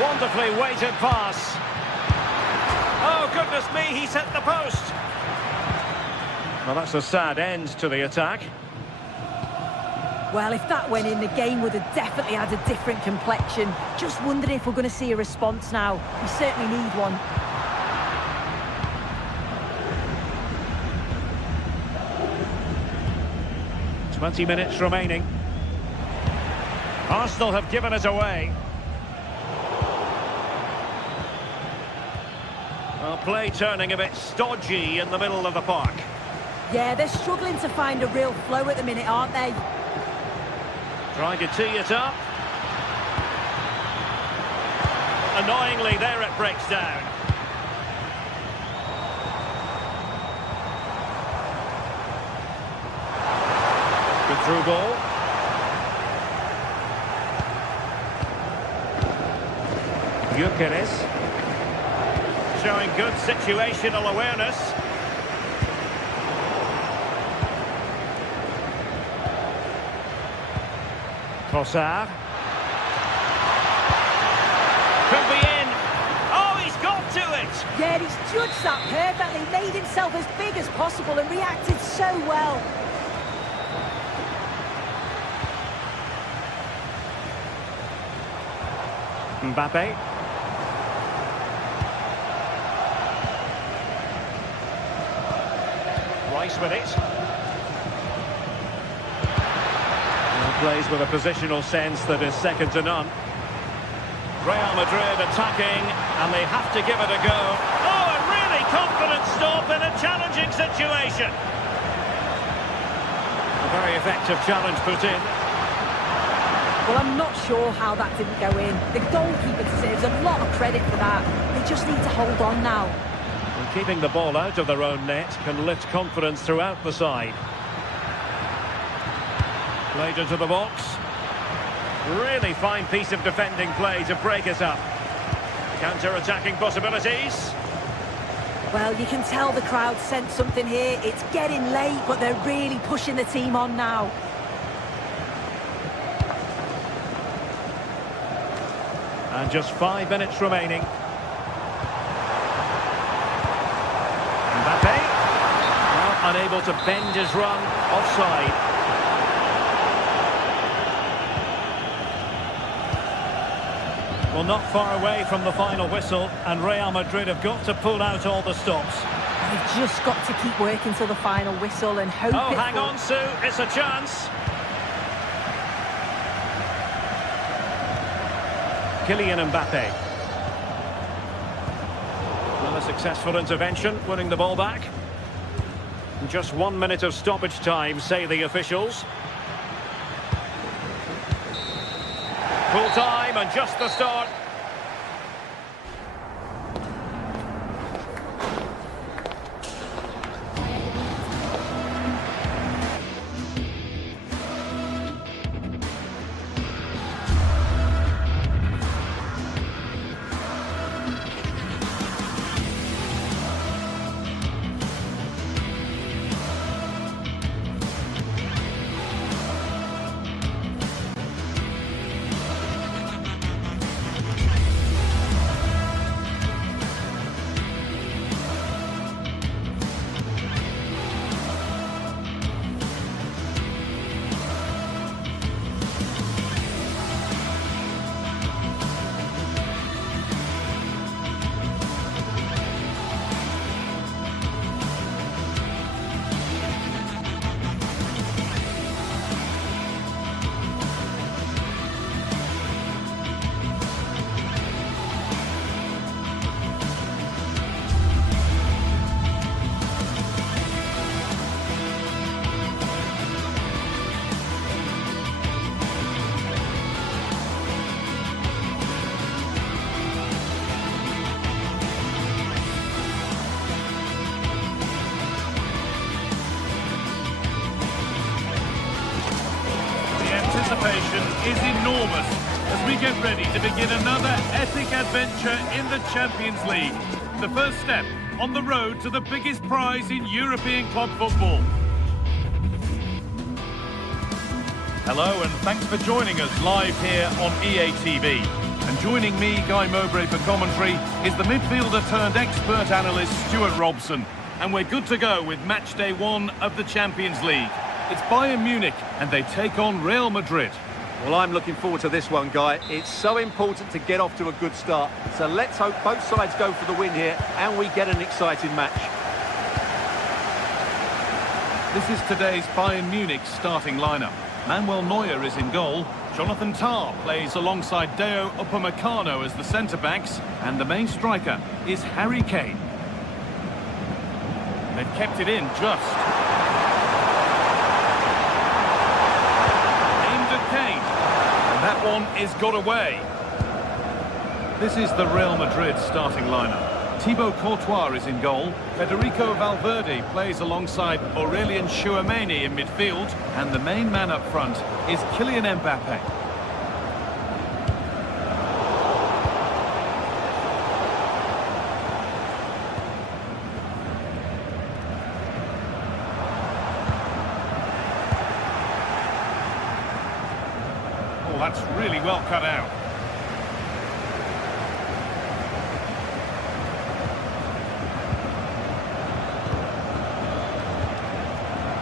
Wonderfully weighted pass. Oh, goodness me, he's hit the post. Well, that's a sad end to the attack. Well, if that went in, the game would have definitely had a different complexion. Just wondering if we're going to see a response now. We certainly need one. "20 minutes remaining. Arsenal have given it away. Well, play turning a bit stodgy in the middle of the park. Yeah, they're struggling to find a real flow at the minute, aren't they? Trying to tee it up. Annoyingly, there it breaks down. Good through ball. Gyökeres. Showing good situational awareness. Trossard. Could be in. Oh, he's got to it. Yeah, he's judged that perfectly, made himself as big as possible and reacted so well. Mbappe. Rice with it. Plays with a positional sense that is second to none. Real Madrid attacking, and they have to give it a go. Oh, a really confident stop in a challenging situation. A very effective challenge put in. Well, I'm not sure how that didn't go in. The goalkeeper deserves a lot of credit for that. They just need to hold on now. And keeping the ball out of their own net can lift confidence throughout the side. Played into the box. Really fine piece of defending play to break it up. Counter-attacking possibilities. Well, you can tell the crowd sense something here. It's getting late, but they're really pushing the team on now. And just 5 minutes remaining. Mbappe. Well, unable to bend his run. Offside. Well, not far away from the final whistle, and Real Madrid have got to pull out all the stops. They've just got to keep working till the final whistle and hope Oh, hang on, Sue, it's a chance. Kylian Mbappe. Well, a successful intervention, winning the ball back. Just 1 minute of stoppage time, say the officials. Full time and just the start. is enormous as we get ready to begin another epic adventure in the Champions League. The first step on the road to the biggest prize in European club football. Hello and thanks for joining us live here on EA TV. And joining me, Guy Mowbray, for commentary is the midfielder turned expert analyst Stuart Robson. And we're good to go with match day 1 of the Champions League. It's Bayern Munich and they take on Real Madrid. Well, I'm looking forward to this one, Guy. It's so important to get off to a good start. So let's hope both sides go for the win here and we get an exciting match. This is today's Bayern Munich starting lineup. Manuel Neuer is in goal. Jonathan Tah plays alongside Deo Upamecano as the centre-backs. And the main striker is Harry Kane. They've kept it in just. Aimed at Kane. And that one is got away. This is the Real Madrid starting lineup. Thibaut Courtois is in goal. Federico Valverde plays alongside Aurelien Tchouameni in midfield. And the main man up front is Kylian Mbappe. Oh, that's really well cut out.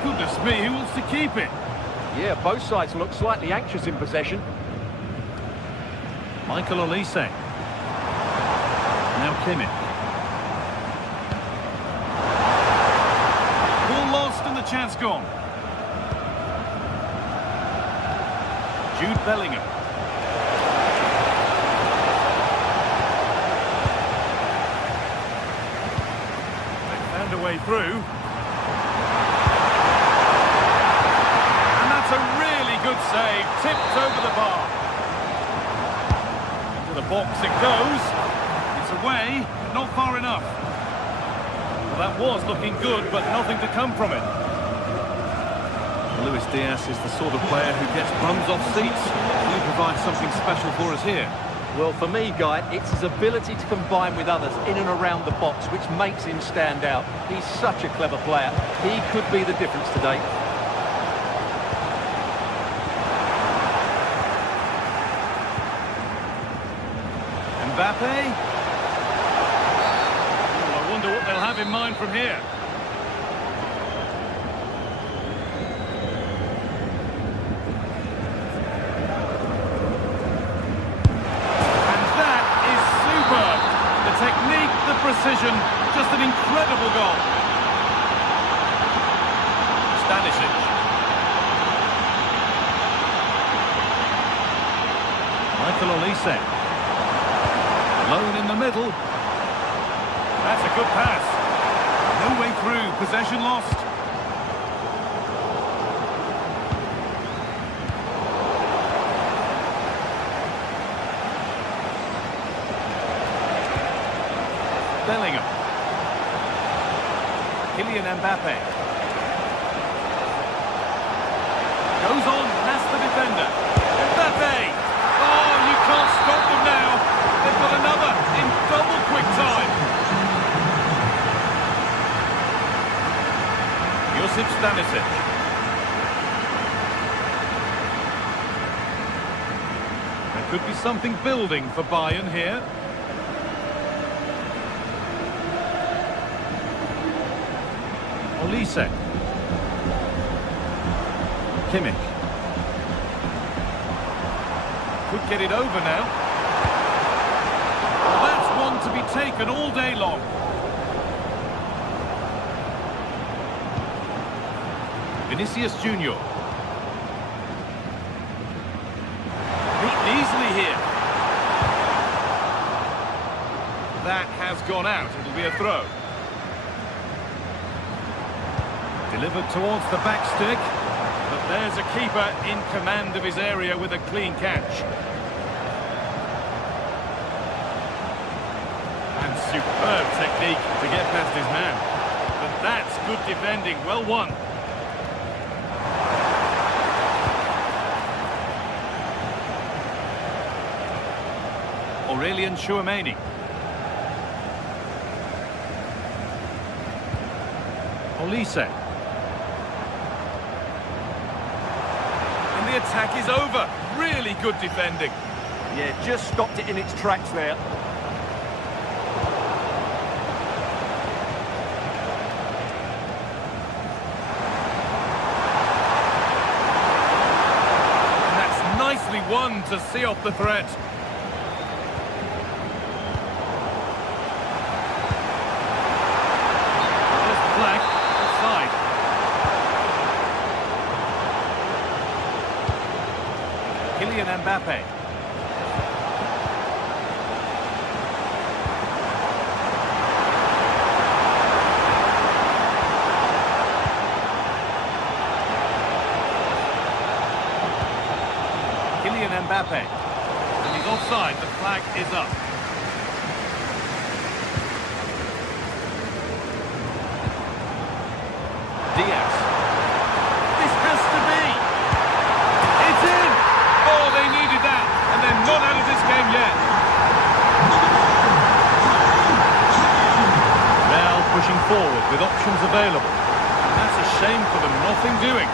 Goodness me, who wants to keep it? Yeah, both sides look slightly anxious in possession. Michael Olise. Now Kimmich. Ball lost and the chance gone. Jude Bellingham. They found a way through. Good save, tipped over the bar. Into the box it goes. It's away, not far enough. Well, that was looking good, but nothing to come from it. Luis Diaz is the sort of player who gets bums off seats. He provides something special for us here. Well, for me, Guy, it's his ability to combine with others in and around the box, which makes him stand out. He's such a clever player. He could be the difference today. Mbappe. Oh, I wonder what they'll have in mind from here. And that is superb. The technique, the precision, just an incredible goal. Stanisic. Michael Olise. Alone in the middle. That's a good pass. No way through. Possession lost. Bellingham. Kylian Mbappe. Goes on past the defender. Mbappe. Oh, you can't stop them now. They've got another in double quick time. Josip Stanisic. There could be something building for Bayern here. Olise. Kimmich. Could get it over now. To be taken all day long. Vinicius Junior. Beaten easily here. That has gone out. It'll be a throw. Delivered towards the back stick. But there's a keeper in command of his area with a clean catch. Superb technique to get past his man. But that's good defending, well won. Aurelian Chouameni. Olise. And the attack is over. Really good defending. Yeah, just stopped it in its tracks there. And that's nicely won to see off the threat. Flag, offside. Kylian Mbappe. Kylian Mbappe. And he's offside, the flag is up. Diaz. This has to be. It's in. Oh, they needed that. And they're not out of this game yet. Now pushing forward with options available. And that's a shame for them. Nothing doing.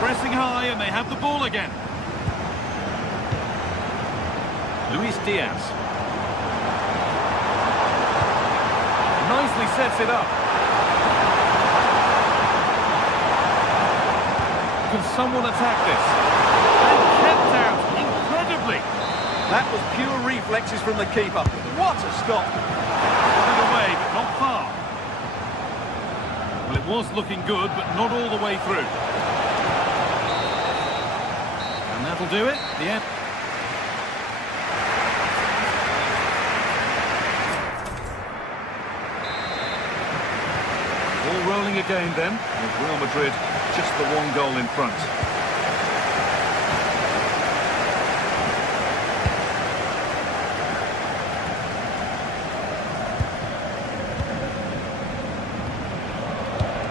Pressing high and they have the ball again. Luis Diaz. Nicely sets it up. Can someone attack this? And kept out incredibly. That was pure reflexes from the keeper. What a stop. Got it away, but not far. Well, it was looking good, but not all the way through. And that'll do it. The end. All rolling again then, with Real Madrid just the one goal in front.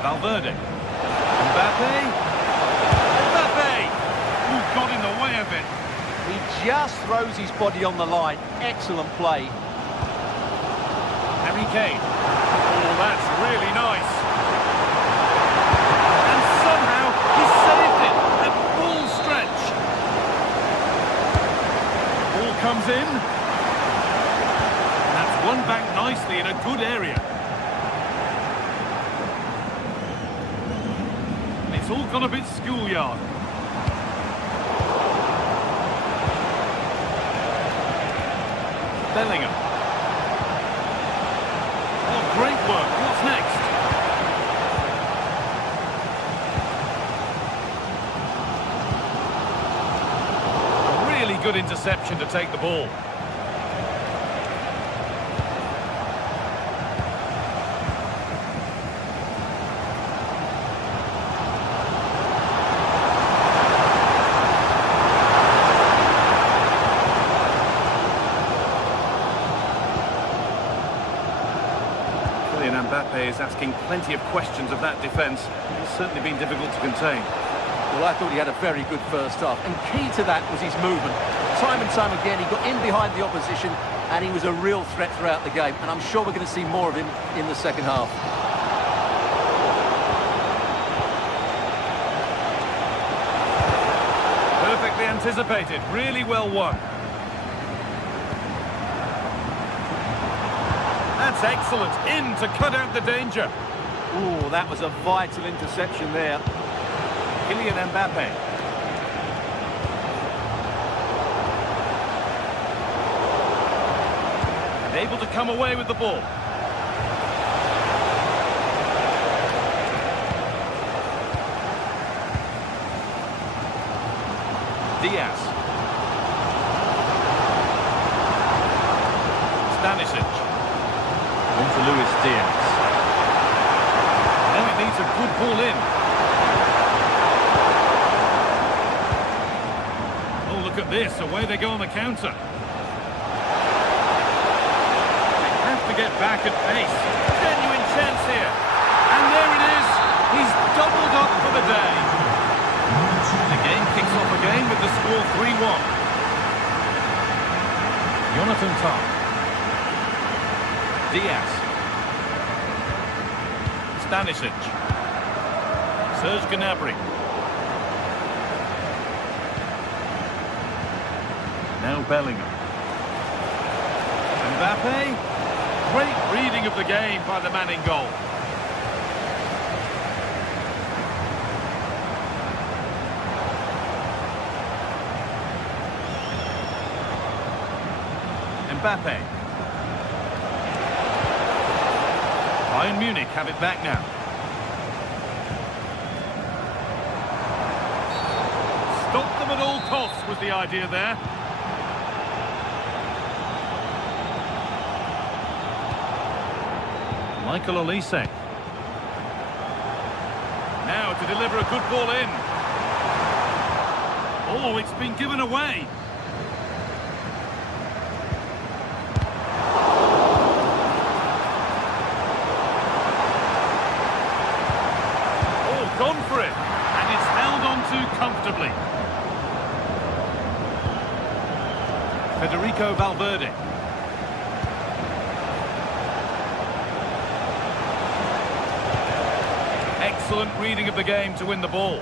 Valverde. Mbappe. Mbappe! Who got in the way of it. He just throws his body on the line. Excellent play. Harry Kane. Oh, that's really nice. And somehow he saved it at full stretch. Ball comes in. That's won back nicely in a good area. It's all gone a bit schoolyard. Bellingham. Oh, great work. What's next? A really good interception to take the ball. Kylian Mbappe is asking plenty of questions of that defence. It's certainly been difficult to contain. Well, I thought he had a very good first half, and key to that was his movement. Time and time again, he got in behind the opposition, and he was a real threat throughout the game, and I'm sure we're going to see more of him in the second half. Perfectly anticipated, really well won. That's excellent, in to cut out the danger. Ooh, that was a vital interception there. Kylian Mbappe. And able to come away with the ball. Diaz. Stanisic. Into Luis Diaz. Now it needs a good ball in. Oh, look at this. Away they go on the counter. They have to get back at pace. Genuine chance here. And there it is. He's doubled up for the day. The game kicks off again with the score 3-1. Jonathan Tah. Diaz. Stanisic. Serge Gnabry. Now Bellingham. Mbappe. Great reading of the game by the man in goal. Mbappe. Bayern Munich have it back now. Stop them at all costs was the idea there. Michael Olise. Now to deliver a good ball in. Oh, it's been given away. Oh, gone for it. And it's held on to comfortably. Federico Valverde. Excellent reading of the game to win the ball.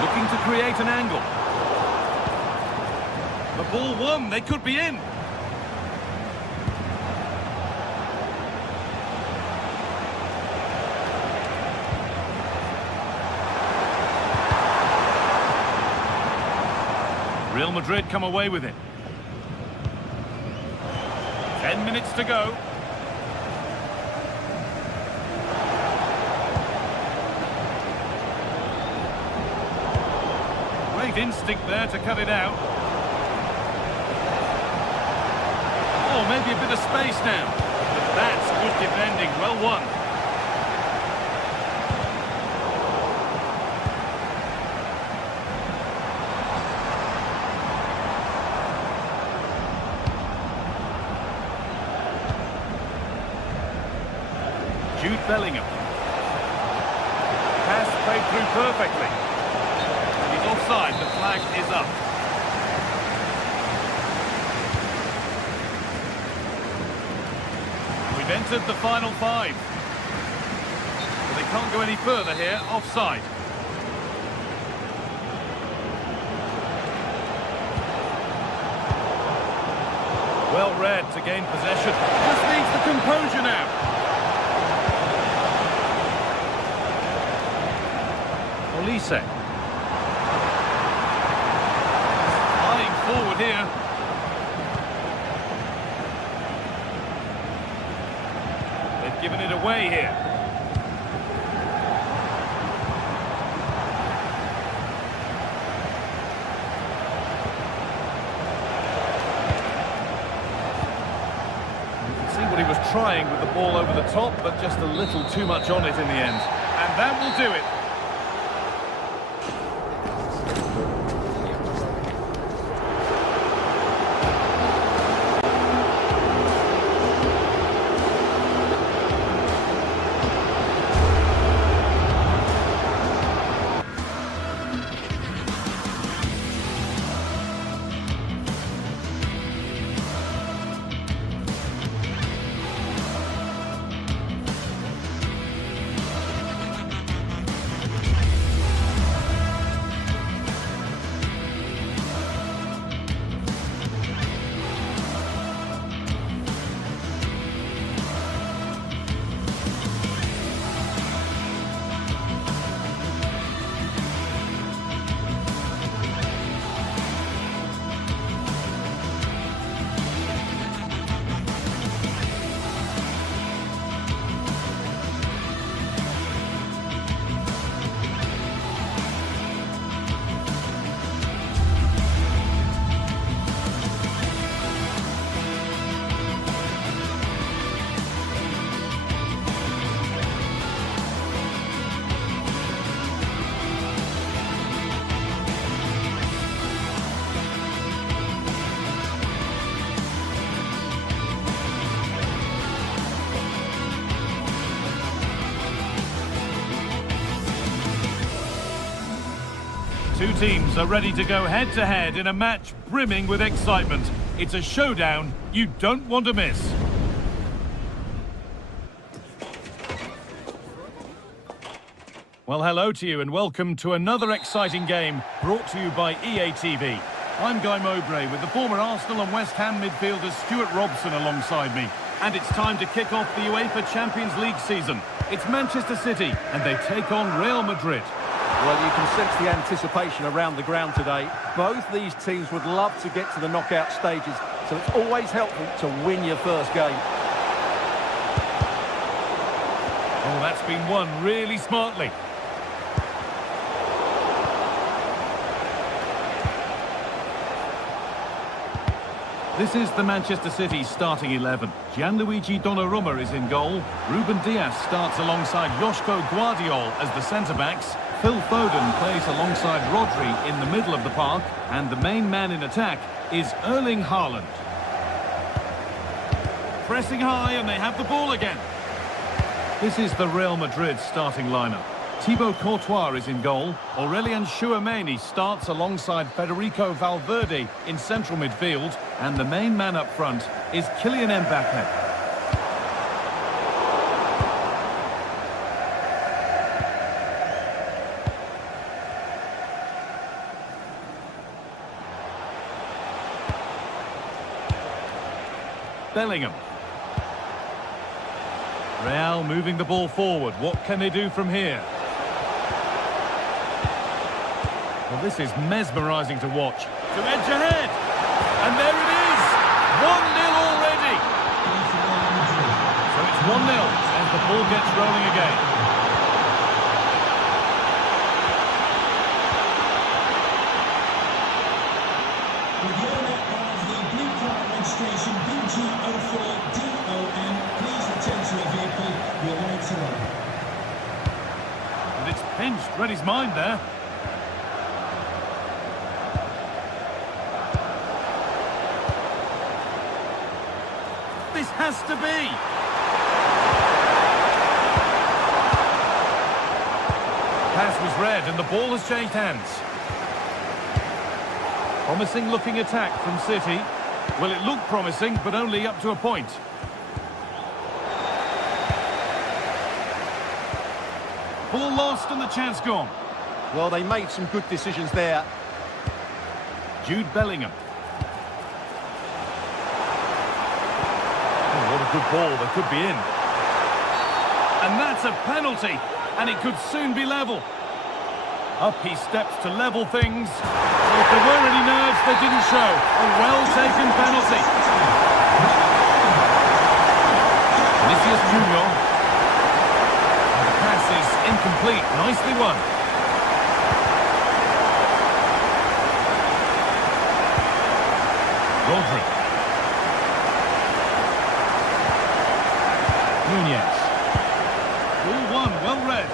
Looking to create an angle. The ball won, they could be in. Real Madrid come away with it. 10 minutes to go. Great instinct there to cut it out. Oh, maybe a bit of space now. But that's good defending. Well won. Jude Bellingham. Pass played through perfectly. He's offside, the flag is up. We've entered the final 5. But they can't go any further here, offside. Well read to gain possession. Just needs the composure now. Olise. Flying forward here. They've given it away here. You can see what he was trying with the ball over the top, but just a little too much on it in the end. And that will do it. two teams are ready to go head-to-head in a match brimming with excitement. It's a showdown you don't want to miss. Well, hello to you and welcome to another exciting game brought to you by EA TV. I'm Guy Mowbray with the former Arsenal and West Ham midfielder Stuart Robson alongside me. And it's time to kick off the UEFA Champions League season. It's Manchester City and they take on Real Madrid. Well, you can sense the anticipation around the ground today. Both these teams would love to get to the knockout stages, so it's always helpful to win your first game. Oh, that's been won really smartly. This is the Manchester City starting 11. Gianluigi Donnarumma is in goal. Ruben Dias starts alongside Joško Guardiol as the centre-backs. Phil Foden plays alongside Rodri in the middle of the park. And the main man in attack is Erling Haaland. Pressing high and they have the ball again. This is the Real Madrid starting lineup. Thibaut Courtois is in goal. Aurelien Tchouameni starts alongside Federico Valverde in central midfield. And the main man up front is Kylian Mbappe. Bellingham. Real moving the ball forward. What can they do from here? Well, this is mesmerising to watch. To edge ahead. And there it is. 1-0 already. So it's 1-0 as the ball gets rolling again. With the owner of the blue car registration BG04DON, please return to your vehicle. Your lights are on. And it's pinched. Read his mind there. This has to be. Pass was read and the ball has changed hands. Promising looking attack from City. Well, it looked promising, but only up to a point. Ball lost and the chance gone. Well, they made some good decisions there. Jude Bellingham. Oh, what a good ball, they could be in. And that's a penalty, and it could soon be level. Up he steps to level things. Well, if there were any nerves, they didn't show. A well-taken penalty. Vinicius Junior. And the pass is incomplete. Nicely won. Rodri. Nunez. Ball won, well read.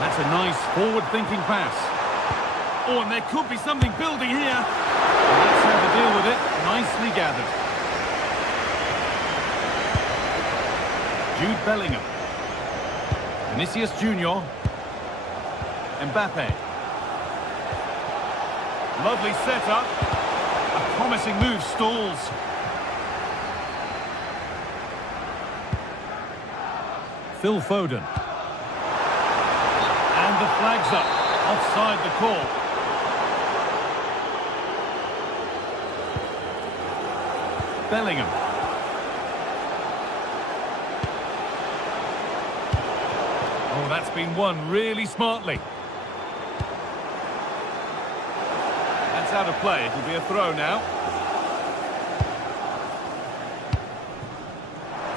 That's a nice forward-thinking pass. Oh, and there could be something building here. And that's how to deal with it. Nicely gathered. Jude Bellingham. Vinicius Junior. Mbappe. Lovely setup. A promising move stalls. Phil Foden. And the flag's up. Offside the call. Bellingham. Oh, that's been won really smartly. That's out of play. It'll be a throw now.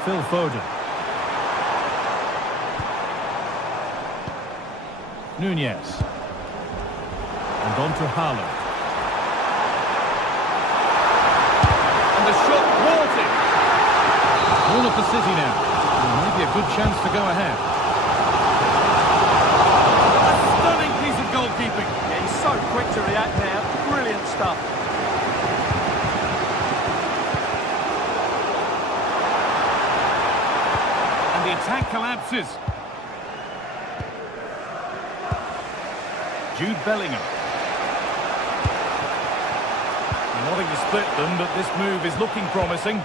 Phil Foden. Nunez. And on to Haaland. And the shot thwarted. All of the City now. Well, maybe a good chance to go ahead. A stunning piece of goalkeeping. Yeah, he's so quick to react now. Brilliant stuff. collapses. Jude Bellingham. Wanting to split them, but this move is looking promising.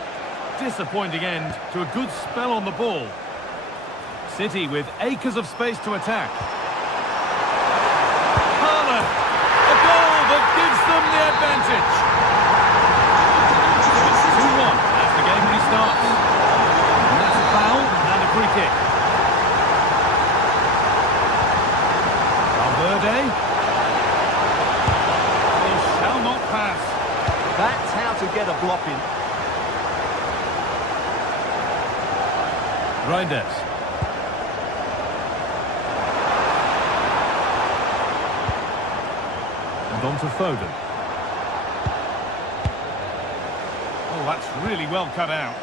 Disappointing end to a good spell on the ball. City with acres of space to attack. Haaland, a goal that gives them the advantage. 2-1 as the game restarts. And that's a foul and a free kick. Valverde. They shall not pass. That's how to get a block in. Reinders. And on to Foden. Oh, that's really well cut out.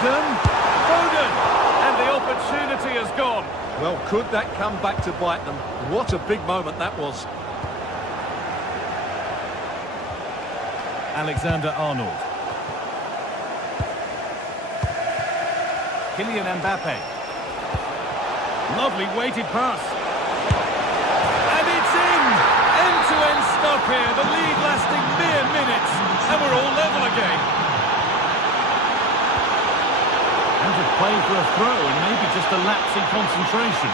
Foden! And the opportunity has gone. Well, could that come back to bite them? What a big moment that was. Alexander-Arnold. Kylian Mbappe. Lovely weighted pass. And it's in! End-to-end stop here. The lead lasting mere minutes. And we're all level again. Out of play for a throw and maybe just a lapse in concentration.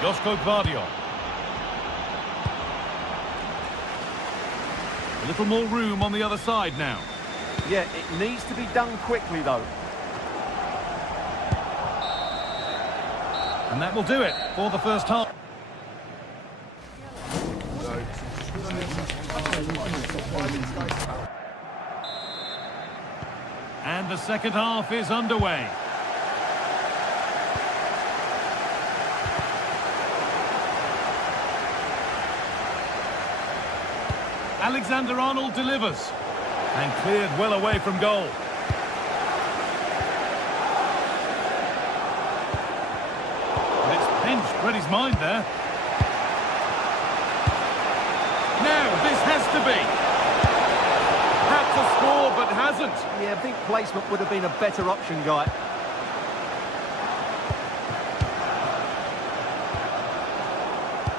Josko Gvardiol. A little more room on the other side now. Yeah, it needs to be done quickly, though. And that will do it for the first half. And the second half is underway. Alexander-Arnold delivers. And cleared well away from goal. And it's pinched Reddy's mind there. Now, this has to be. Had to score, but hasn't. Yeah, I think placement would have been a better option, Guy.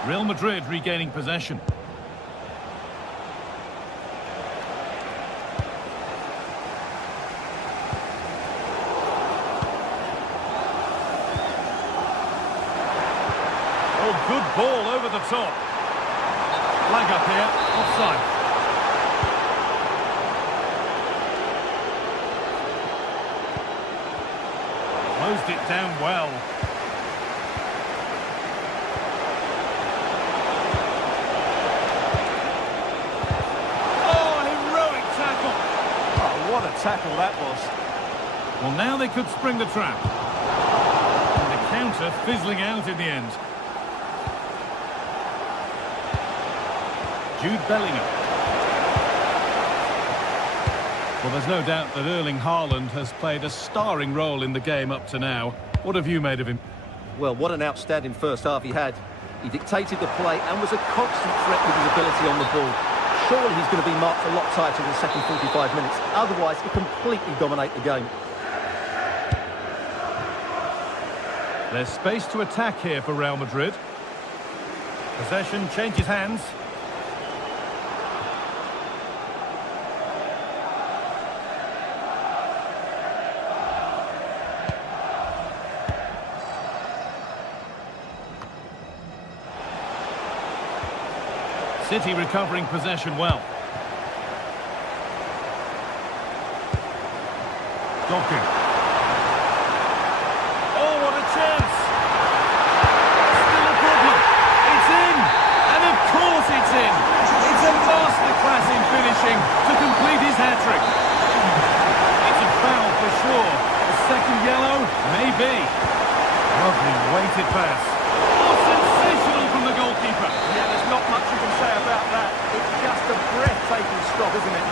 Real Madrid regaining possession. Oh, good ball over the top. Flag up here, offside. Closed it down well. Oh, heroic tackle. Oh, what a tackle that was. Well, now they could spring the trap. And the counter fizzling out in the end. Jude Bellingham. Well, there's no doubt that Erling Haaland has played a starring role in the game up to now. What have you made of him? Well, what an outstanding first half he had. He dictated the play and was a constant threat with his ability on the ball. Surely he's going to be marked a lot tighter in the second 45 minutes. Otherwise, he'll completely dominate the game. There's space to attack here for Real Madrid. Possession changes hands. City recovering possession well. Doku. Oh, what a chance! Still a problem. It's in! And of course it's in! It's a masterclass in finishing to complete his hat-trick. It's a foul for sure. A second yellow? Maybe. Lovely weighted pass. Oh, sensational from the goalkeeper. Yeah, there's not much you can say about that. It's just a breathtaking stop, isn't it?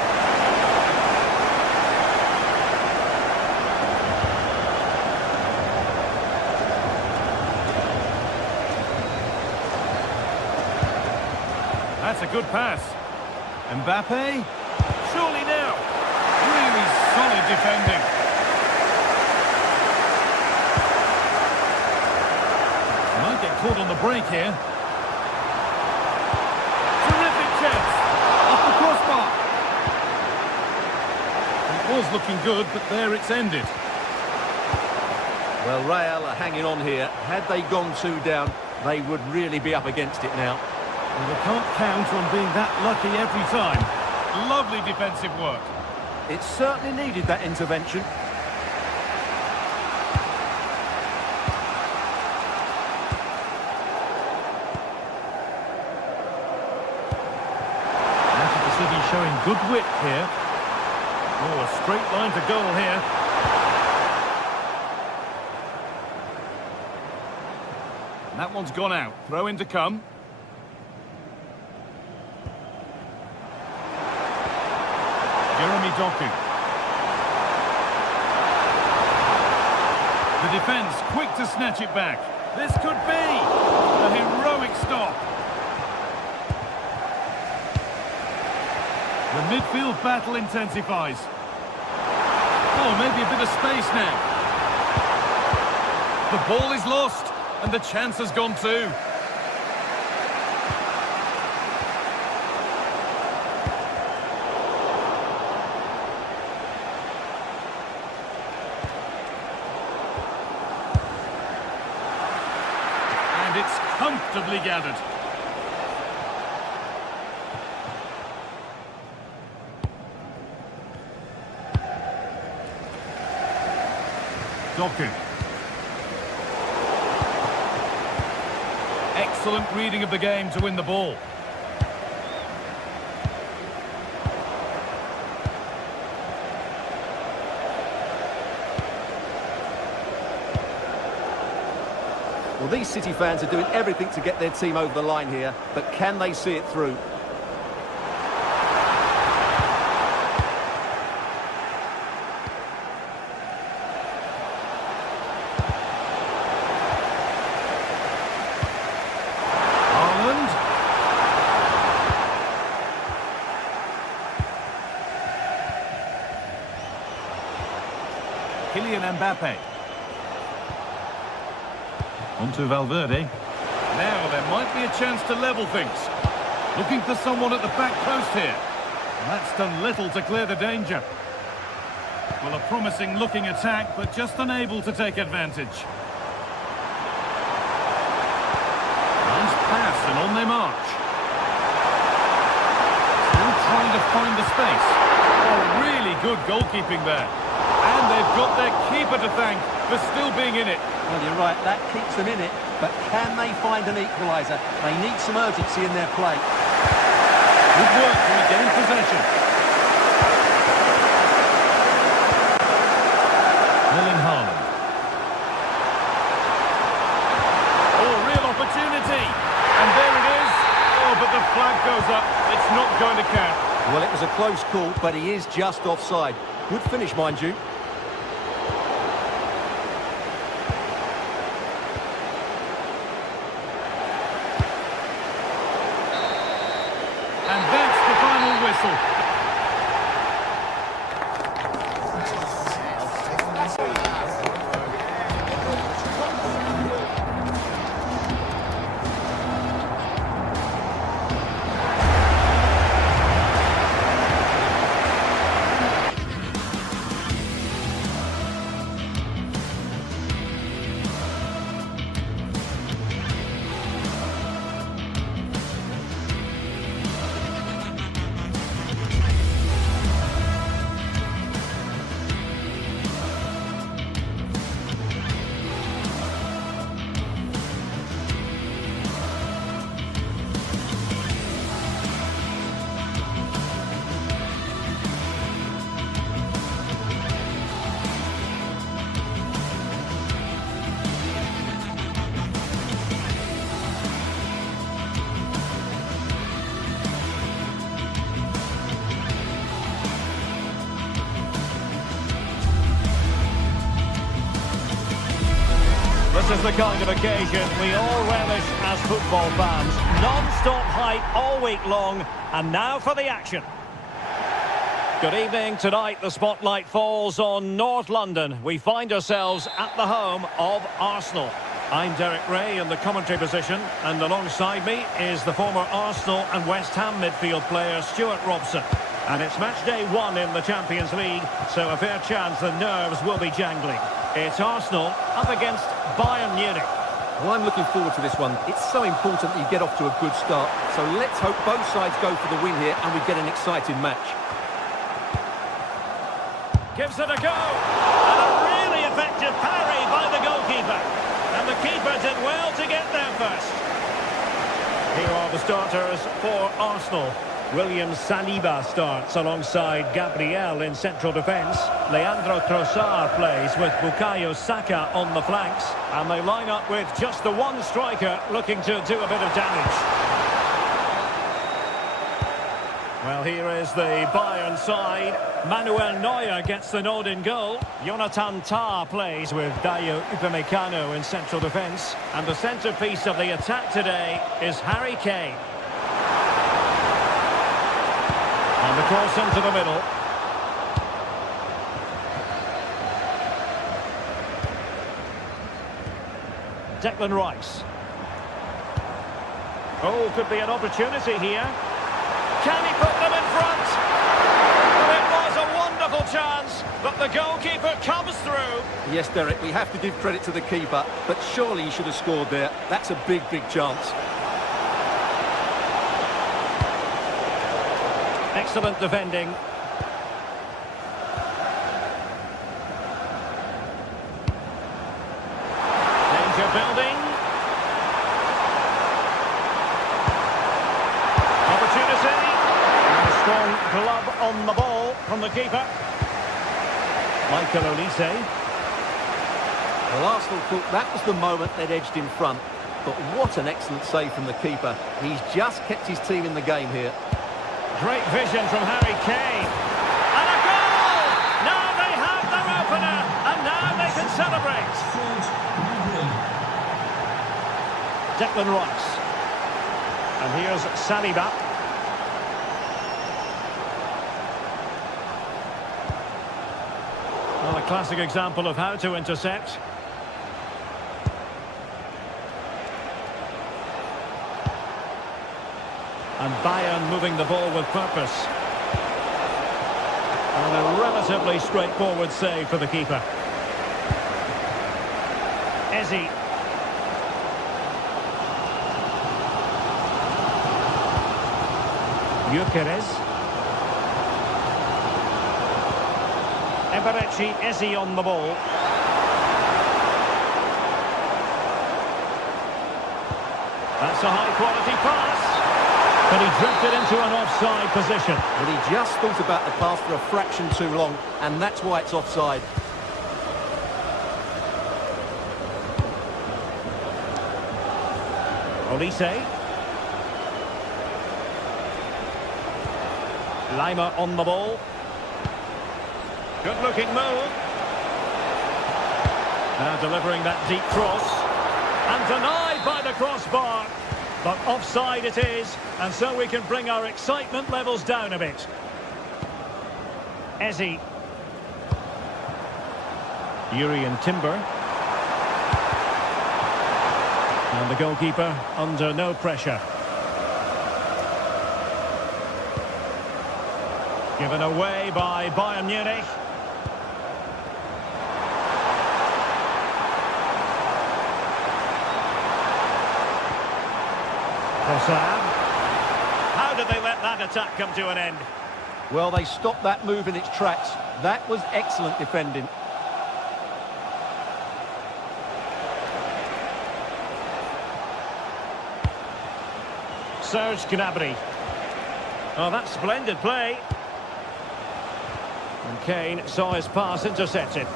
a good pass. Mbappe? Surely now. Really solid defending. Might get caught on the break here. Terrific chance. Off the crossbar. It was looking good, but there it's ended. Well, Real are hanging on here. Had they gone 2 down, they would really be up against it now. Well, they can't count on being that lucky every time. Lovely defensive work. It certainly needed that intervention. Manchester City showing good wit here. Oh, a straight line to goal here. And that one's gone out. Throw in to come. Jeremy Doku. The defence quick to snatch it back. This could be a heroic stop. The midfield battle intensifies. Oh, maybe a bit of space now. The ball is lost, and the chance has gone too. And it's comfortably gathered. Doku. Excellent reading of the game to win the ball. Well, these City fans are doing everything to get their team over the line here, but can they see it through? Kylian Mbappe. On to Valverde. Now there might be a chance to level things. Looking for someone at the back post here. And that's done little to clear the danger. Well, a promising looking attack, but just unable to take advantage. Nice pass, and on they march. Still trying to find the space. Oh, really good goalkeeping there. And they've got their keeper to thank for still being in it. Well, you're right, that keeps them in it, but can they find an equaliser? They need some urgency in their play. Good work to regain possession. Erling Haaland. Oh, real opportunity. And there it is. Oh, but the flag goes up. It's not going to count. Well, it was a close call, but he is just offside. Good finish, mind you. And that's the final whistle. the kind of occasion we all relish as football fans. Non-stop hype all week long, and now for the action. Good evening. Tonight the spotlight falls on North London. We find ourselves at the home of Arsenal. I'm Derek Ray in the commentary position, and alongside me is the former Arsenal and West Ham midfield player Stuart Robson. And it's match day 1 in the Champions League, so a fair chance the nerves will be jangling. It's Arsenal up against Bayern Munich. Well, I'm looking forward to this one. It's so important that you get off to a good start. So let's hope both sides go for the win here and we get an exciting match. Gives it a go. And a really effective parry by the goalkeeper. And the keeper did well to get there first. Here are the starters for Arsenal. William Saliba starts alongside Gabriel in central defence. Leandro Trossard plays with Bukayo Saka on the flanks. And they line up with just the one striker looking to do a bit of damage. Well, here is the Bayern side. Manuel Neuer gets the nod in goal. Jonathan Tah plays with Dayo Upamecano in central defence. And the centrepiece of the attack today is Harry Kane. And the cross into the middle. Declan Rice. Oh, could be an opportunity here. Can he put them in front? Well, it was a wonderful chance, but the goalkeeper comes through. Yes, Derek, we have to give credit to the keeper, but surely he should have scored there. That's a big, big chance. Excellent defending. Danger building. Opportunity. And a strong glove on the ball from the keeper. Michael Olise. Well, Arsenal thought that was the moment they'd edged in front. But what an excellent save from the keeper. He's just kept his team in the game here. Great vision from Harry Kane. And a goal! Now they have their opener, and now they can celebrate. Declan Rice. And here's Saliba. Well, a classic example of how to intercept. And Bayern moving the ball with purpose. And a relatively straightforward save for the keeper. Eze. Gyökeres. Eberechi Eze on the ball. That's a high-quality pass. But he drifted into an offside position. Well, he just thought about the pass for a fraction too long, and that's why it's offside. Olise. Lima on the ball. Good-looking move. Now delivering that deep cross. And denied by the crossbar. But offside it is, and so we can bring our excitement levels down a bit. Eze. Urian Timber. And the goalkeeper under no pressure. Given away by Bayern Munich. How did they let that attack come to an end? Well, they stopped that move in its tracks. That was excellent defending. Serge Gnabry. Oh, that's splendid play. And Kane saw his pass intercepted.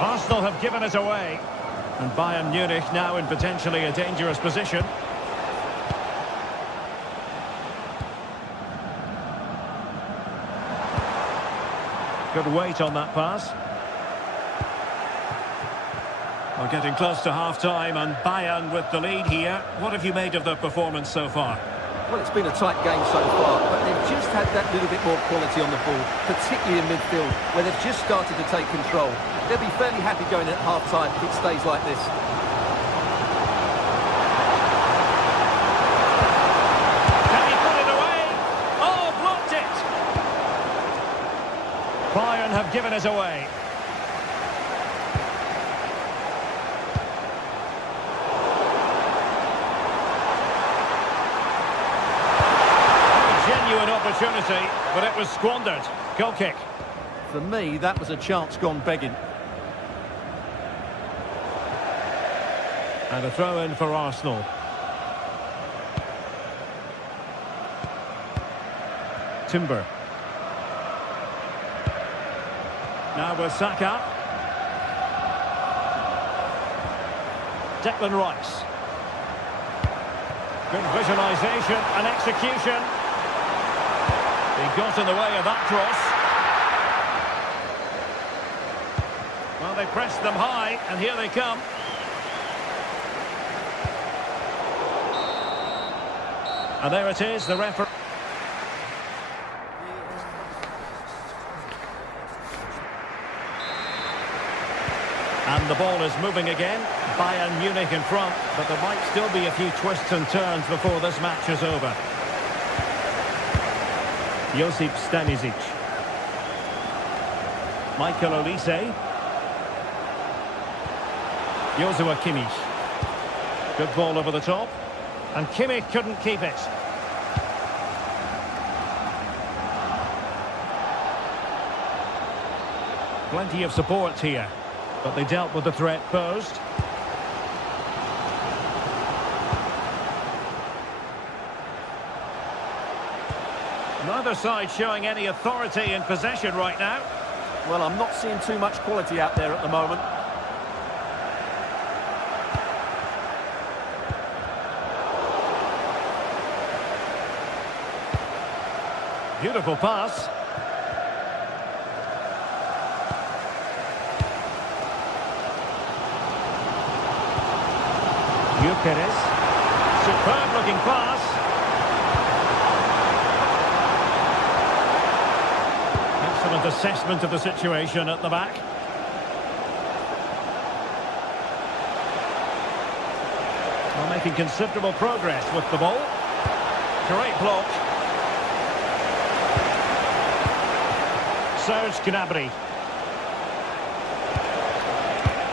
Arsenal have given it away. And Bayern Munich now in potentially a dangerous position. Good weight on that pass. We're getting close to half-time, and Bayern with the lead here. What have you made of their performance so far? Well, it's been a tight game so far, but they've just had that little bit more quality on the ball, particularly in midfield, where they've just started to take control. They'll be fairly happy going at half-time if it stays like this. Can he put it away? Oh, blocked it! Bayern have given it away. Genuine opportunity, but it was squandered. Goal kick. For me, that was a chance gone begging. And a throw-in for Arsenal. Timber. Now with Saka. Declan Rice. Good visualisation and execution. He got in the way of that cross. Well, they pressed them high, and here they come. And there it is, the referee. And the ball is moving again. Bayern Munich in front, but there might still be a few twists and turns before this match is over. Josip Stanisic. Michael Olise. Joshua Kimmich. Good ball over the top. And Kimmich couldn't keep it. Plenty of support here, but they dealt with the threat posed. Neither side showing any authority in possession right now. Well, I'm not seeing too much quality out there at the moment. Beautiful pass. Gyökeres. Superb looking pass. Excellent assessment of the situation at the back. Well, making considerable progress with the ball. Great block. Serge Gnabry.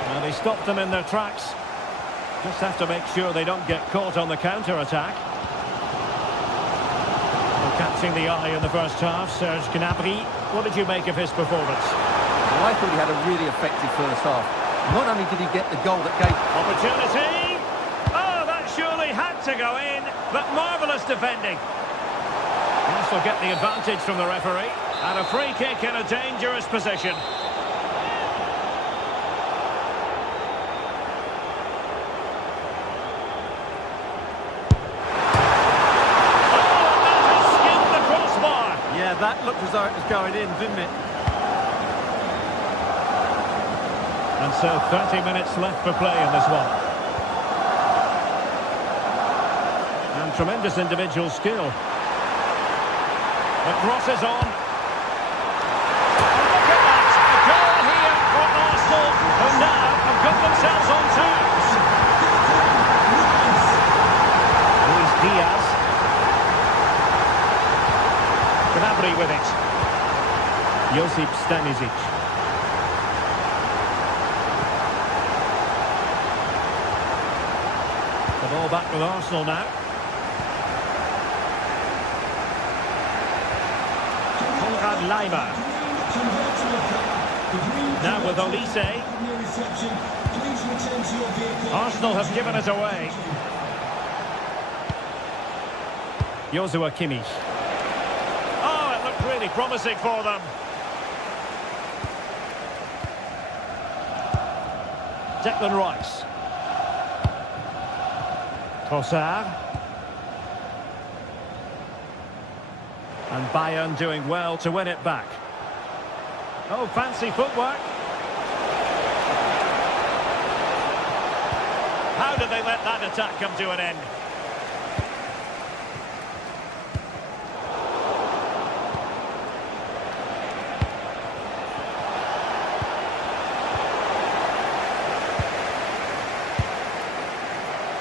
Now they stopped them in their tracks. Just have to make sure they don't get caught on the counter-attack. Well, catching the eye in the first half, Serge Gnabry. What did you make of his performance? Well, I thought he had a really effective first half. Not only did he get the goal that gave... Opportunity! Oh, that surely had to go in, but marvellous defending. This will get the advantage from the referee. And a free kick in a dangerous position. Yeah, that looked as though it was going in, didn't it? And so 30 minutes left for play in this one. And tremendous individual skill. The cross is on. Look at that! A goal here for Arsenal, who now have got themselves on terms. Luis Diaz. Gnabry with it. Josip Stanisic. The ball back with Arsenal now. Konrad Laimer. Now with Olise. Arsenal have given it away. Joshua Kimmich. Really promising for them. Declan Rice. Trossard. And Bayern doing well to win it back. Oh, fancy footwork. How did they let that attack come to an end?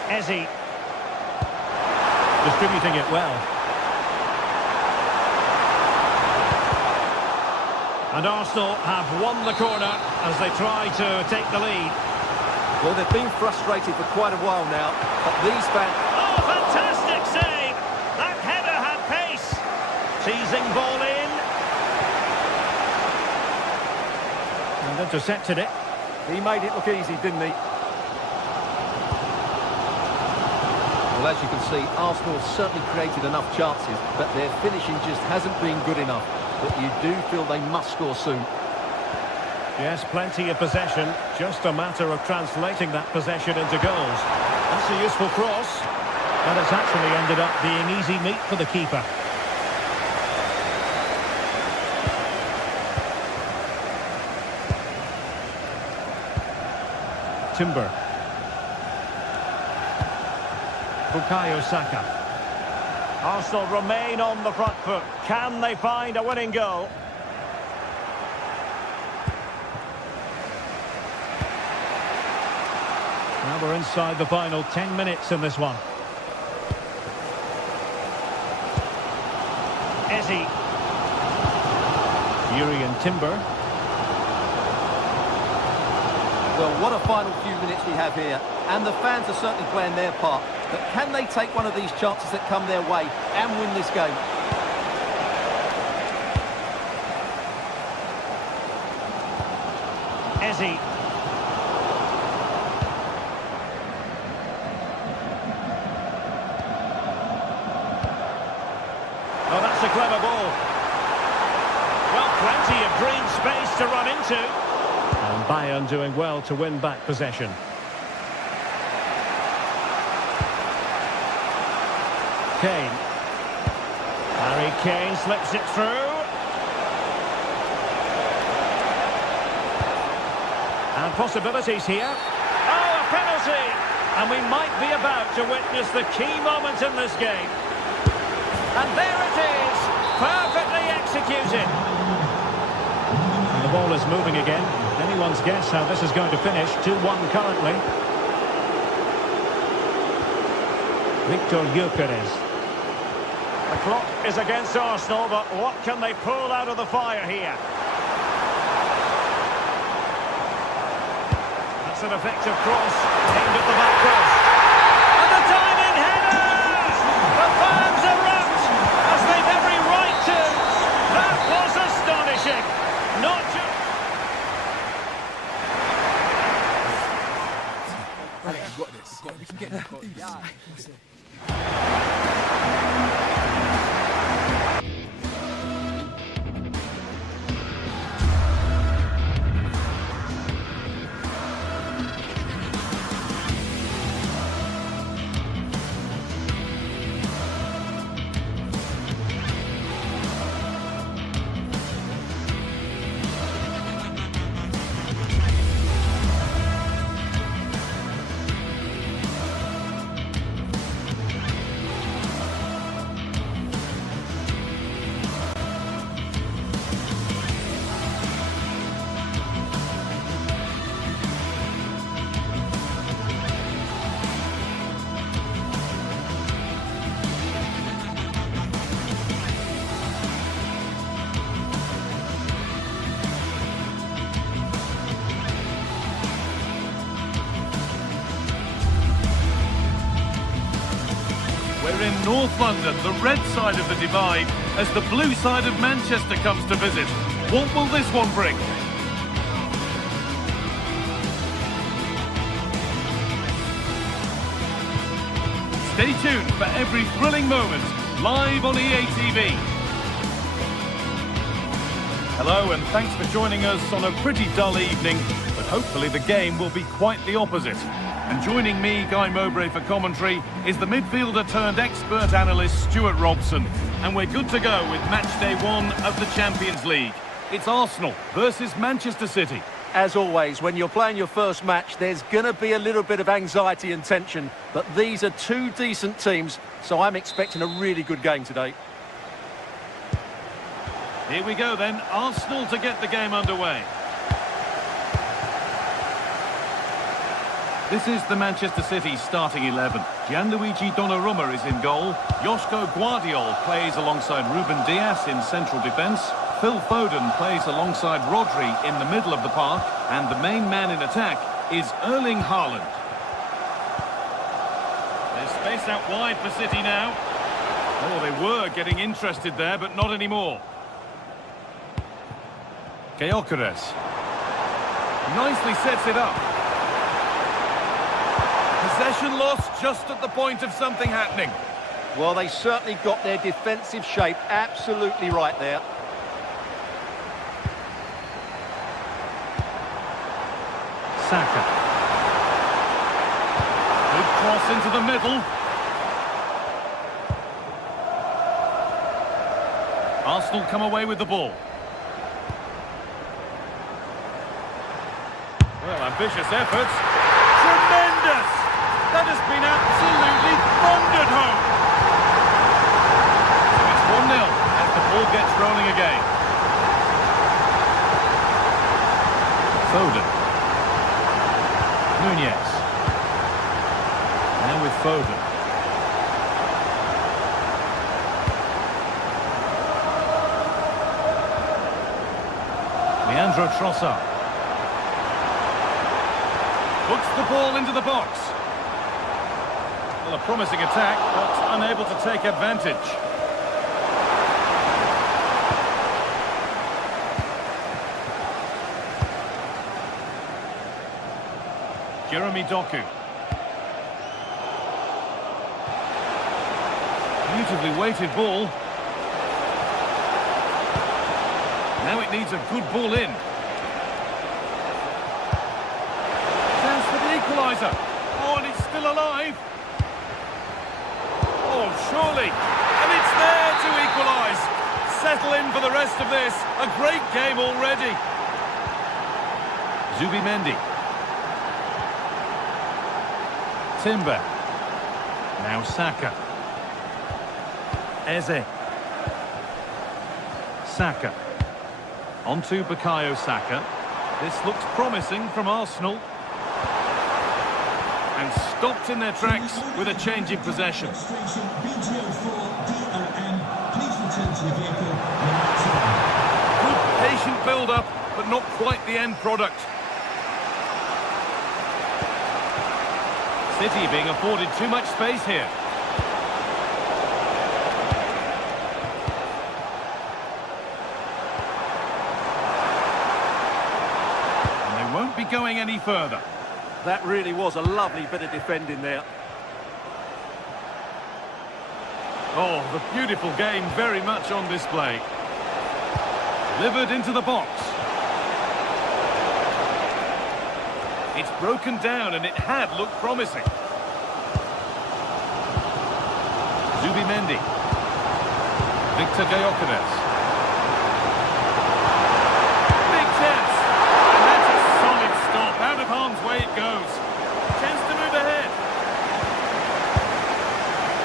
Ezzy. Distributing it well. And Arsenal have won the corner as they try to take the lead. Well, they've been frustrated for quite a while now, but these fans... Oh, fantastic save! That header had pace. Teasing ball in. And intercepted it. He made it look easy, didn't he? Well, as you can see, Arsenal have certainly created enough chances, but their finishing just hasn't been good enough. But you do feel they must score soon. Yes, plenty of possession. Just a matter of translating that possession into goals. That's a useful cross. And it's actually ended up being easy meat for the keeper. Timber. Bukayo Saka. Arsenal remain on the front foot. Can they find a winning goal? Now we're inside the final 10 minutes in this one. Ezzy. Yuri and Timber. Well, what a final few minutes we have here. And the fans are certainly playing their part. But can they take one of these chances that come their way and win this game? Ezzy. Oh, that's a clever ball. Well, plenty of green space to run into. And Bayern doing well to win back possession. Kane. Harry Kane slips it through. And possibilities here. Oh, a penalty! And we might be about to witness the key moment in this game. And there it is! Perfectly executed. And the ball is moving again. Anyone's guess how this is going to finish. 2-1 currently. Victor Gyökeres. The clock is against Arsenal, but what can they pull out of the fire here? That's an effective cross, aimed at the back post. And the diving headers! The fans erupt, as they've every right to. That was astonishing. Not just... Alex, you got this. We can get this. We're in North London, the red side of the divide, as the blue side of Manchester comes to visit. What will this one bring? Stay tuned for every thrilling moment, live on EA TV. Hello and thanks for joining us on a pretty dull evening, but hopefully the game will be quite the opposite. And joining me, Guy Mowbray, for commentary is the midfielder turned expert analyst Stuart Robson. And we're good to go with match day 1 of the Champions League. It's Arsenal versus Manchester City. As always, when you're playing your first match, there's going to be a little bit of anxiety and tension. But these are two decent teams, so I'm expecting a really good game today. Here we go then, Arsenal to get the game underway. This is the Manchester City starting 11. Gianluigi Donnarumma is in goal. Joško Guardiol plays alongside Ruben Dias in central defence. Phil Foden plays alongside Rodri in the middle of the park. And the main man in attack is Erling Haaland. There's space out wide for City now. Oh, they were getting interested there, but not anymore. Gyökeres nicely sets it up. Possession lost just at the point of something happening. Well, they certainly got their defensive shape absolutely right there. Saka. Good cross into the middle. Arsenal come away with the ball. Well, ambitious efforts. Tremendous! That has been absolutely thundered home. So it's 1-0 as the ball gets rolling again. Foden. Nunez. Now with Foden. Leandro Trossard. Puts the ball into the box. Well, a promising attack, but unable to take advantage. Jeremy Doku. Beautifully weighted ball. Now it needs a good ball in. Chance for the equaliser. Oh, and it's still alive. Oh, surely. And it's there to equalise. Settle in for the rest of this. A great game already. Zubimendi. Timber. Now Saka. Eze. Saka. On to Bukayo Saka. This looks promising from Arsenal. And stopped in their tracks with a change in possession. Good patient build-up, but not quite the end product. City being afforded too much space here. And they won't be going any further. That really was a lovely bit of defending there. Oh, the beautiful game very much on display. Delivered into the box. It's broken down and it had looked promising. Zubimendi. Victor Gyökeres. Big chance. And that's a solid stop. Out of harm's way it goes. Chance to move ahead.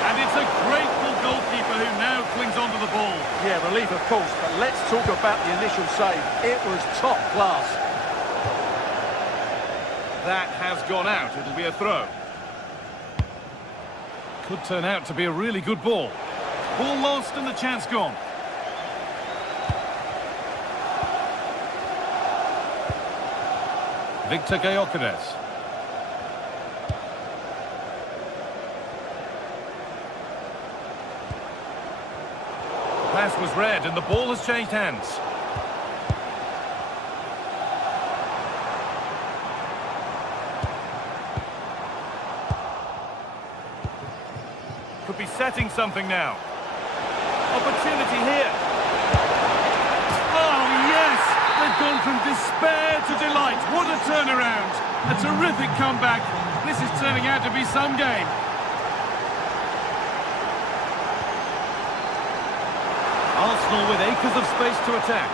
And it's a grateful goalkeeper who now clings onto the ball. Yeah, relief of course, but let's talk about the initial save. It was top class. That has gone out. It'll be a throw. Could turn out to be a really good ball. Ball lost and the chance gone. Victor Gyökeres. The pass was read and the ball has changed hands. Could be setting something now. Opportunity here. Oh, yes! They've gone from despair to delight. What a turnaround. A terrific comeback. This is turning out to be some game. Arsenal with acres of space to attack.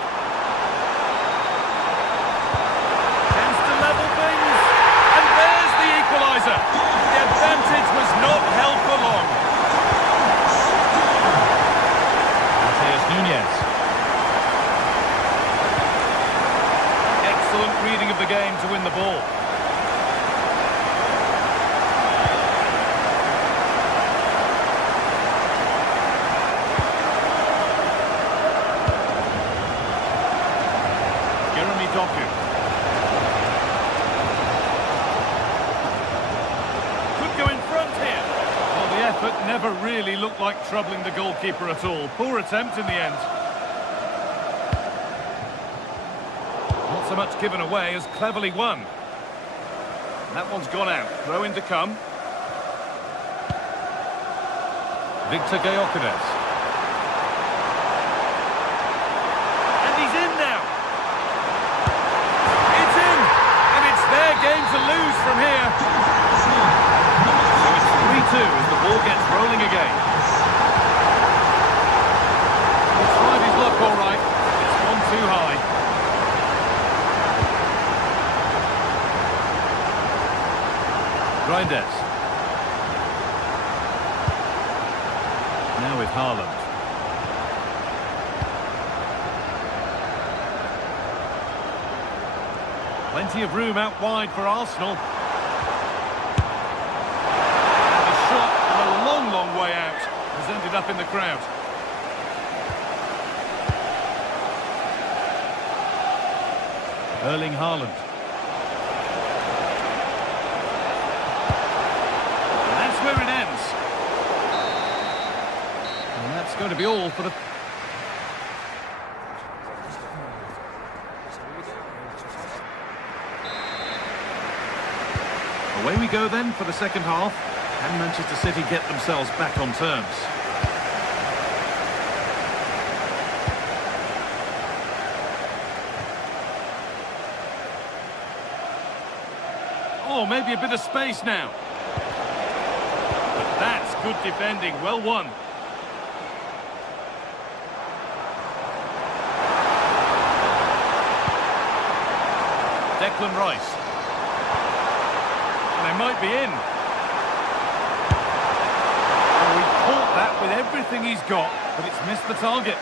the game to win the ball. Doku. Could go in front here. Well, the effort never really looked like troubling the goalkeeper at all. Poor attempt in the end. Not so much given away as cleverly won. That one's gone out. Throw in to come. Victor Gyökeres. And he's in now. Their game to lose from here. So it's 3-2 as the ball gets rolling again. He tried his luck all right. It's gone too high. Reinders. Now with Haaland. Plenty of room out wide for Arsenal. And the shot from a long, long way out has ended up in the crowd. Erling Haaland. And that's where it ends. And that's going to be all for the... Away we go then for the second half. Can Manchester City get themselves back on terms? Oh, maybe a bit of space now. But that's good defending. Well won. Declan Rice. They might be in. Oh, he caught that with everything he's got, but it's missed the target.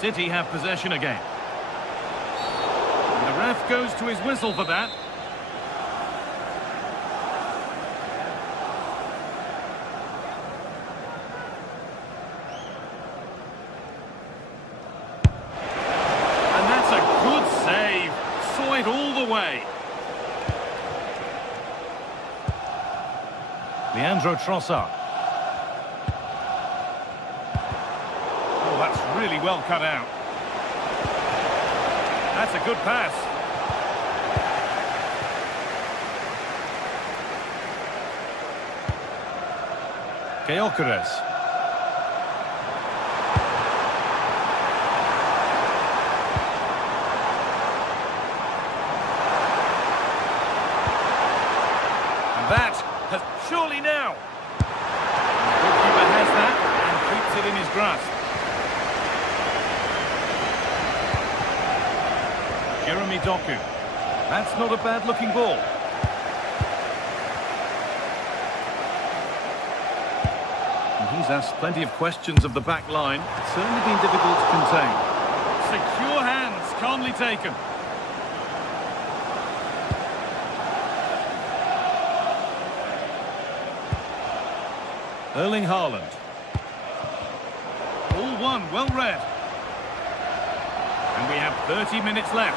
City have possession again. And the ref goes to his whistle for that. All the way. Leandro Trossard. Oh, that's really well cut out. That's a good pass. Gyökeres. That has surely now. The goalkeeper has that and keeps it in his grasp. Jeremy Doku. That's not a bad looking ball. And he's asked plenty of questions of the back line. It's certainly been difficult to contain. Secure hands, calmly taken. Erling Haaland. All one, well read. And we have 30 minutes left.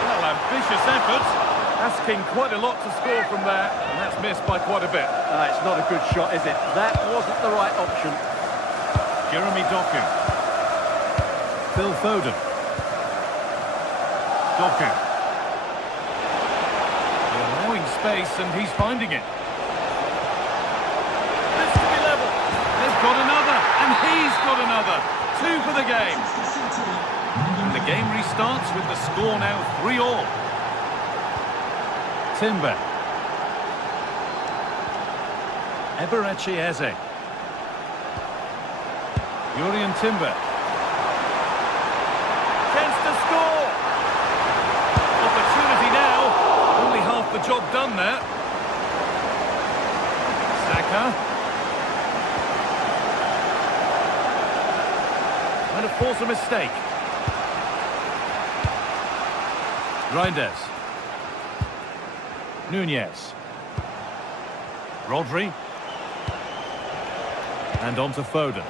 Well, ambitious effort. Asking quite a lot to score from there, and that's missed by quite a bit. It's not a good shot, is it? That wasn't the right option. Jeremy Doku. Phil Foden. Doku. They're allowing space, and he's finding it. Got another, and he's got another. 2 for the game. And the game restarts with the score now 3-all. Timber. Eberechi Eze. Jurrien Timber. Chance to score. Opportunity now. Only half the job done there. Saka. to force a mistake. Reinders. Nunez. Rodri. And on to Foden.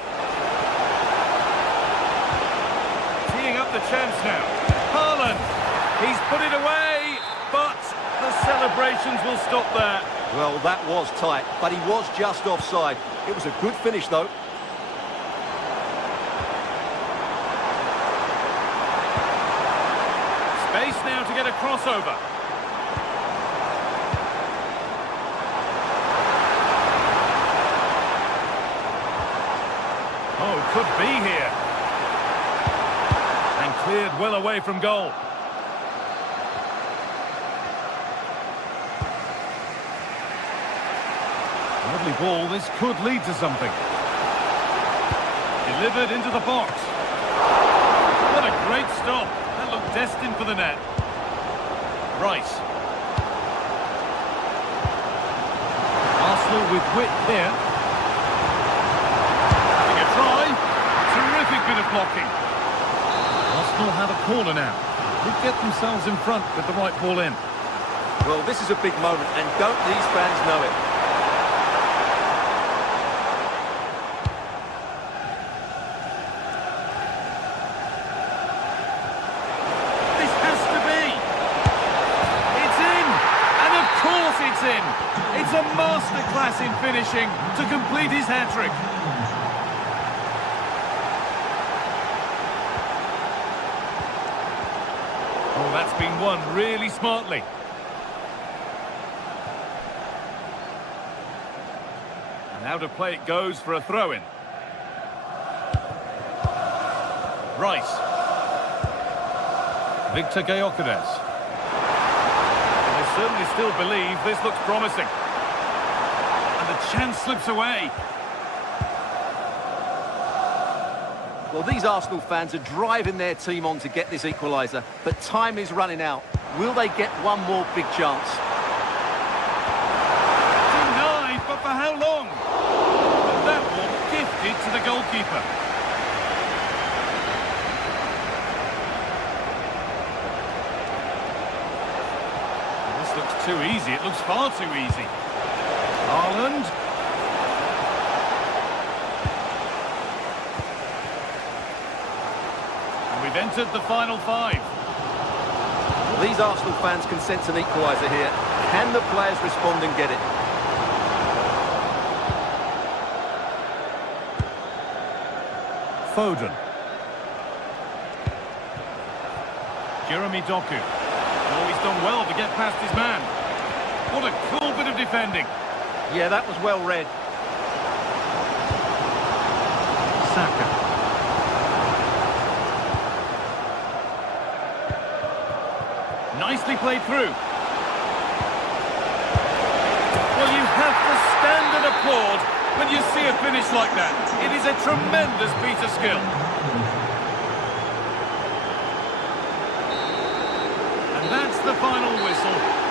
Teeing up the chance now. Haaland. He's put it away, but the celebrations will stop there. Well, that was tight, but he was just offside. It was a good finish, though. Space now to get a crossover. Oh, could be here. And cleared well away from goal. Lovely ball, this could lead to something. Delivered into the box. What a great stop. That looked destined for the net. Rice. Arsenal with wit here. Having a try. Terrific bit of blocking. Arsenal have a corner now. Could get themselves in front with the right ball in. Well, this is a big moment, and don't these fans know it? It's a masterclass in finishing to complete his hat-trick. Oh, that's been won really smartly. And out of play it goes for a throw-in. Rice. Victor Gyökeres. Certainly still believe this looks promising. And the chance slips away. Well, these Arsenal fans are driving their team on to get this equaliser, but time is running out. Will they get one more big chance? Denied, but for how long? And that one gifted to the goalkeeper. Too easy, it looks far too easy. Haaland. And we've entered the final five. Well, these Arsenal fans can sense an equaliser here. Can the players respond and get it? Foden. Jeremy Doku. Oh, he's done well to get past his man. What a cool bit of defending. Yeah, that was well read. Saka. Nicely played through. Well, you have to stand and applaud when you see a finish like that. It is a tremendous piece of skill. And that's the final whistle.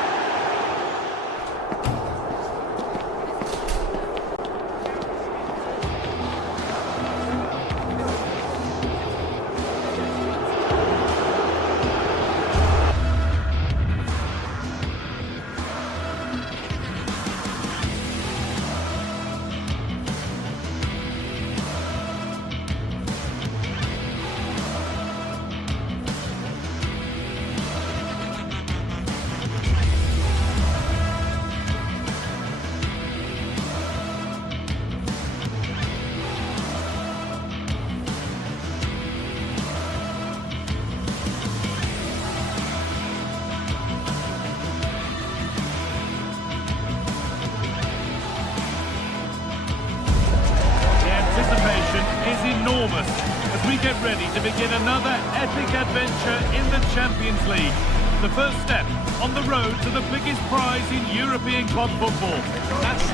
Enormous as we get ready to begin another epic adventure in the Champions League. The first step on the road to the biggest prize in European club football. That's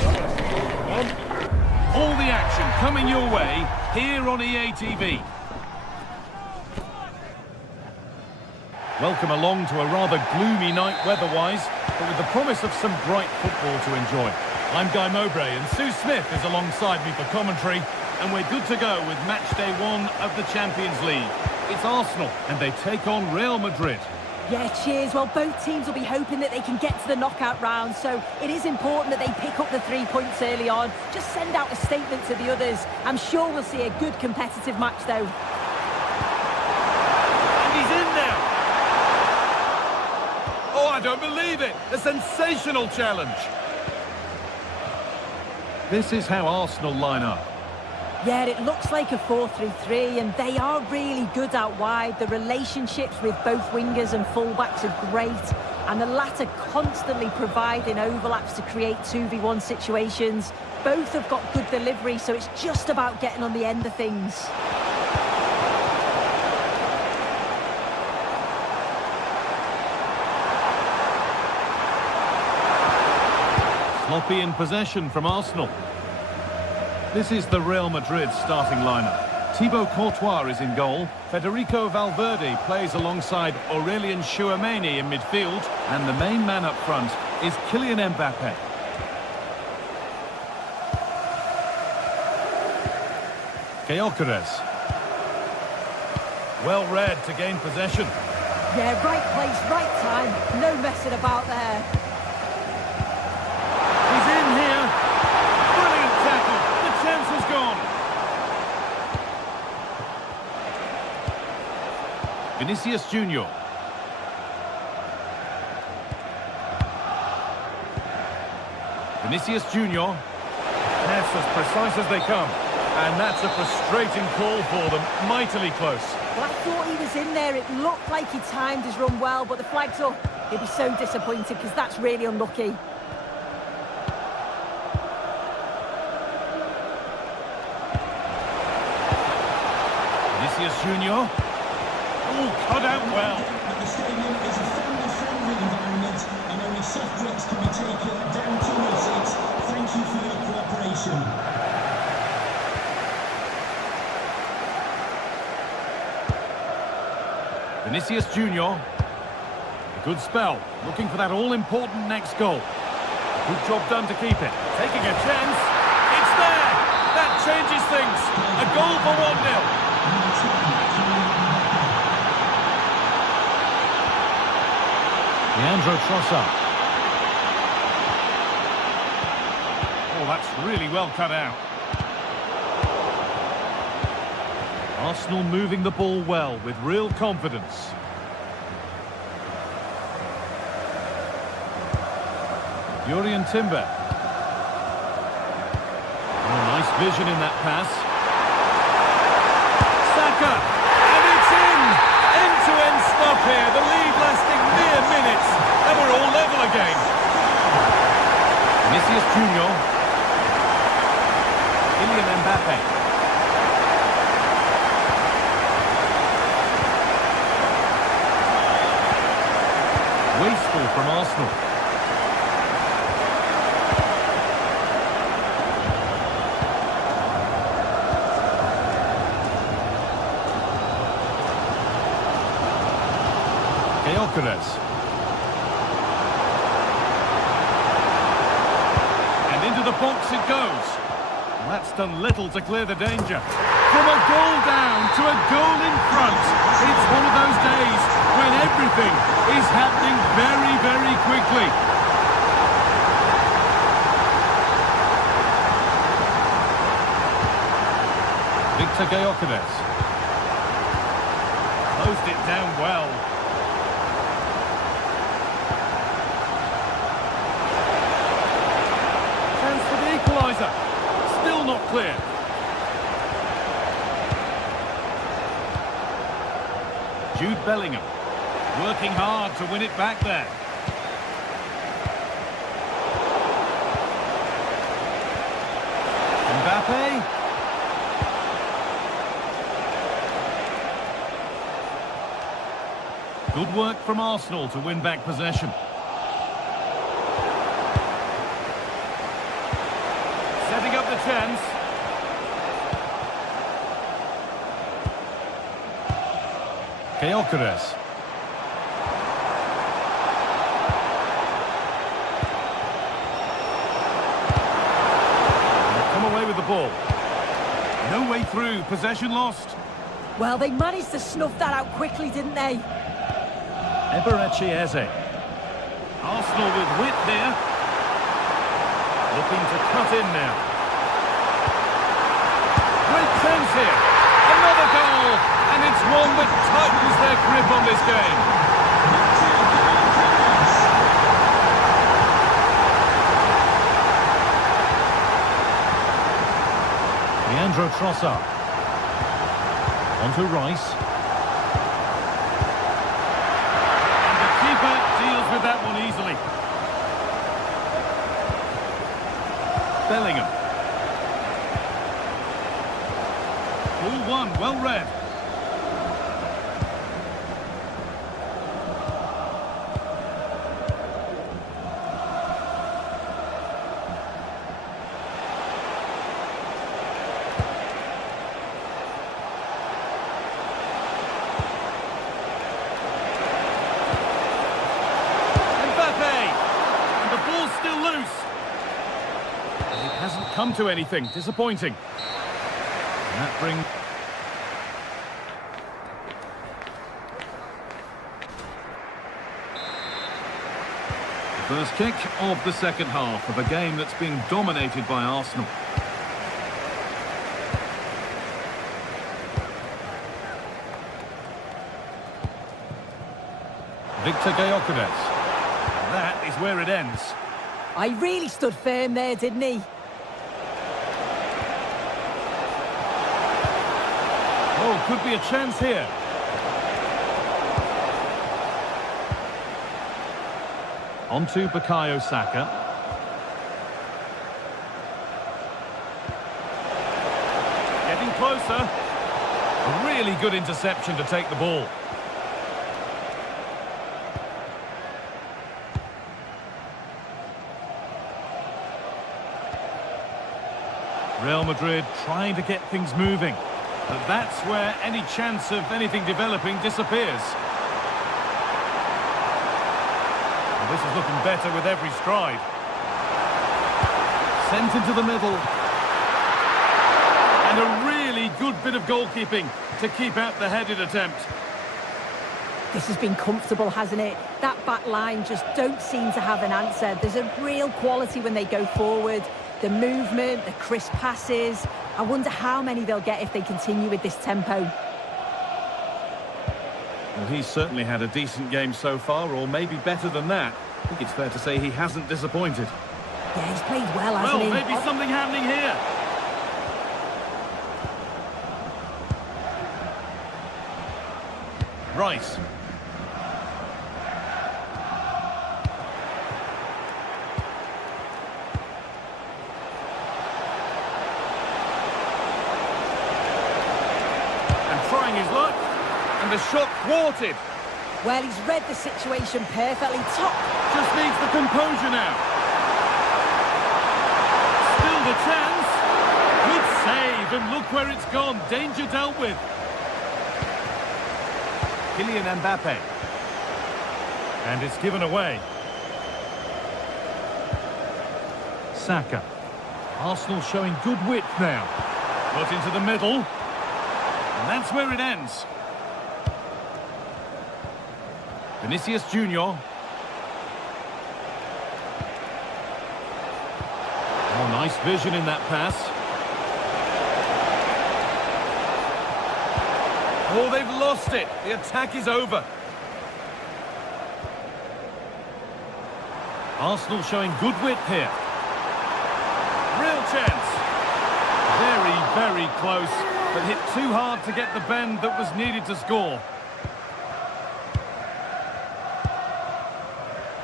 all the action coming your way here on EA TV. Welcome along to a rather gloomy night weather-wise, but with the promise of some bright football to enjoy. I'm Guy Mowbray and Sue Smith is alongside me for commentary. And we're good to go with match day 1 of the Champions League. It's Arsenal, and they take on Real Madrid. Yeah, cheers. Well, both teams will be hoping that they can get to the knockout round, so it is important that they pick up the 3 points early on. Just send out a statement to the others. I'm sure we'll see a good competitive match, though. And he's in now. Oh, I don't believe it. A sensational challenge. This is how Arsenal line up. Yeah, it looks like a 4-3-3, and they are really good out wide. The relationships with both wingers and fullbacks are great, and the latter constantly providing overlaps to create 2v1 situations. Both have got good delivery, so it's just about getting on the end of things. Sloppy in possession from Arsenal. This is the Real Madrid starting lineup. Thibaut Courtois is in goal. Federico Valverde plays alongside Aurelien Tchouameni in midfield. And the main man up front is Kylian Mbappe. Gyökeres. Well read to gain possession. Yeah, right place, right time. No messing about there. He's in here. Brilliant tackle. The chance has gone. Vinicius Junior. Vinicius Junior. Pass as precise as they come. And that's a frustrating call for them. Mightily close. Well, I thought he was in there. It looked like he timed his run well, but the flag's up. He'll be so disappointed because that's really unlucky. Vinicius Junior. Oh, cut out well. The stadium is a family-friendly environment and only soft drinks can be taken down to your seats. Thank you for your cooperation. Vinicius Junior. A good spell. Looking for that all-important next goal. Good job done to keep it. Taking a chance. It's there. That changes things. A goal for 1-0. Leandro Trossard. Oh, that's really well cut out. Arsenal moving the ball well with real confidence. Jurrien Timber. Oh, nice vision in that pass. Saka, and it's in! End-to-end stuff here, the lead lasting mere minutes, and we're all level again. Vinicius Junior. Kylian Mbappe. Wasteful from Arsenal. Gyökeres. And into the box it goes. That's done little to clear the danger. From a goal down to a goal in front. It's one of those days when everything is happening very, very quickly. Victor Gyökeres. Closed it down well. Chance for the equaliser. Still not clear. Jude Bellingham. Working hard to win it back there. Mbappe. Good work from Arsenal to win back possession. Setting up the chance. Gyökeres. Come away with the ball. No way through, possession lost. Well, they managed to snuff that out quickly, didn't they? Eberechi Eze. Arsenal with wit there. Looking to cut in now. Great chance here. Another goal. And it's one that tightens their grip on this game. Leandro Trossard. Onto Rice. And the keeper deals with that one easily. Bellingham. Ball one, well read. Come to anything. Disappointing. And that brings... the first kick of the second half of a game that's being dominated by Arsenal. Victor Gyökeres. That is where it ends. I really stood firm there, didn't he? Oh, could be a chance here. On to Bukayo Saka. Getting closer. A really good interception to take the ball. Real Madrid trying to get things moving. But that's where any chance of anything developing disappears. Well, this is looking better with every stride. Sent into the middle. And a really good bit of goalkeeping to keep out the headed attempt. This has been comfortable, hasn't it? That back line just don't seem to have an answer. There's a real quality when they go forward. The movement, the crisp passes. I wonder how many they'll get if they continue with this tempo. Well, he's certainly had a decent game so far, or maybe better than that. I think it's fair to say he hasn't disappointed. Yeah, he's played well, hasn't he? Well, maybe something happening here. Rice. Trying his luck, and the shot thwarted. Well, he's read the situation perfectly. Top. Just needs the composure now. Still the chance. Good save, and look where it's gone. Danger dealt with. Kylian Mbappe. And it's given away. Saka. Arsenal showing good width now. Put into the middle. And that's where it ends. Vinicius Junior. Oh, nice vision in that pass. Oh, they've lost it. The attack is over. Arsenal showing good width here. Real chance. Very, very close. But hit too hard to get the bend that was needed to score.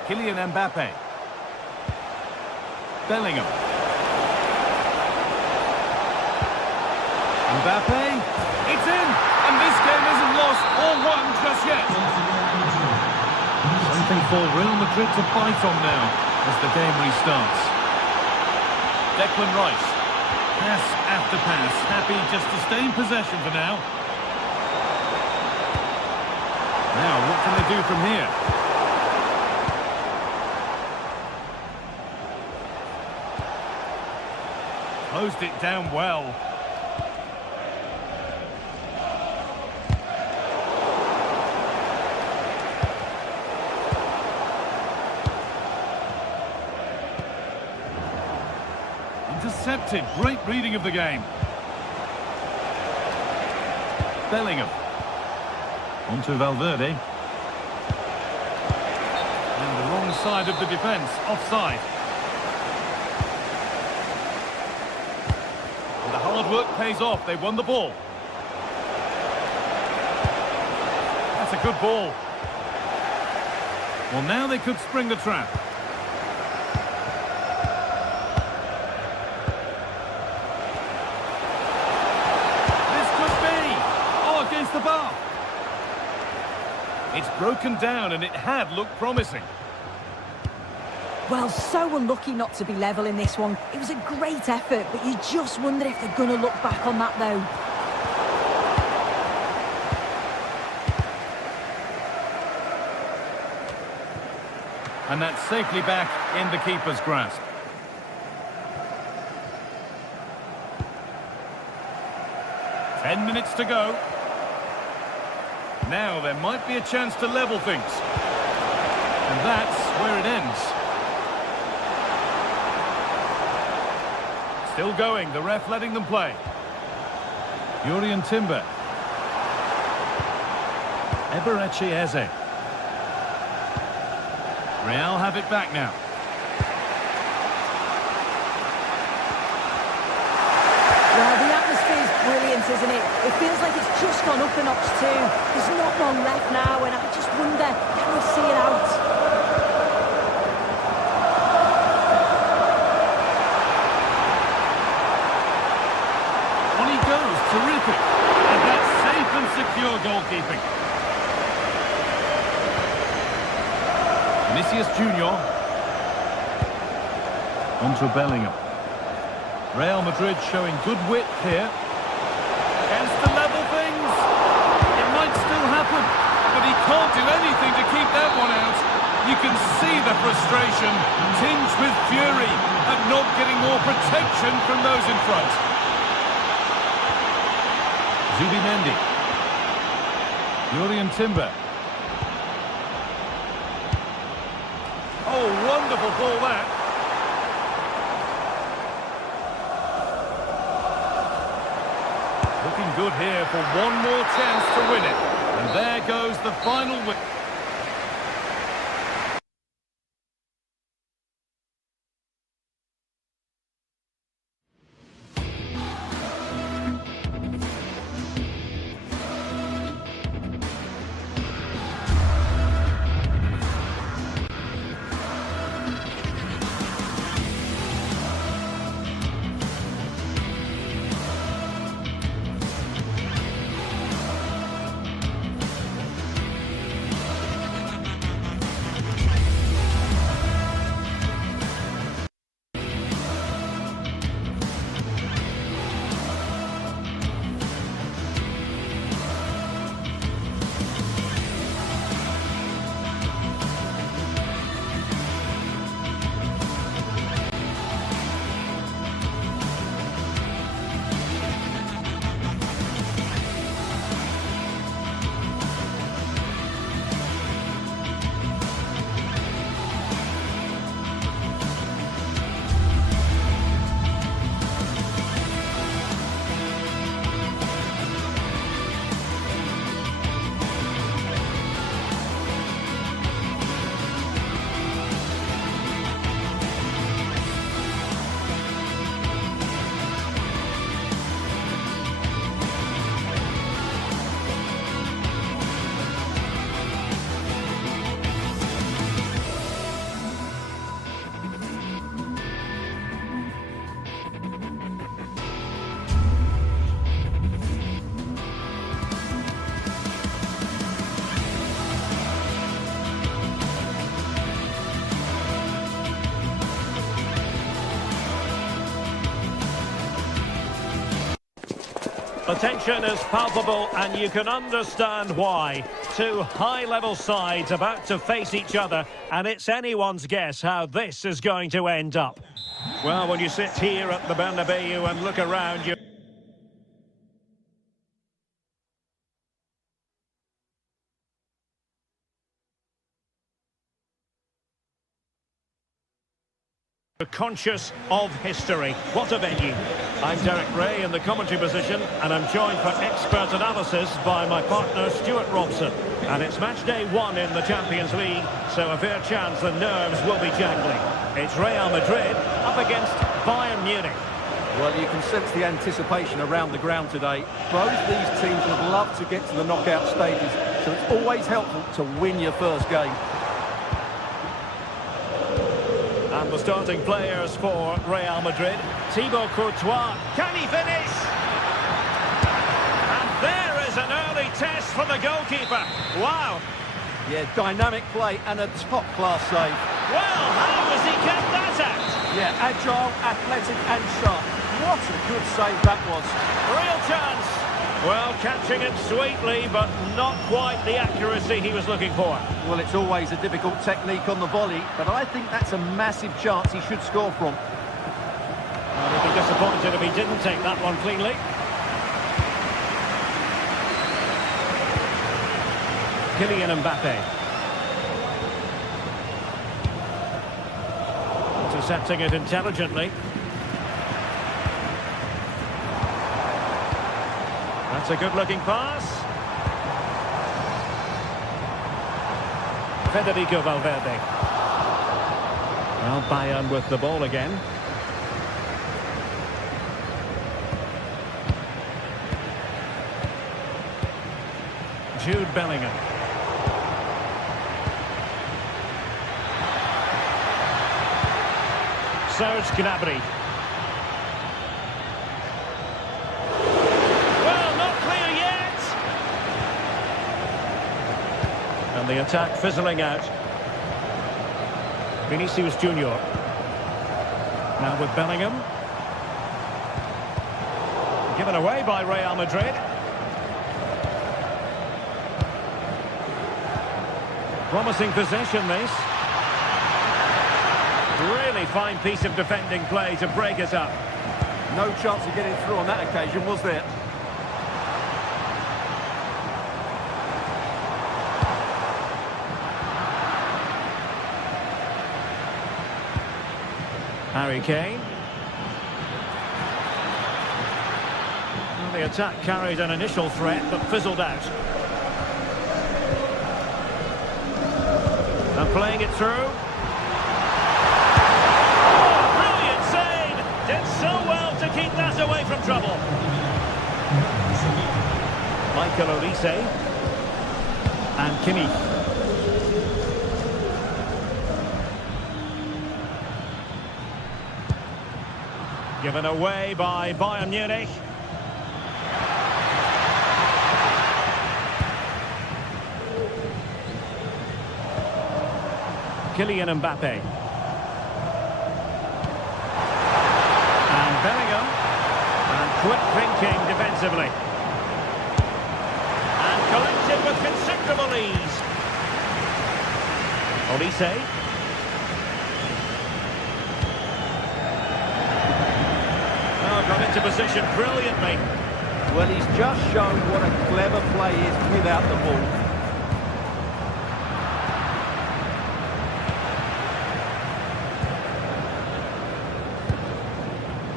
Kylian Mbappe. Bellingham. Mbappe. It's in! And this game isn't lost or won just yet. Something for Real Madrid to bite on now as the game restarts. Declan Rice. Pass after pass, happy just to stay in possession for now. Now, what can they do from here? Closed it down well. intercepted. Great reading of the game. Bellingham. On to Valverde. And the wrong side of the defence. Offside. And the hard work pays off. They won the ball. That's a good ball. Well, now they could spring the trap. This could be. Oh, against the bar. It's broken down and it had looked promising. Well, so unlucky not to be level in this one. It was a great effort, but you just wonder if they're going to look back on that, though. And that's safely back in the keeper's grasp. Ten minutes to go. Now there might be a chance to level things. And that's where it ends. Still going, the ref letting them play. Jurrien Timber. Eberechi Eze. Real have it back now. Well, the atmosphere is brilliant, isn't it? It feels like it's just gone up a notch too. There's not long left now, and I just wonder, can we see it out? On he goes, terrific. And that's safe and secure goalkeeping. Vinicius Junior. On to Bellingham. Real Madrid showing good width here. Chance to level things. It might still happen, but he can't do anything to keep that one out. You can see the frustration, tinged with fury at not getting more protection from those in front. Zubimendi. Jurrien Timber. Oh, wonderful ball that. Looking good here for one more chance to win it. And there goes the final win. The tension is palpable, and you can understand why. Two high-level sides about to face each other, and it's anyone's guess how this is going to end up. Well, when you sit here at the Bernabeu and look around you... Conscious of history. What a venue. I'm Derek Ray in the commentary position, and I'm joined for expert analysis by my partner Stuart Robson. And it's match day 1 in the Champions League, so a fair chance the nerves will be jangling. It's Real Madrid up against Bayern Munich. Well, you can sense the anticipation around the ground today. Both these teams would love to get to the knockout stages, so it's always helpful to win your first game. And the starting players for Real Madrid. Thibaut Courtois, can he finish? And there is an early test for the goalkeeper. Wow. Yeah, dynamic play and a top-class save. Well, how has he kept that out? Yeah, agile, athletic and sharp. What a good save that was. Real chance. Well, catching it sweetly, but not quite the accuracy he was looking for. Well, it's always a difficult technique on the volley, but I think that's a massive chance he should score from. Well, he'd be disappointed if he didn't take that one cleanly. Kylian Mbappe. Intercepting it intelligently. That's a good-looking pass. Federico Valverde. Well, Bayern with the ball again. Jude Bellingham. Serge Gnabry. And the attack fizzling out. Vinicius Junior. Now with Bellingham. Given away by Real Madrid. Promising possession, this. Really fine piece of defending play to break it up. No chance of getting through on that occasion, was there? Harry Kane. Well, the attack carried an initial threat, but fizzled out. And playing it through. Oh, brilliant save! Did so well to keep that away from trouble. Michael Olise. And Kimmich. Given away by Bayern Munich. Kylian Mbappe. And Bellingham. And quick thinking defensively. And collected with considerable ease. Olise. Got into position brilliantly. Well, he's just shown what a clever play is without the ball.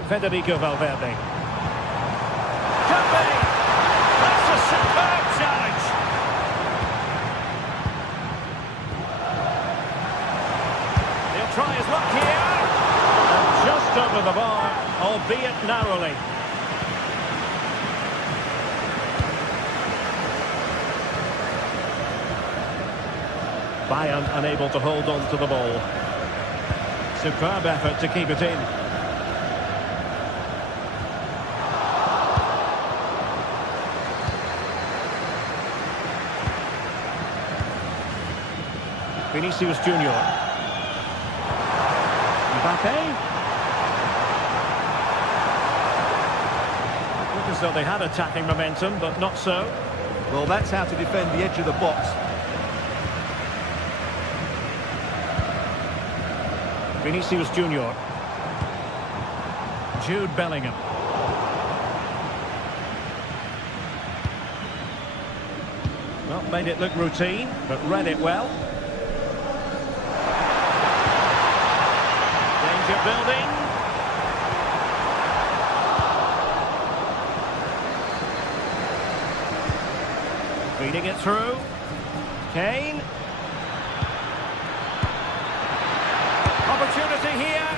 Federico Valverde. Could be! That's a superb challenge! He'll try his luck here. And just over the bar, albeit narrowly. Bayern unable to hold on to the ball. Superb effort to keep it in. Vinicius Junior. Mbappe. Look as though they had attacking momentum, but not so. Well, that's how to defend the edge of the box. Vinicius Junior. Jude Bellingham. Well, made it look routine, but read it well. Pressure building. Feeding it through. Kane. Opportunity here.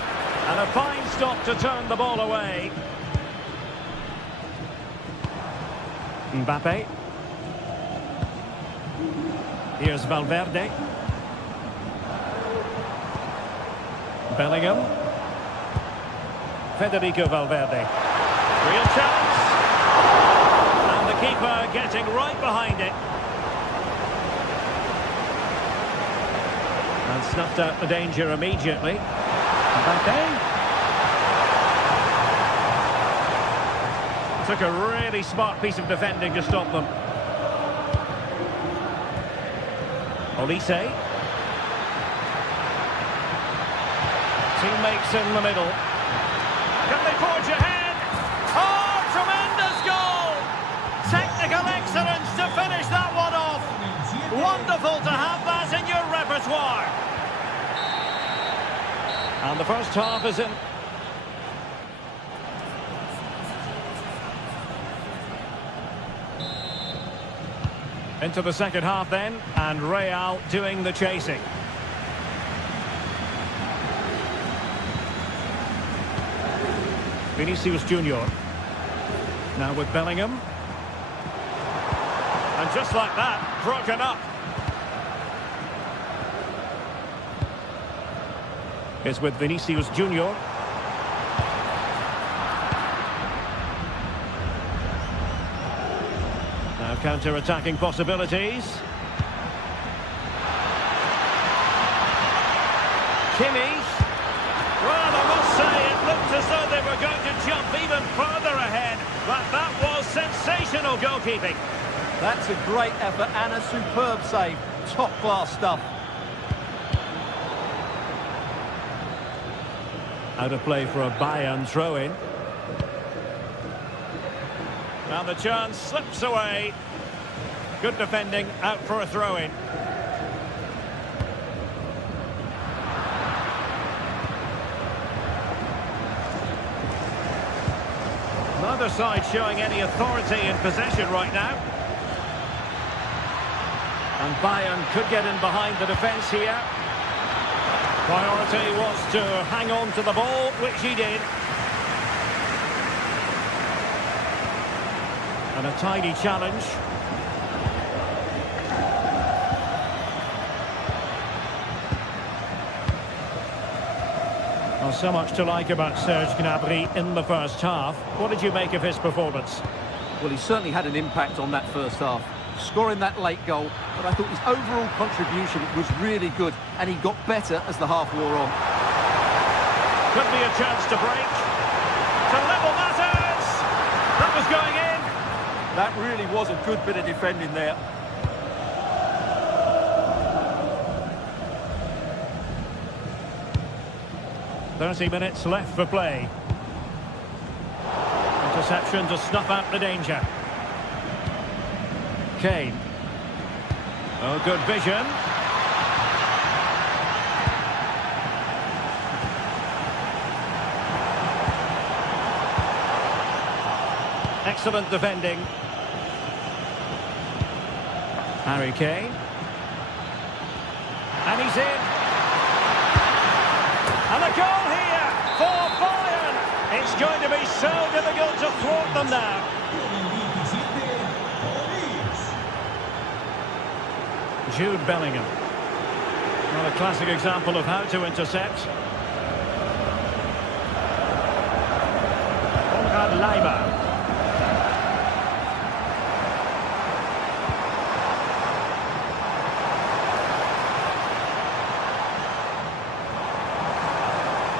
And a fine stop to turn the ball away. Mbappe. Here's Valverde. Bellingham. Federico Valverde. Real chance. And the keeper getting right behind it. And snuffed out the danger immediately. Mbappe. Took a really smart piece of defending to stop them. Olise. Teammates in the middle. Can they forge ahead? Oh, tremendous goal! Technical excellence to finish that one off. Wonderful to have that in your repertoire. And the first half is in. Into the second half then, and Real doing the chasing. Vinicius Junior. Now with Bellingham. And just like that, broken up. It's with Vinicius Junior. Now counter-attacking possibilities. Kimmich. Well, I must say, it looked as though they were going to jump even further ahead. But that was sensational goalkeeping. That's a great effort and a superb save. Top-class stuff. Out of play for a Bayern throw-in. Now the chance slips away. Good defending, out for a throw-in. Neither side showing any authority in possession right now. And Bayern could get in behind the defence here. Priority was to hang on to the ball, which he did. And a tidy challenge. Well, so much to like about Serge Gnabry in the first half. What did you make of his performance? Well, he certainly had an impact on that first half, scoring that late goal, but I thought his overall contribution was really good, and he got better as the half wore on. Could be a chance to break. To level matters! That was going in. That really was a good bit of defending there. "30 minutes left for play. Interception to snuff out the danger. Kane. Oh, good vision. Excellent defending. Harry Kane. And he's in. And a goal here for Bayern. It's going to be so difficult to thwart them now. Jude Bellingham. Well, a classic example of how to intercept. Konrad Leiber.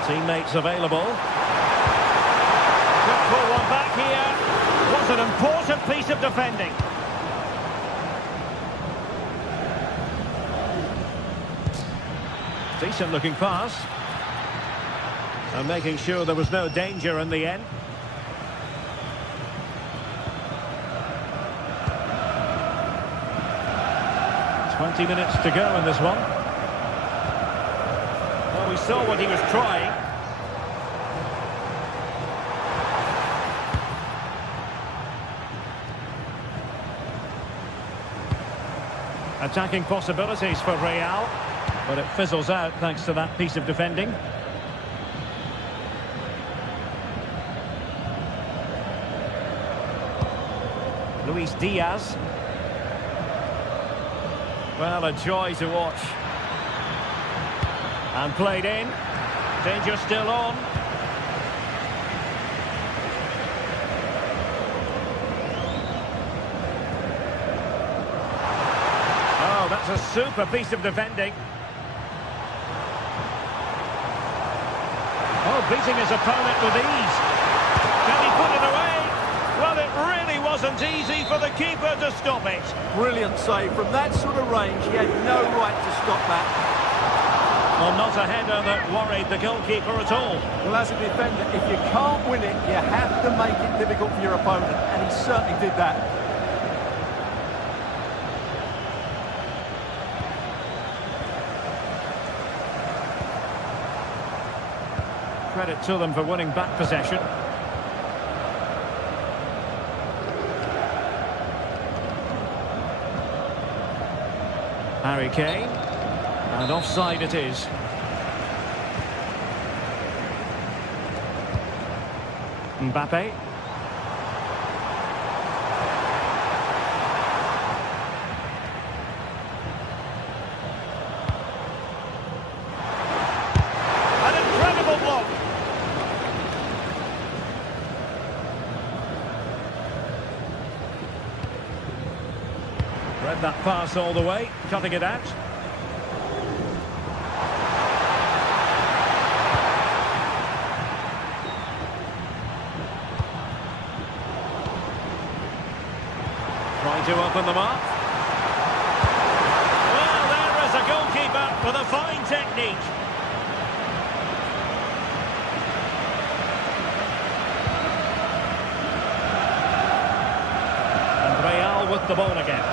Teammates available. Could pull one back here. Was an important piece of defending. Decent looking pass. And making sure there was no danger in the end. "20 minutes to go in this one. Well, we saw what he was trying. Attacking possibilities for Real, but it fizzles out thanks to that piece of defending. Luis Diaz. Well, a joy to watch. And played in. Danger still on. Oh, that's a super piece of defending. Oh, beating his opponent with ease. Can he put it away? Well, it really wasn't easy for the keeper to stop it. Brilliant save. From that sort of range, he had no right to stop that. Well, not a header that worried the goalkeeper at all. Well, as a defender, if you can't win it, you have to make it difficult for your opponent, and he certainly did that. Credit to them for winning back possession. Harry Kane. And offside it is. Mbappe. An incredible block. Read that pass all the way, cutting it out. Trying to open them up. Well, there is a goalkeeper with a fine technique. And Real with the ball again.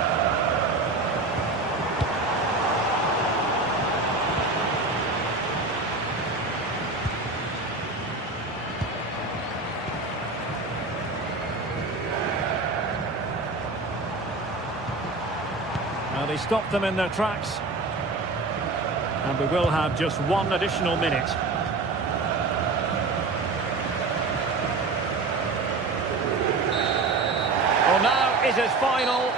They stopped them in their tracks. And we will have just one additional minute. Well, now it is final.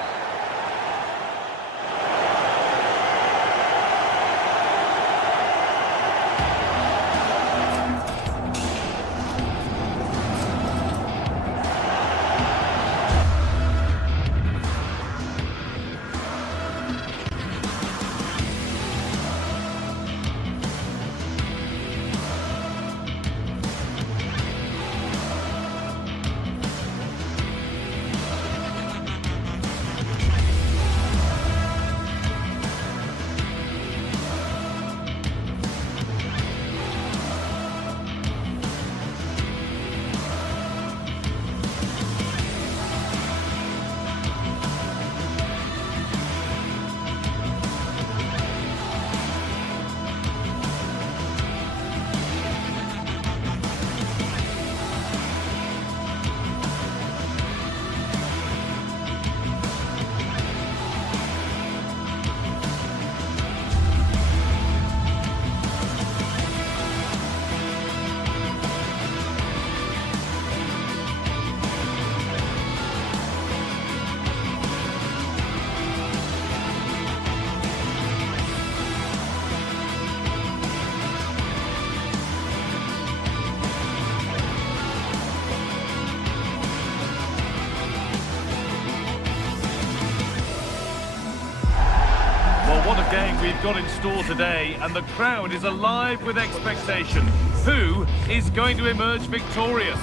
What a game we've got in store today, and the crowd is alive with expectation. Who is going to emerge victorious?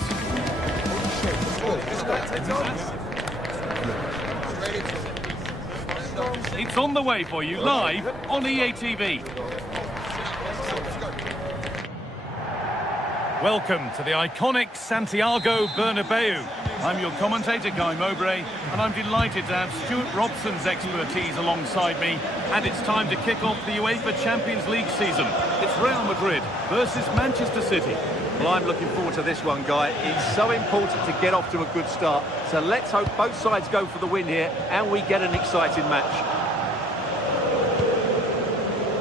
It's on the way for you live on EA TV. Welcome to the iconic Santiago Bernabeu. I'm your commentator, Guy Mowbray, and I'm delighted to have Stuart Robson's expertise alongside me. And it's time to kick off the UEFA Champions League season. It's Real Madrid versus Manchester City. Well, I'm looking forward to this one, Guy. It's so important to get off to a good start. So let's hope both sides go for the win here and we get an exciting match.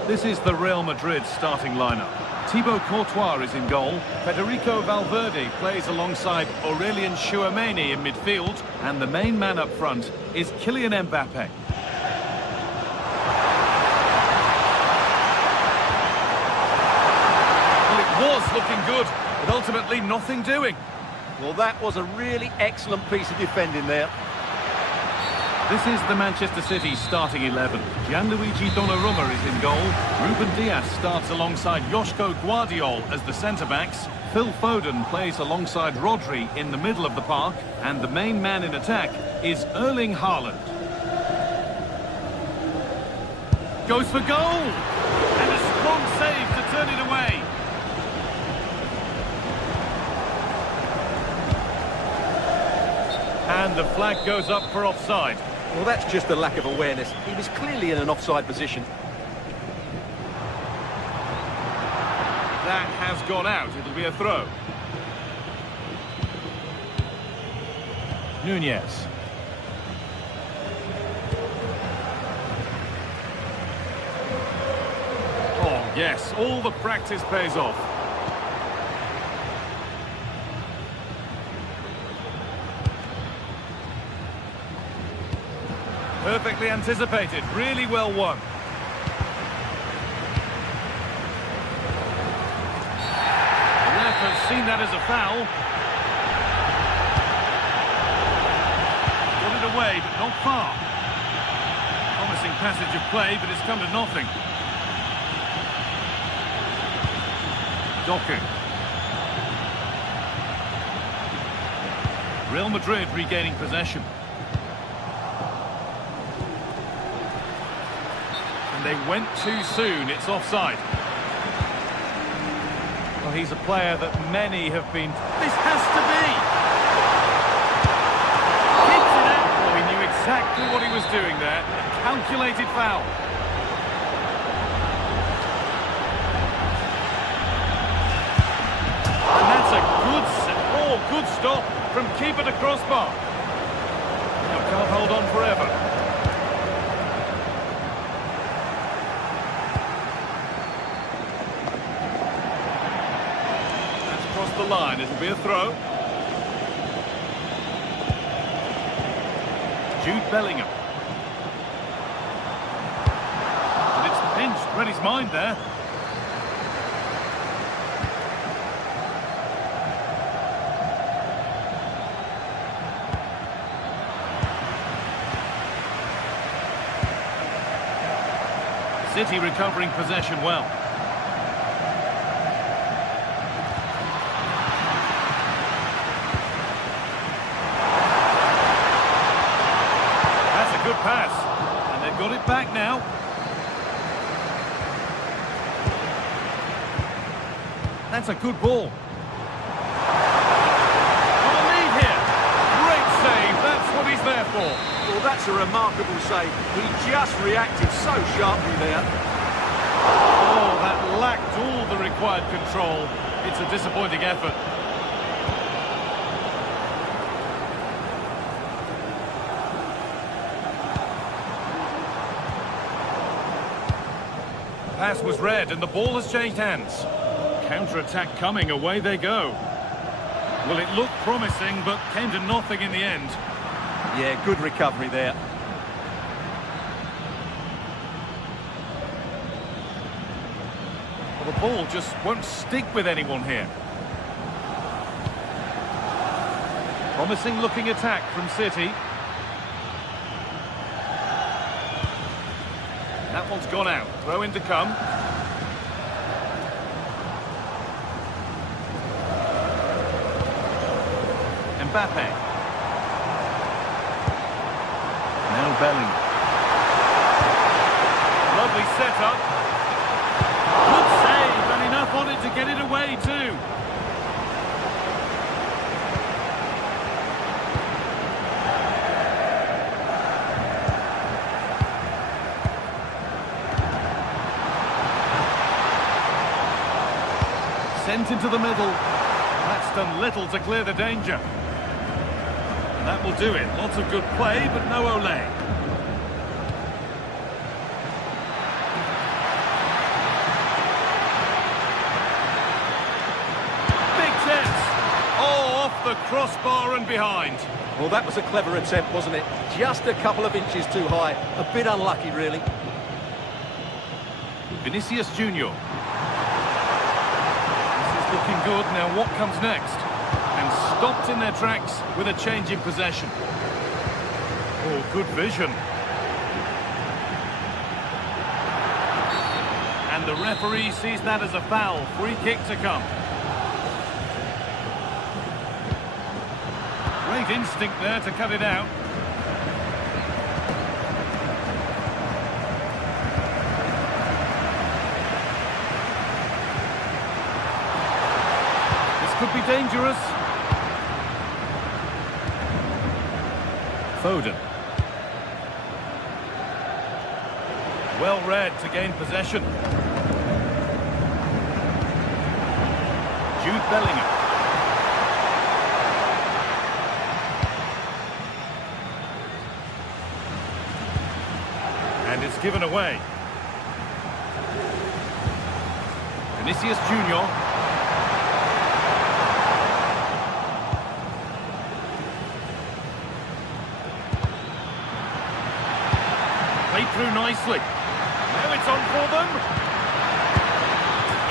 This is the Real Madrid starting lineup. Thibaut Courtois is in goal. Federico Valverde plays alongside Aurelien Tchouameni in midfield. And the main man up front is Kylian Mbappe. Well, it was looking good, but ultimately nothing doing. Well, that was a really excellent piece of defending there. This is the Manchester City starting 11. Gianluigi Donnarumma is in goal. Ruben Dias starts alongside Joško Guardiol as the centre-backs. Phil Foden plays alongside Rodri in the middle of the park. And the main man in attack is Erling Haaland. Goes for goal! And a strong save to turn it away. And the flag goes up for offside. Well, that's just a lack of awareness. He was clearly in an offside position. That has gone out. It'll be a throw. Nunez. Oh, yes. All the practice pays off. Perfectly anticipated, really well won. The ref has seen that as a foul. Got it away, but not far. Promising passage of play, but it's come to nothing. Doku. Real Madrid regaining possession. They went too soon, it's offside. Well, he's a player that many have been... This has to be! Hits it out! Oh, he knew exactly what he was doing there. A calculated foul. And that's a good stop from keeper to crossbar. Now can't hold on forever. The line, it'll be a throw. Jude Bellingham. And it's pinched, read his mind there. City recovering possession well. Good pass, and they've got it back now. That's a good ball. Got a lead here. Great save, that's what he's there for. Well, that's a remarkable save. He just reacted so sharply there. Oh, that lacked all the required control. It's a disappointing effort. Pass was read and the ball has changed hands. Counter-attack coming, away they go. Well, it looked promising, but came to nothing in the end. Yeah, good recovery there. Well, the ball just won't stick with anyone here. Promising looking attack from City. That one's gone out. Throw in to come. Mbappe. Now Bellingham. Lovely setup. Good save, and enough on it to get it away too. Sent into the middle. That's done little to clear the danger. And that will do it. Lots of good play, but no Olé. crossbar and behind. Well, that was a clever attempt, wasn't it? Just a couple of inches too high. A bit unlucky, really. Vinicius Junior. This is looking good. Now what comes next? And stopped in their tracks with a change in possession. Oh, good vision. And the referee sees that as a foul. Free kick to come. Great instinct there to cut it out. This could be dangerous. Foden. Well read to gain possession. Jude Bellingham. And it's given away. Vinicius Junior. Played through nicely. Now it's on for them.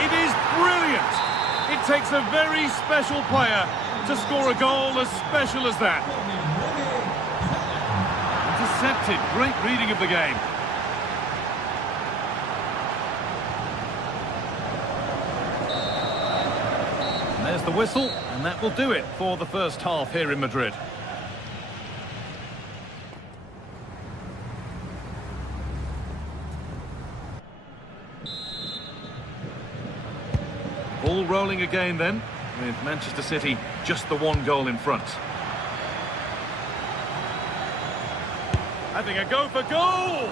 It is brilliant. It takes a very special player to score a goal as special as that. Intercepted. Great reading of the game. And there's the whistle, and that will do it for the first half here in Madrid. Ball rolling again then, with Manchester City just the one goal in front. Having a go for goal!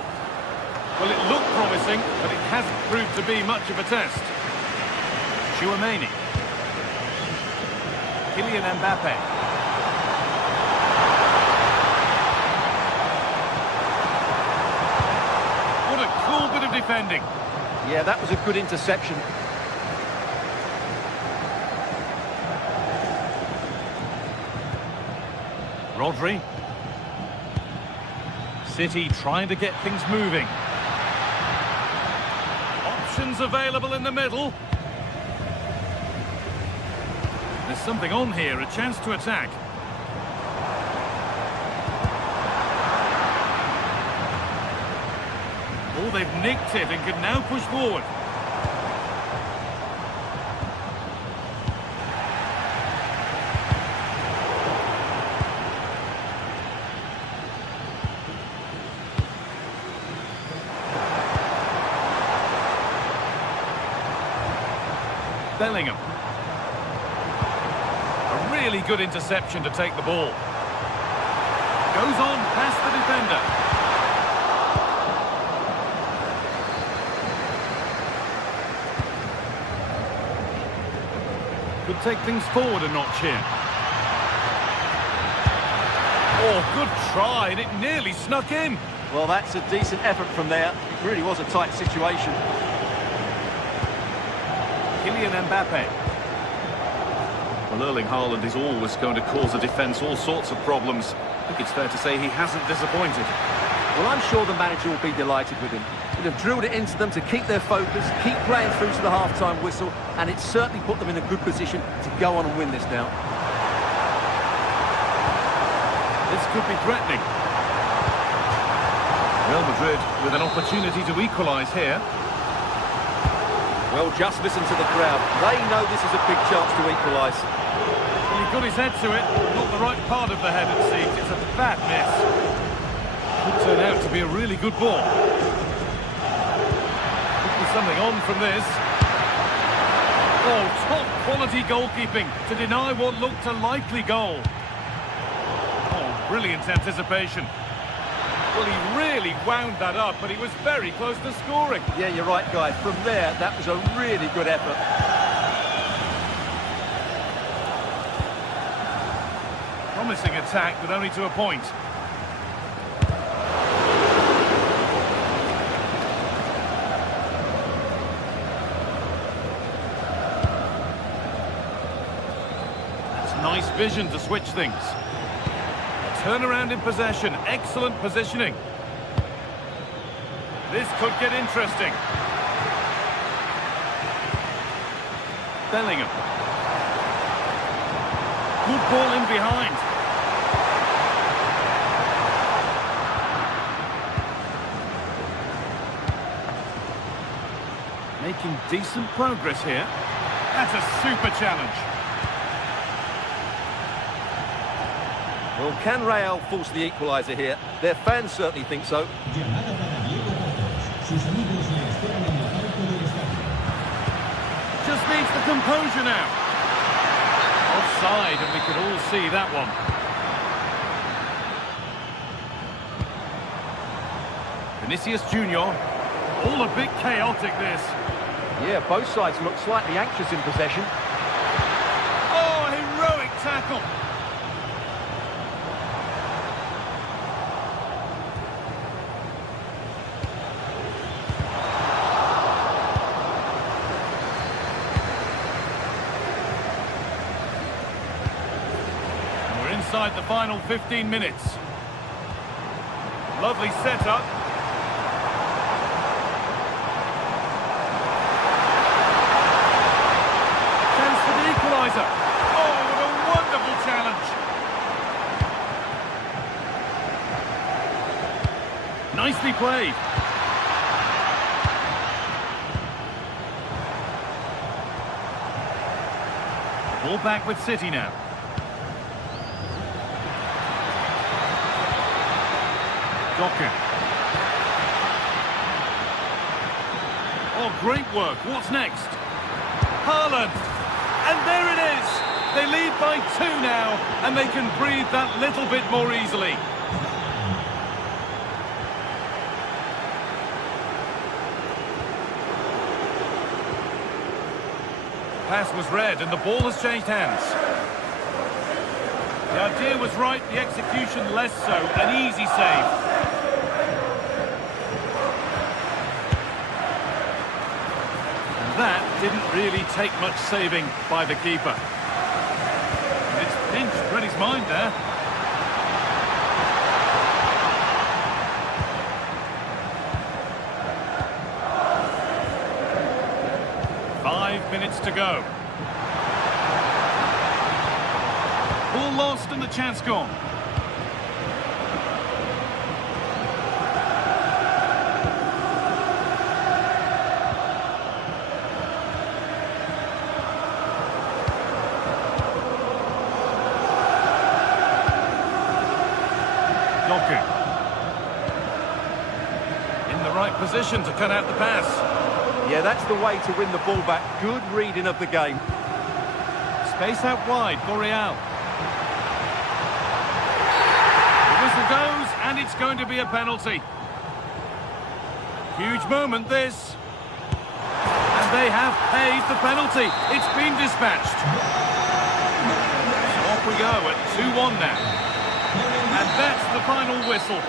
Well, it looked promising, but it hasn't proved to be much of a test. Chouameni. Kylian Mbappe. What a cool bit of defending. Yeah, that was a good interception. Rodri. City trying to get things moving. Options available in the middle. There's something on here, a chance to attack. Oh, they've nicked it and can now push forward. Bellingham. A really good interception to take the ball. Goes on past the defender. Could take things forward a notch here. Oh, good try, and it nearly snuck in. Well, that's a decent effort from there. It really was a tight situation. Kylian Mbappe. Well, Erling Haaland is always going to cause the defence all sorts of problems. I think it's fair to say he hasn't disappointed. Well, I'm sure the manager will be delighted with him. He'd have drilled it into them to keep their focus, keep playing through to the half-time whistle, and it's certainly put them in a good position to go on and win this now. This could be threatening. Real Madrid with an opportunity to equalise here. Well, just listen to the crowd. They know this is a big chance to equalise. Well, he got his head to it, not the right part of the head it seems. It's a bad miss. Could turn out to be a really good ball. Could be something on from this. Oh, top quality goalkeeping to deny what looked a likely goal. Oh, brilliant anticipation. Well, he really wound that up, but he was very close to scoring. Yeah, you're right, guys. From there, that was a really good effort. Promising attack, but only to a point. That's Nice vision to switch things. Turn around in possession. Excellent positioning. This could get interesting. Bellingham. Good ball in behind. Making decent progress here. That's a super challenge. Well, can Real force the equaliser here? Their fans certainly think so. Just needs the composure now. Offside, and we could all see that one. Vinicius Junior. All a bit chaotic, this. Yeah, both sides look slightly anxious in possession. Oh, heroic tackle. Inside the final 15 minutes. Lovely setup. Chance for the equaliser. Oh, what a wonderful challenge. Nicely played. Ball back with City now. Oh, great work. What's next? Haaland. And there it is. They lead by 2 now, and they can breathe that little bit more easily. Pass was read, and the ball has changed hands. The idea was right, the execution less so. An easy save. That didn't really take much saving by the keeper. It's pinched, read his mind there. Five minutes to go. Ball lost and the chance gone. In the right position to cut out the pass. Yeah, that's the way to win the ball back. Good reading of the game. Space out wide for Real. The whistle goes, and it's going to be a penalty. Huge moment, this. And they have paid the penalty. It's been dispatched. So off we go at 2-1 now. And that's the final whistle.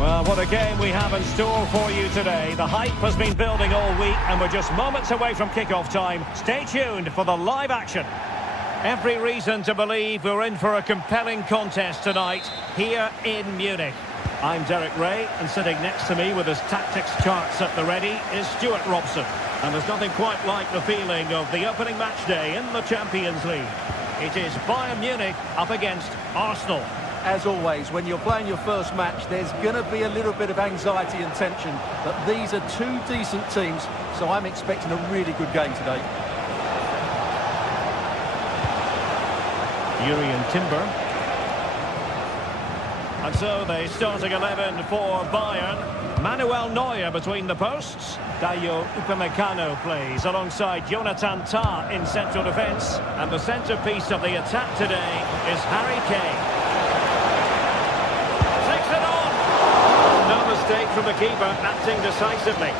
Well, what a game we have in store for you today. The hype has been building all week and we're just moments away from kick-off time. Stay tuned for the live action. Every reason to believe we're in for a compelling contest tonight here in Munich. I'm Derek Ray, and sitting next to me with his tactics charts at the ready is Stuart Robson. And there's nothing quite like the feeling of the opening match day in the Champions League. It is Bayern Munich up against Arsenal. As always, when you're playing your first match, there's going to be a little bit of anxiety and tension. But these are two decent teams, so I'm expecting a really good game today. Jurriën Timber. And so the starting 11 for Bayern. Manuel Neuer between the posts. Dayo Upamecano plays alongside Jonathan Tah in central defence. And the centrepiece of the attack today is Harry Kane. Takes it on! No mistake from the keeper, acting decisively.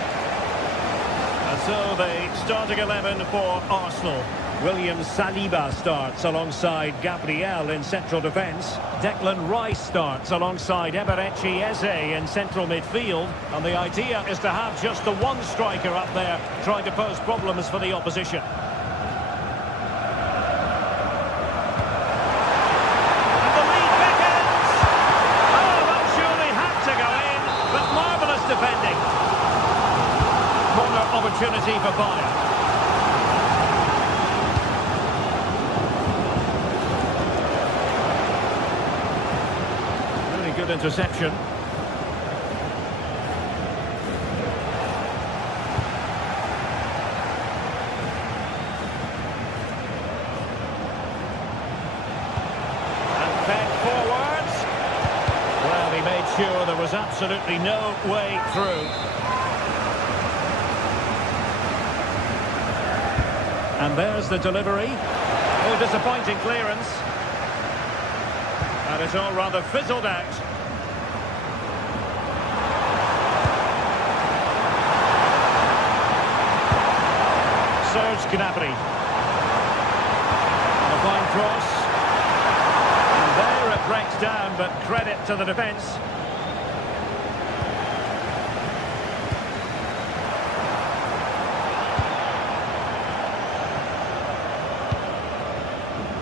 And so the starting 11 for Arsenal. William Saliba starts alongside Gabriel in central defence. Declan Rice starts alongside Eberechi Eze in central midfield. And the idea is to have just the one striker up there trying to pose problems for the opposition. And the lead beckons! Oh, that surely had to go in, but marvellous defending. Corner opportunity for Bayern. Good interception. And fed forwards. Well, he made sure there was absolutely no way through. And there's the delivery. Oh, disappointing clearance. And it's all rather fizzled out. Serge Gnabry. And a fine cross. And there it breaks down, but credit to the defence.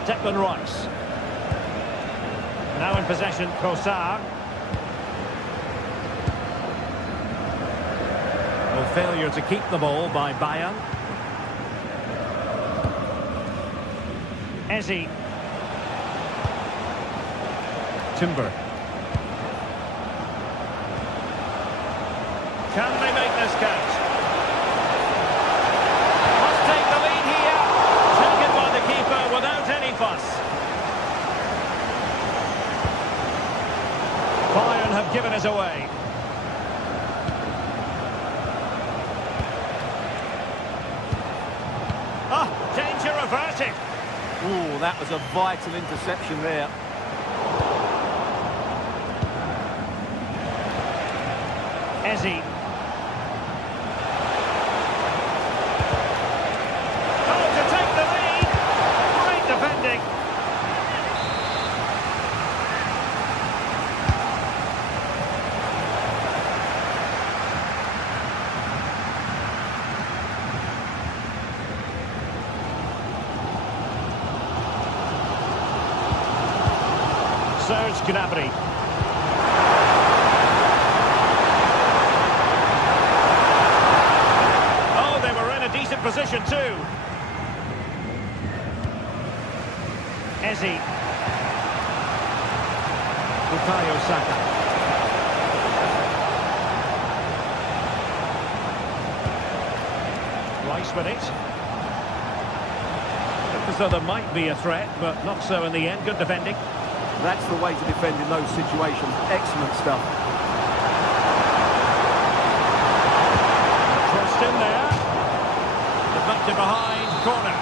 Declan Rice. Now in possession, Trossard. A failure to keep the ball by Bayern. Eze. Timber. Can they make this count? Must take the lead here. Taken by the keeper without any fuss. Bayern have given us away. Ah, danger averted. Ooh, that was a vital interception there. Eze. Oh, to take the lead. Great defending. Serge Gnabry. Oh, they were in a decent position too. Eze. Bukayo Saka. Rice with it. Looked as though there might be a threat, but not so in the end. Good defending. That's the way to defend in those situations. Excellent stuff. Crossed in there. Deflected behind. Corner.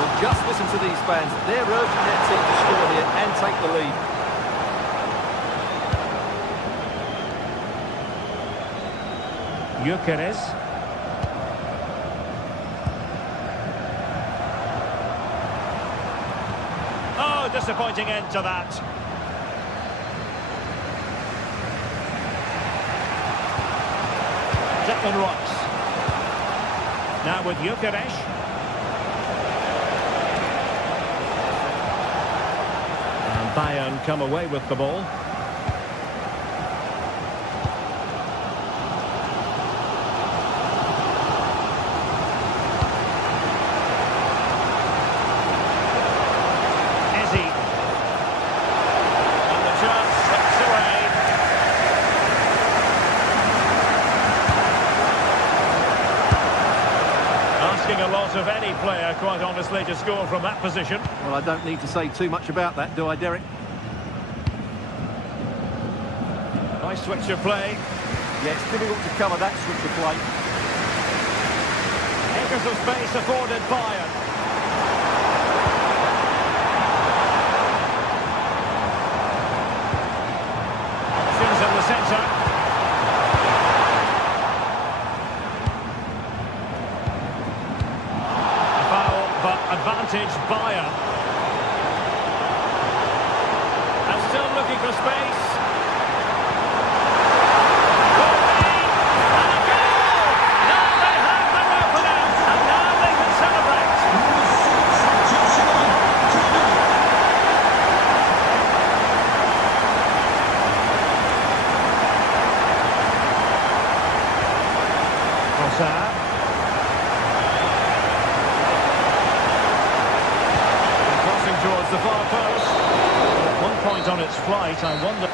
Well, just listen to these fans. They're urging their team to score here and take the lead. Gyökeres. Oh, disappointing end to that. Declan Rice. Now with Gyökeres. And Bayern come away with the ball. player, quite honestly, to score from that position. Well, I don't need to say too much about that, do I, Derek? Nice switch of play. Yeah, it's difficult to cover that switch of play. Acres of space afforded Bayern. Options in the centre. A foul, but advantage Bayern. And still looking for space. Crossing towards the far post. At one point on its flight, I wonder.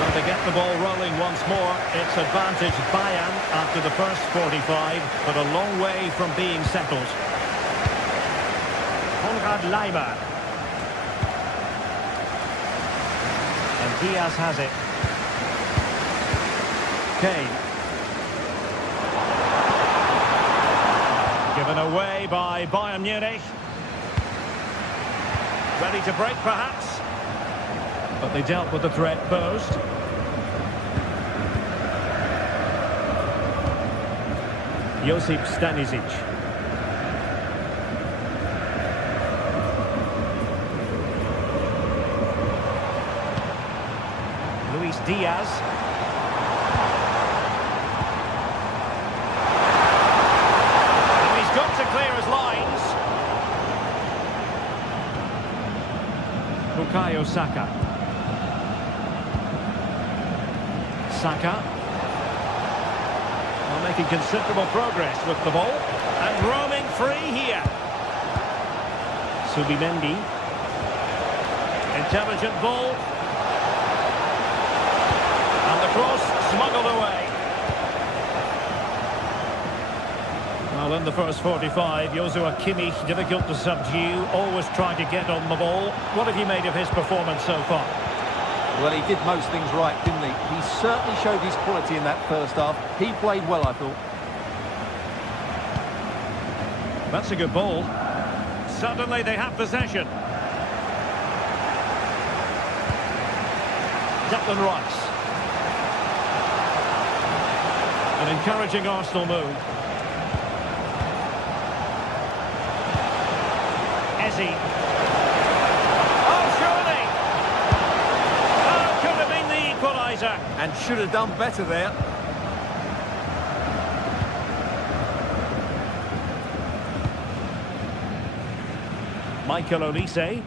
Going to get the ball rolling once more. It's advantage Bayern after the first 45, but a long way from being settled. Konrad Leimer. And Diaz has it. Kane. Given away by Bayern Munich. Ready to break, perhaps. But they dealt with the threat posed. Josip Stanisic. Luis Diaz. And he's got to clear his lines. Bukayo Saka. Saka. Well, making considerable progress with the ball. And roaming free here. Subimendi. Intelligent ball. And the cross smuggled away. Well, in the first 45, Joshua Kimmich difficult to subdue, always trying to get on the ball. What have you made of his performance so far? Well, he did most things right, didn't he? He certainly showed his quality in that first half. He played well, I thought. That's a good ball. Suddenly they have possession. Declan Rice. An encouraging Arsenal move. Eze. Oh, surely! Oh, could have been the equaliser. And should have done better there. Michael Olise.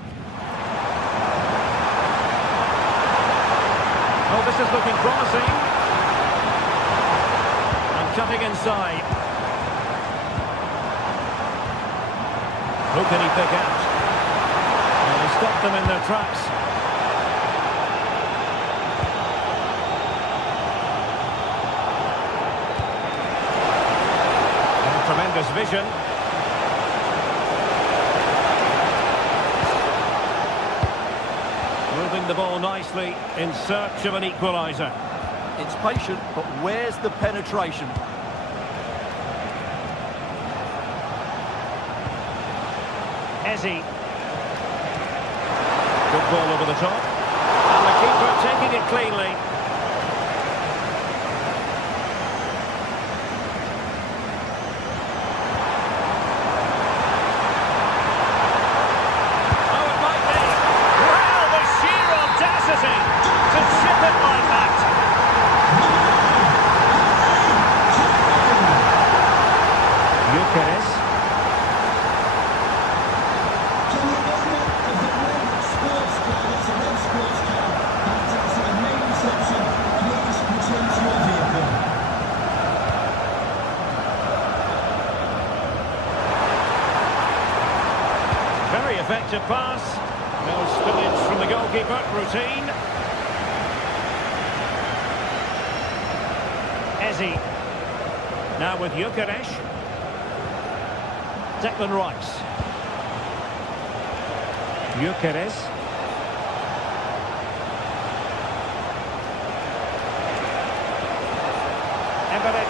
Oh, this is looking promising. And cutting inside. Who can he pick out? Well, he stopped them in their tracks. And tremendous vision. Moving the ball nicely in search of an equaliser. It's patient, but where's the penetration? Eze. Good ball over the top. And the keeper taking it cleanly. Oh, it might be. Well, the sheer audacity to chip it like that. Gyökeres. Very effective pass. No spillage from the goalkeeper. Routine. Eze. Now with Gyökeres. Declan Rice. Gyökeres.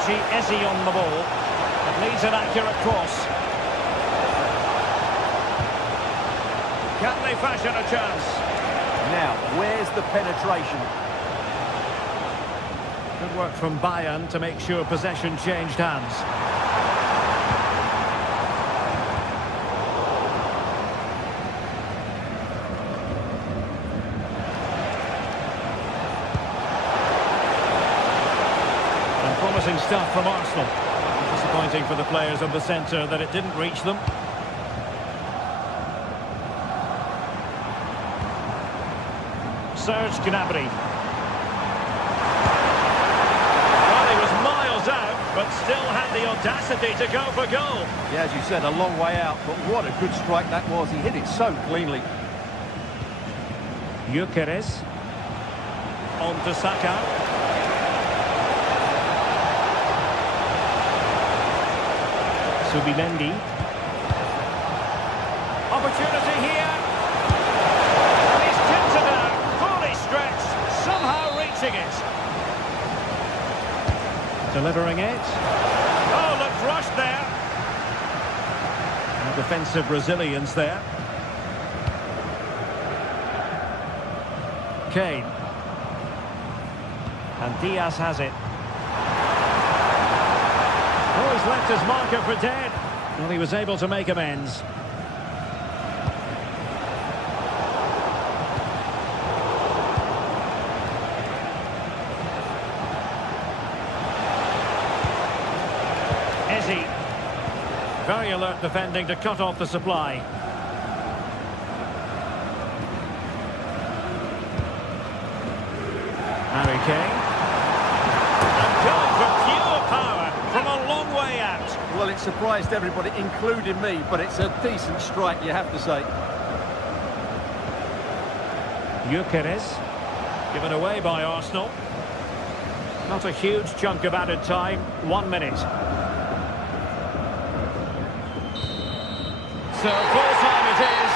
Eze on the ball. It needs an accurate cross. Can they fashion a chance? Now, where's the penetration? Good work from Bayern to make sure possession changed hands. And promising stuff from Arsenal. Disappointing for the players of the centre that it didn't reach them. Serge Gnabry. Well, he was miles out, but still had the audacity to go for goal. Yeah, as you said, a long way out, but what a good strike that was. He hit it so cleanly. Gyökeres. On to Saka. Subimendi. Opportunity here. And he's tipped it out, fully stretched, somehow reaching it. Delivering it. Oh, looked rushed there. And defensive resilience there. Kane. And Diaz has it. Oh, he's left his marker for dead. Well, he was able to make amends. Eze. Very alert defending to cut off the supply. Harry Kane. And going for pure power from a long way out. Well, it surprised everybody, including me, but it's a decent strike, you have to say. Gyökeres. Given away by Arsenal. Not a huge chunk of added time. 1 minute. So full time it is.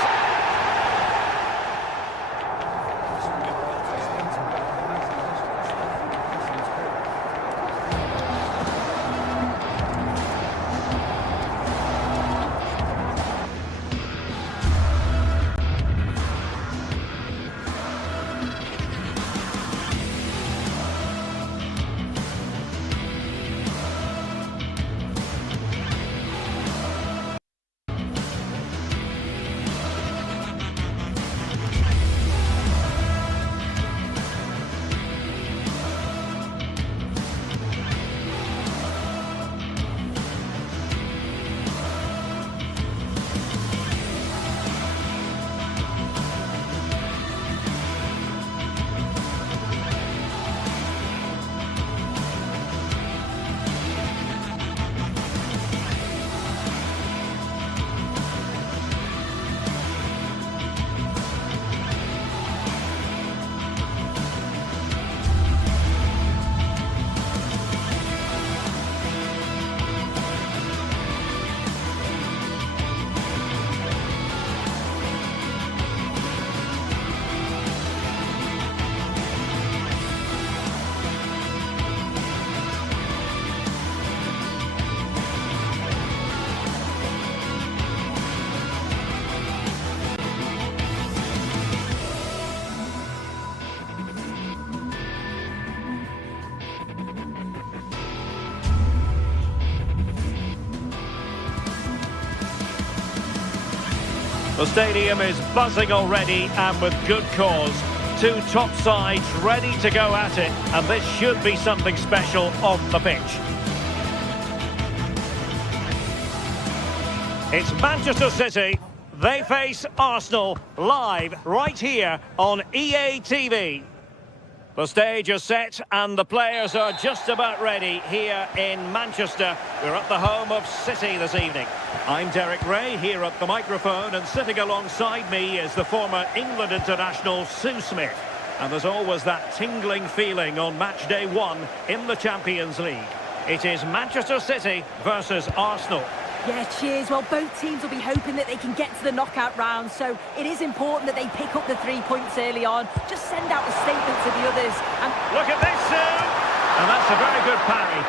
The stadium is buzzing already, and with good cause. Two top sides ready to go at it, and this should be something special on the pitch. It's Manchester City. They face Arsenal live right here on EA TV. The stage is set and the players are just about ready here in Manchester. We're at the home of City this evening. I'm Derek Ray here at the microphone, and sitting alongside me is the former England international Sue Smith. And there's always that tingling feeling on match day 1 in the Champions League. It is Manchester City versus Arsenal. Yeah, cheers. Well, both teams will be hoping that they can get to the knockout round, so it is important that they pick up the 3 points early on. Just send out a statement to the others. And look at this, Sue! And that's a very good parry.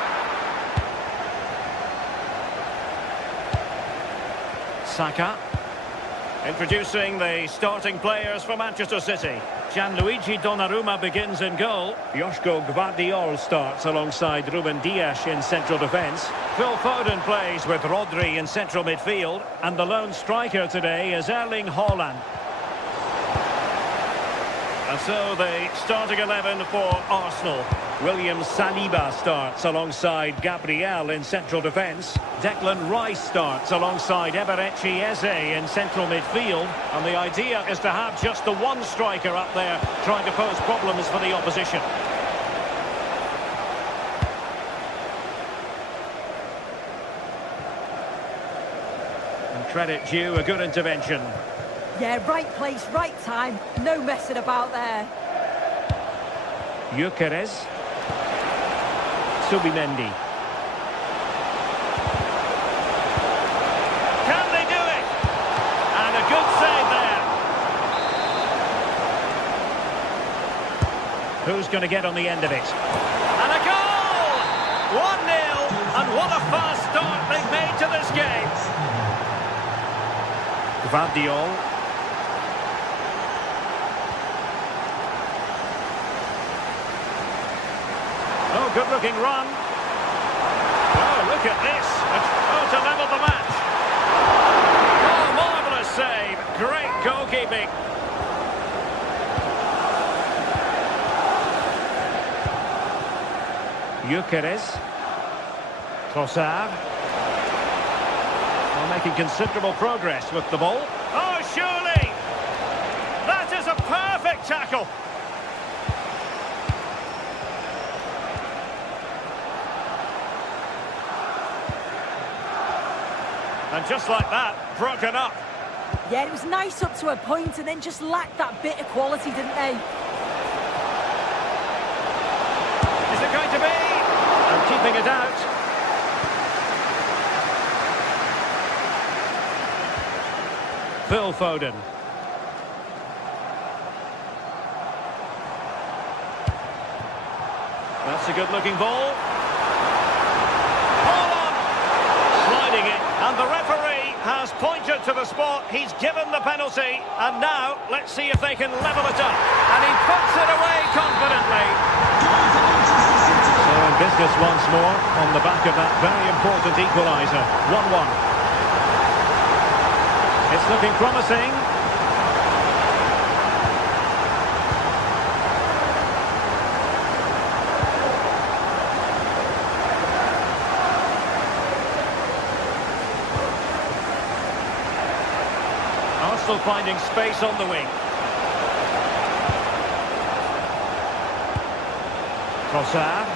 Saka. Introducing the starting players for Manchester City. Gianluigi Donnarumma begins in goal. Joško Gvardiol starts alongside Ruben Dias in central defence. Phil Foden plays with Rodri in central midfield. And the lone striker today is Erling Haaland. And so the starting 11 for Arsenal. William Saliba starts alongside Gabriel in central defence. Declan Rice starts alongside Eberechi Eze in central midfield. And the idea is to have just the one striker up there trying to pose problems for the opposition. And credit due, a good intervention. yeah, right place, right time. No messing about there. Gyökeres. Subimendi. Can they do it? And a good save there. Who's going to get on the end of it? And a goal! 1-0. And what a fast start they've made to this game. Gvardiol. Oh, good-looking run. Oh, look at this. Oh, to level the match. Oh, marvellous save. Great goalkeeping. Gyökeres. Trossard. Well, making considerable progress with the ball. Oh, surely! That is a perfect tackle. And just like that, broken up. Yeah, it was nice up to a point and then just lacked that bit of quality, didn't they? Is it going to be? And keeping it out. Phil Foden. That's a good-looking ball. Ball on! Sliding it. And the referee has pointed to the spot. He's given the penalty. And now, let's see if they can level it up. And he puts it away confidently. So in business once more on the back of that very important equaliser. 1-1. It's looking promising. Arsenal finding space on the wing. Trossard.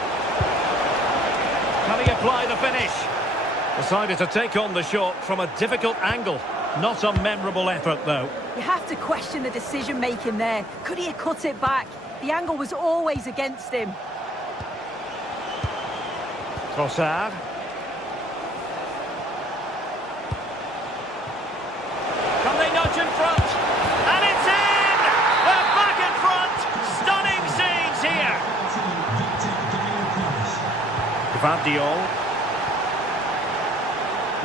Can he apply the finish? Decided to take on the shot from a difficult angle. Not a memorable effort, though. You have to question the decision-making there. Could he have cut it back? The angle was always against him. Trossard. Can they nudge in front? And it's in! They're back in front! Stunning scenes here! Gvardiol.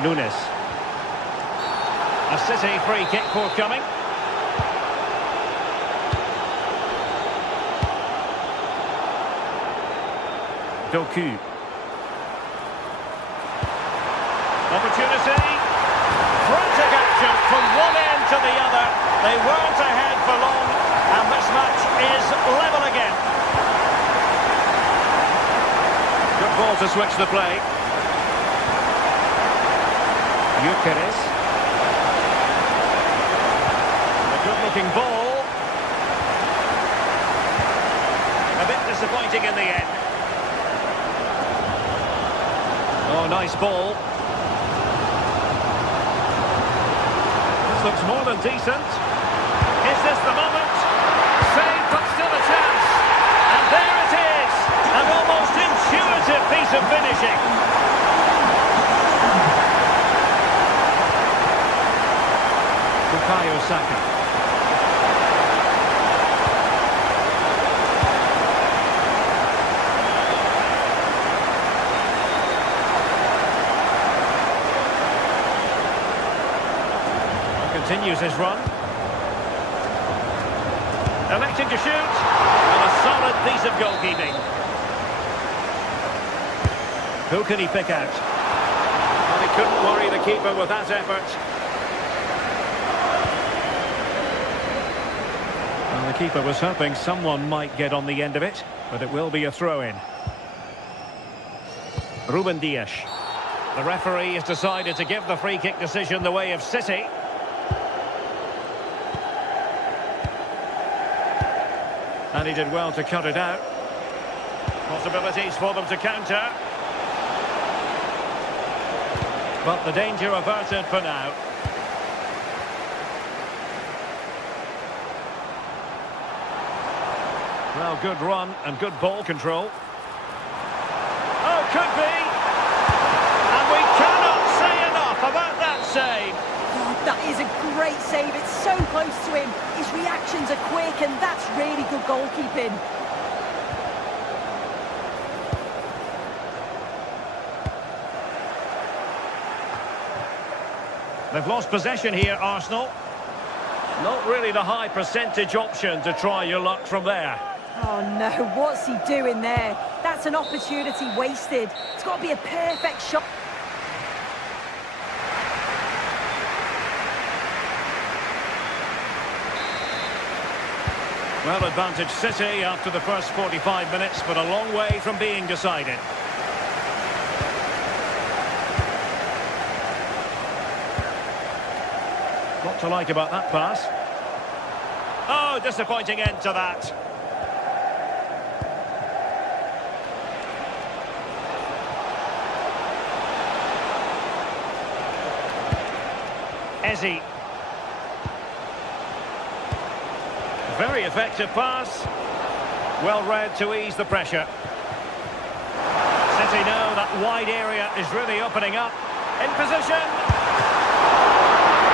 Nunes. A City free kick forthcoming. Doku. Opportunity. Frantic action from one end to the other. They weren't ahead for long, and this match is level again. Good ball to switch the play. Gyökeres. Good-looking ball. A bit disappointing in the end. Oh, nice ball. This looks more than decent. Is this the moment? Save, but still a chance. And there it is. An almost intuitive impressive piece of finishing. Bukayo Saka. Continues his run. Electing to shoot. And a solid piece of goalkeeping. Who can he pick out? Well, he couldn't worry the keeper with that effort. Well, the keeper was hoping someone might get on the end of it, but it will be a throw-in. Ruben Dias. The referee has decided to give the free-kick decision the way of City. And he did well to cut it out. Possibilities for them to counter. But the danger averted for now. Well, good run and good ball control. Oh, could be! And we cannot say enough about that save. Oh, that is a great save. It's so close to him. His reactions are quick, and that's really good goalkeeping. They've lost possession here, Arsenal. Not really the high percentage option to try your luck from there. Oh no, what's he doing there? That's an opportunity wasted. It's got to be a perfect shot. Well, advantage City after the first 45 minutes, but a long way from being decided. What to like about that pass? Oh, disappointing end to that. Eze. Very effective pass. Well read to ease the pressure. City know that wide area is really opening up. In position.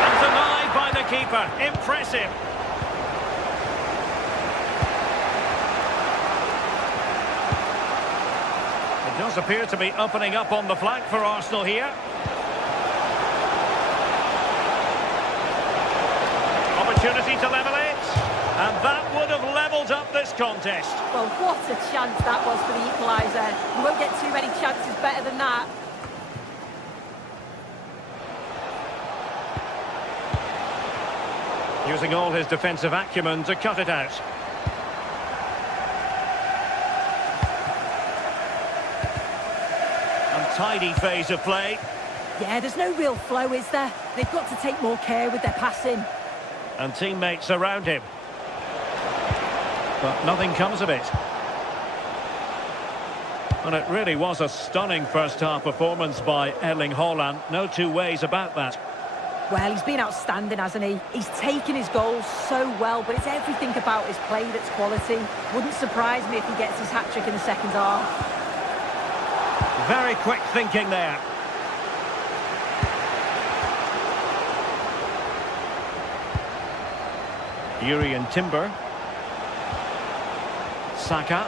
And denied by the keeper. Impressive. It does appear to be opening up on the flank for Arsenal here. Opportunity to level it. And that would have levelled up this contest. Well, what a chance that was for the equaliser. You won't get too many chances better than that. Using all his defensive acumen to cut it out. Untidy phase of play. Yeah, there's no real flow, is there? They've got to take more care with their passing. And teammates around him. But nothing comes of it. And it really was a stunning first-half performance by Erling Haaland. No two ways about that. Well, he's been outstanding, hasn't he? He's taken his goals so well, but it's everything about his play that's quality. Wouldn't surprise me if he gets his hat-trick in the second half. Very quick thinking there. Urian Timber. Saka.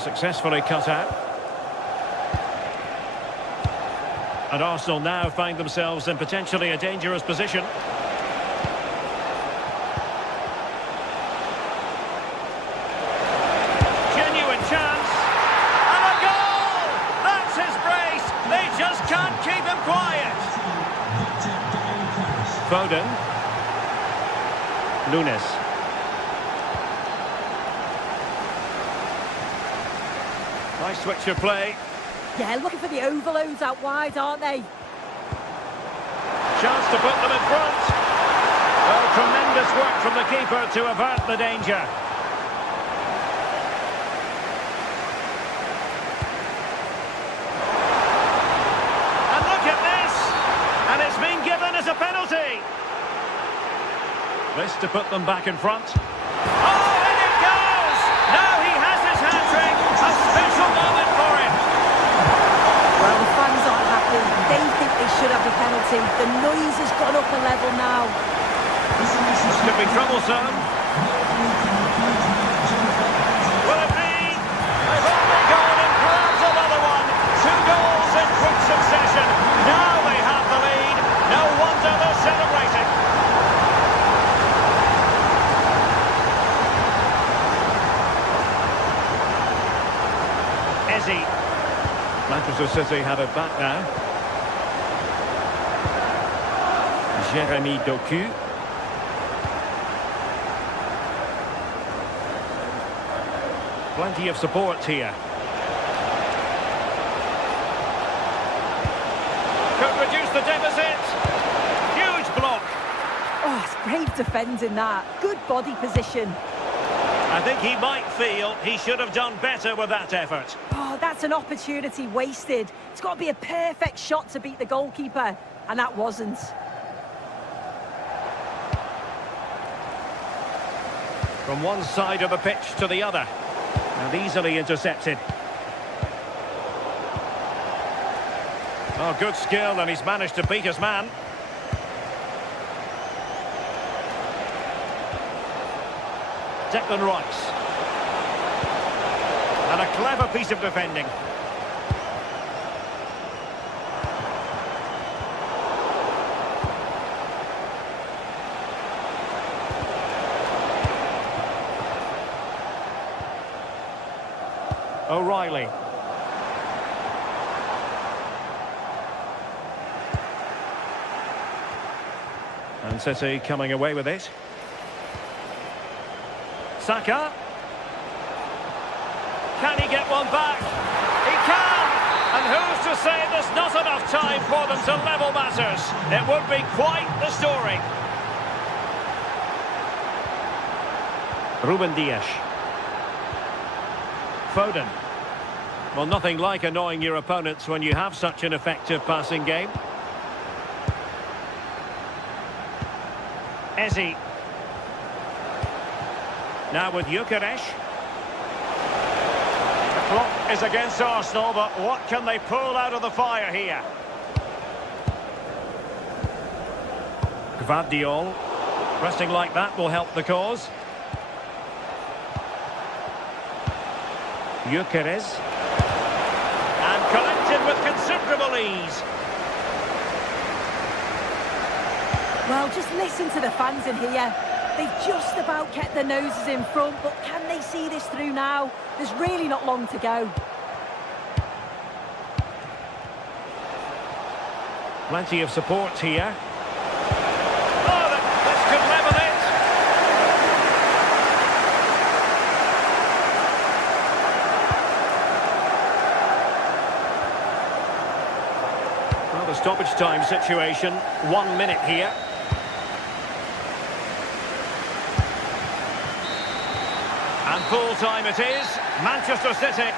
Successfully cut out. And Arsenal now find themselves in potentially a dangerous position. Genuine chance. And a goal! That's his brace. They just can't keep him quiet. Foden. Nunes. Nice switch of play. Yeah, looking for the overloads out wide, aren't they? Chance to put them in front. Well, tremendous work from the keeper to avert the danger. And look at this. And it's been given as a penalty. This to put them back in front. Oh, in it goes! Now he has his hat-trick. should have the penalty. The noise has gone up a level now. This could be troublesome. Will it be? They've only gone and grabbed another one. 2 goals in quick succession. Now they have the lead. No wonder they're celebrating. Ezzy. Manchester City have it back now. Jeremy Doku. Plenty of support here. Could reduce the deficit. Huge block. Oh, it's brave defending that. Good body position. I think he might feel he should have done better with that effort. Oh, that's an opportunity wasted. It's got to be a perfect shot to beat the goalkeeper, and that wasn't. From one side of the pitch to the other. And easily intercepted. Oh, good skill, and he's managed to beat his man. Declan Rice. And a clever piece of defending. O'Reilly. And City coming away with it. Saka. Can he get one back? He can! And who's to say there's not enough time for them to level matters? It would be quite the story. Ruben Dias. Foden. Well, nothing like annoying your opponents when you have such an effective passing game. Ezzy. Now with Gyökeres. The clock is against Arsenal, but what can they pull out of the fire here? Gvardiol. Pressing like that will help the cause. Gyökeres. And collected with considerable ease. Well, just listen to the fans in here. They've just about kept their noses in front, but can they see this through now? There's really not long to go. Plenty of support here. Oh, this could level it. Well, the stoppage time situation. 1 minute here. And full time it is. Manchester City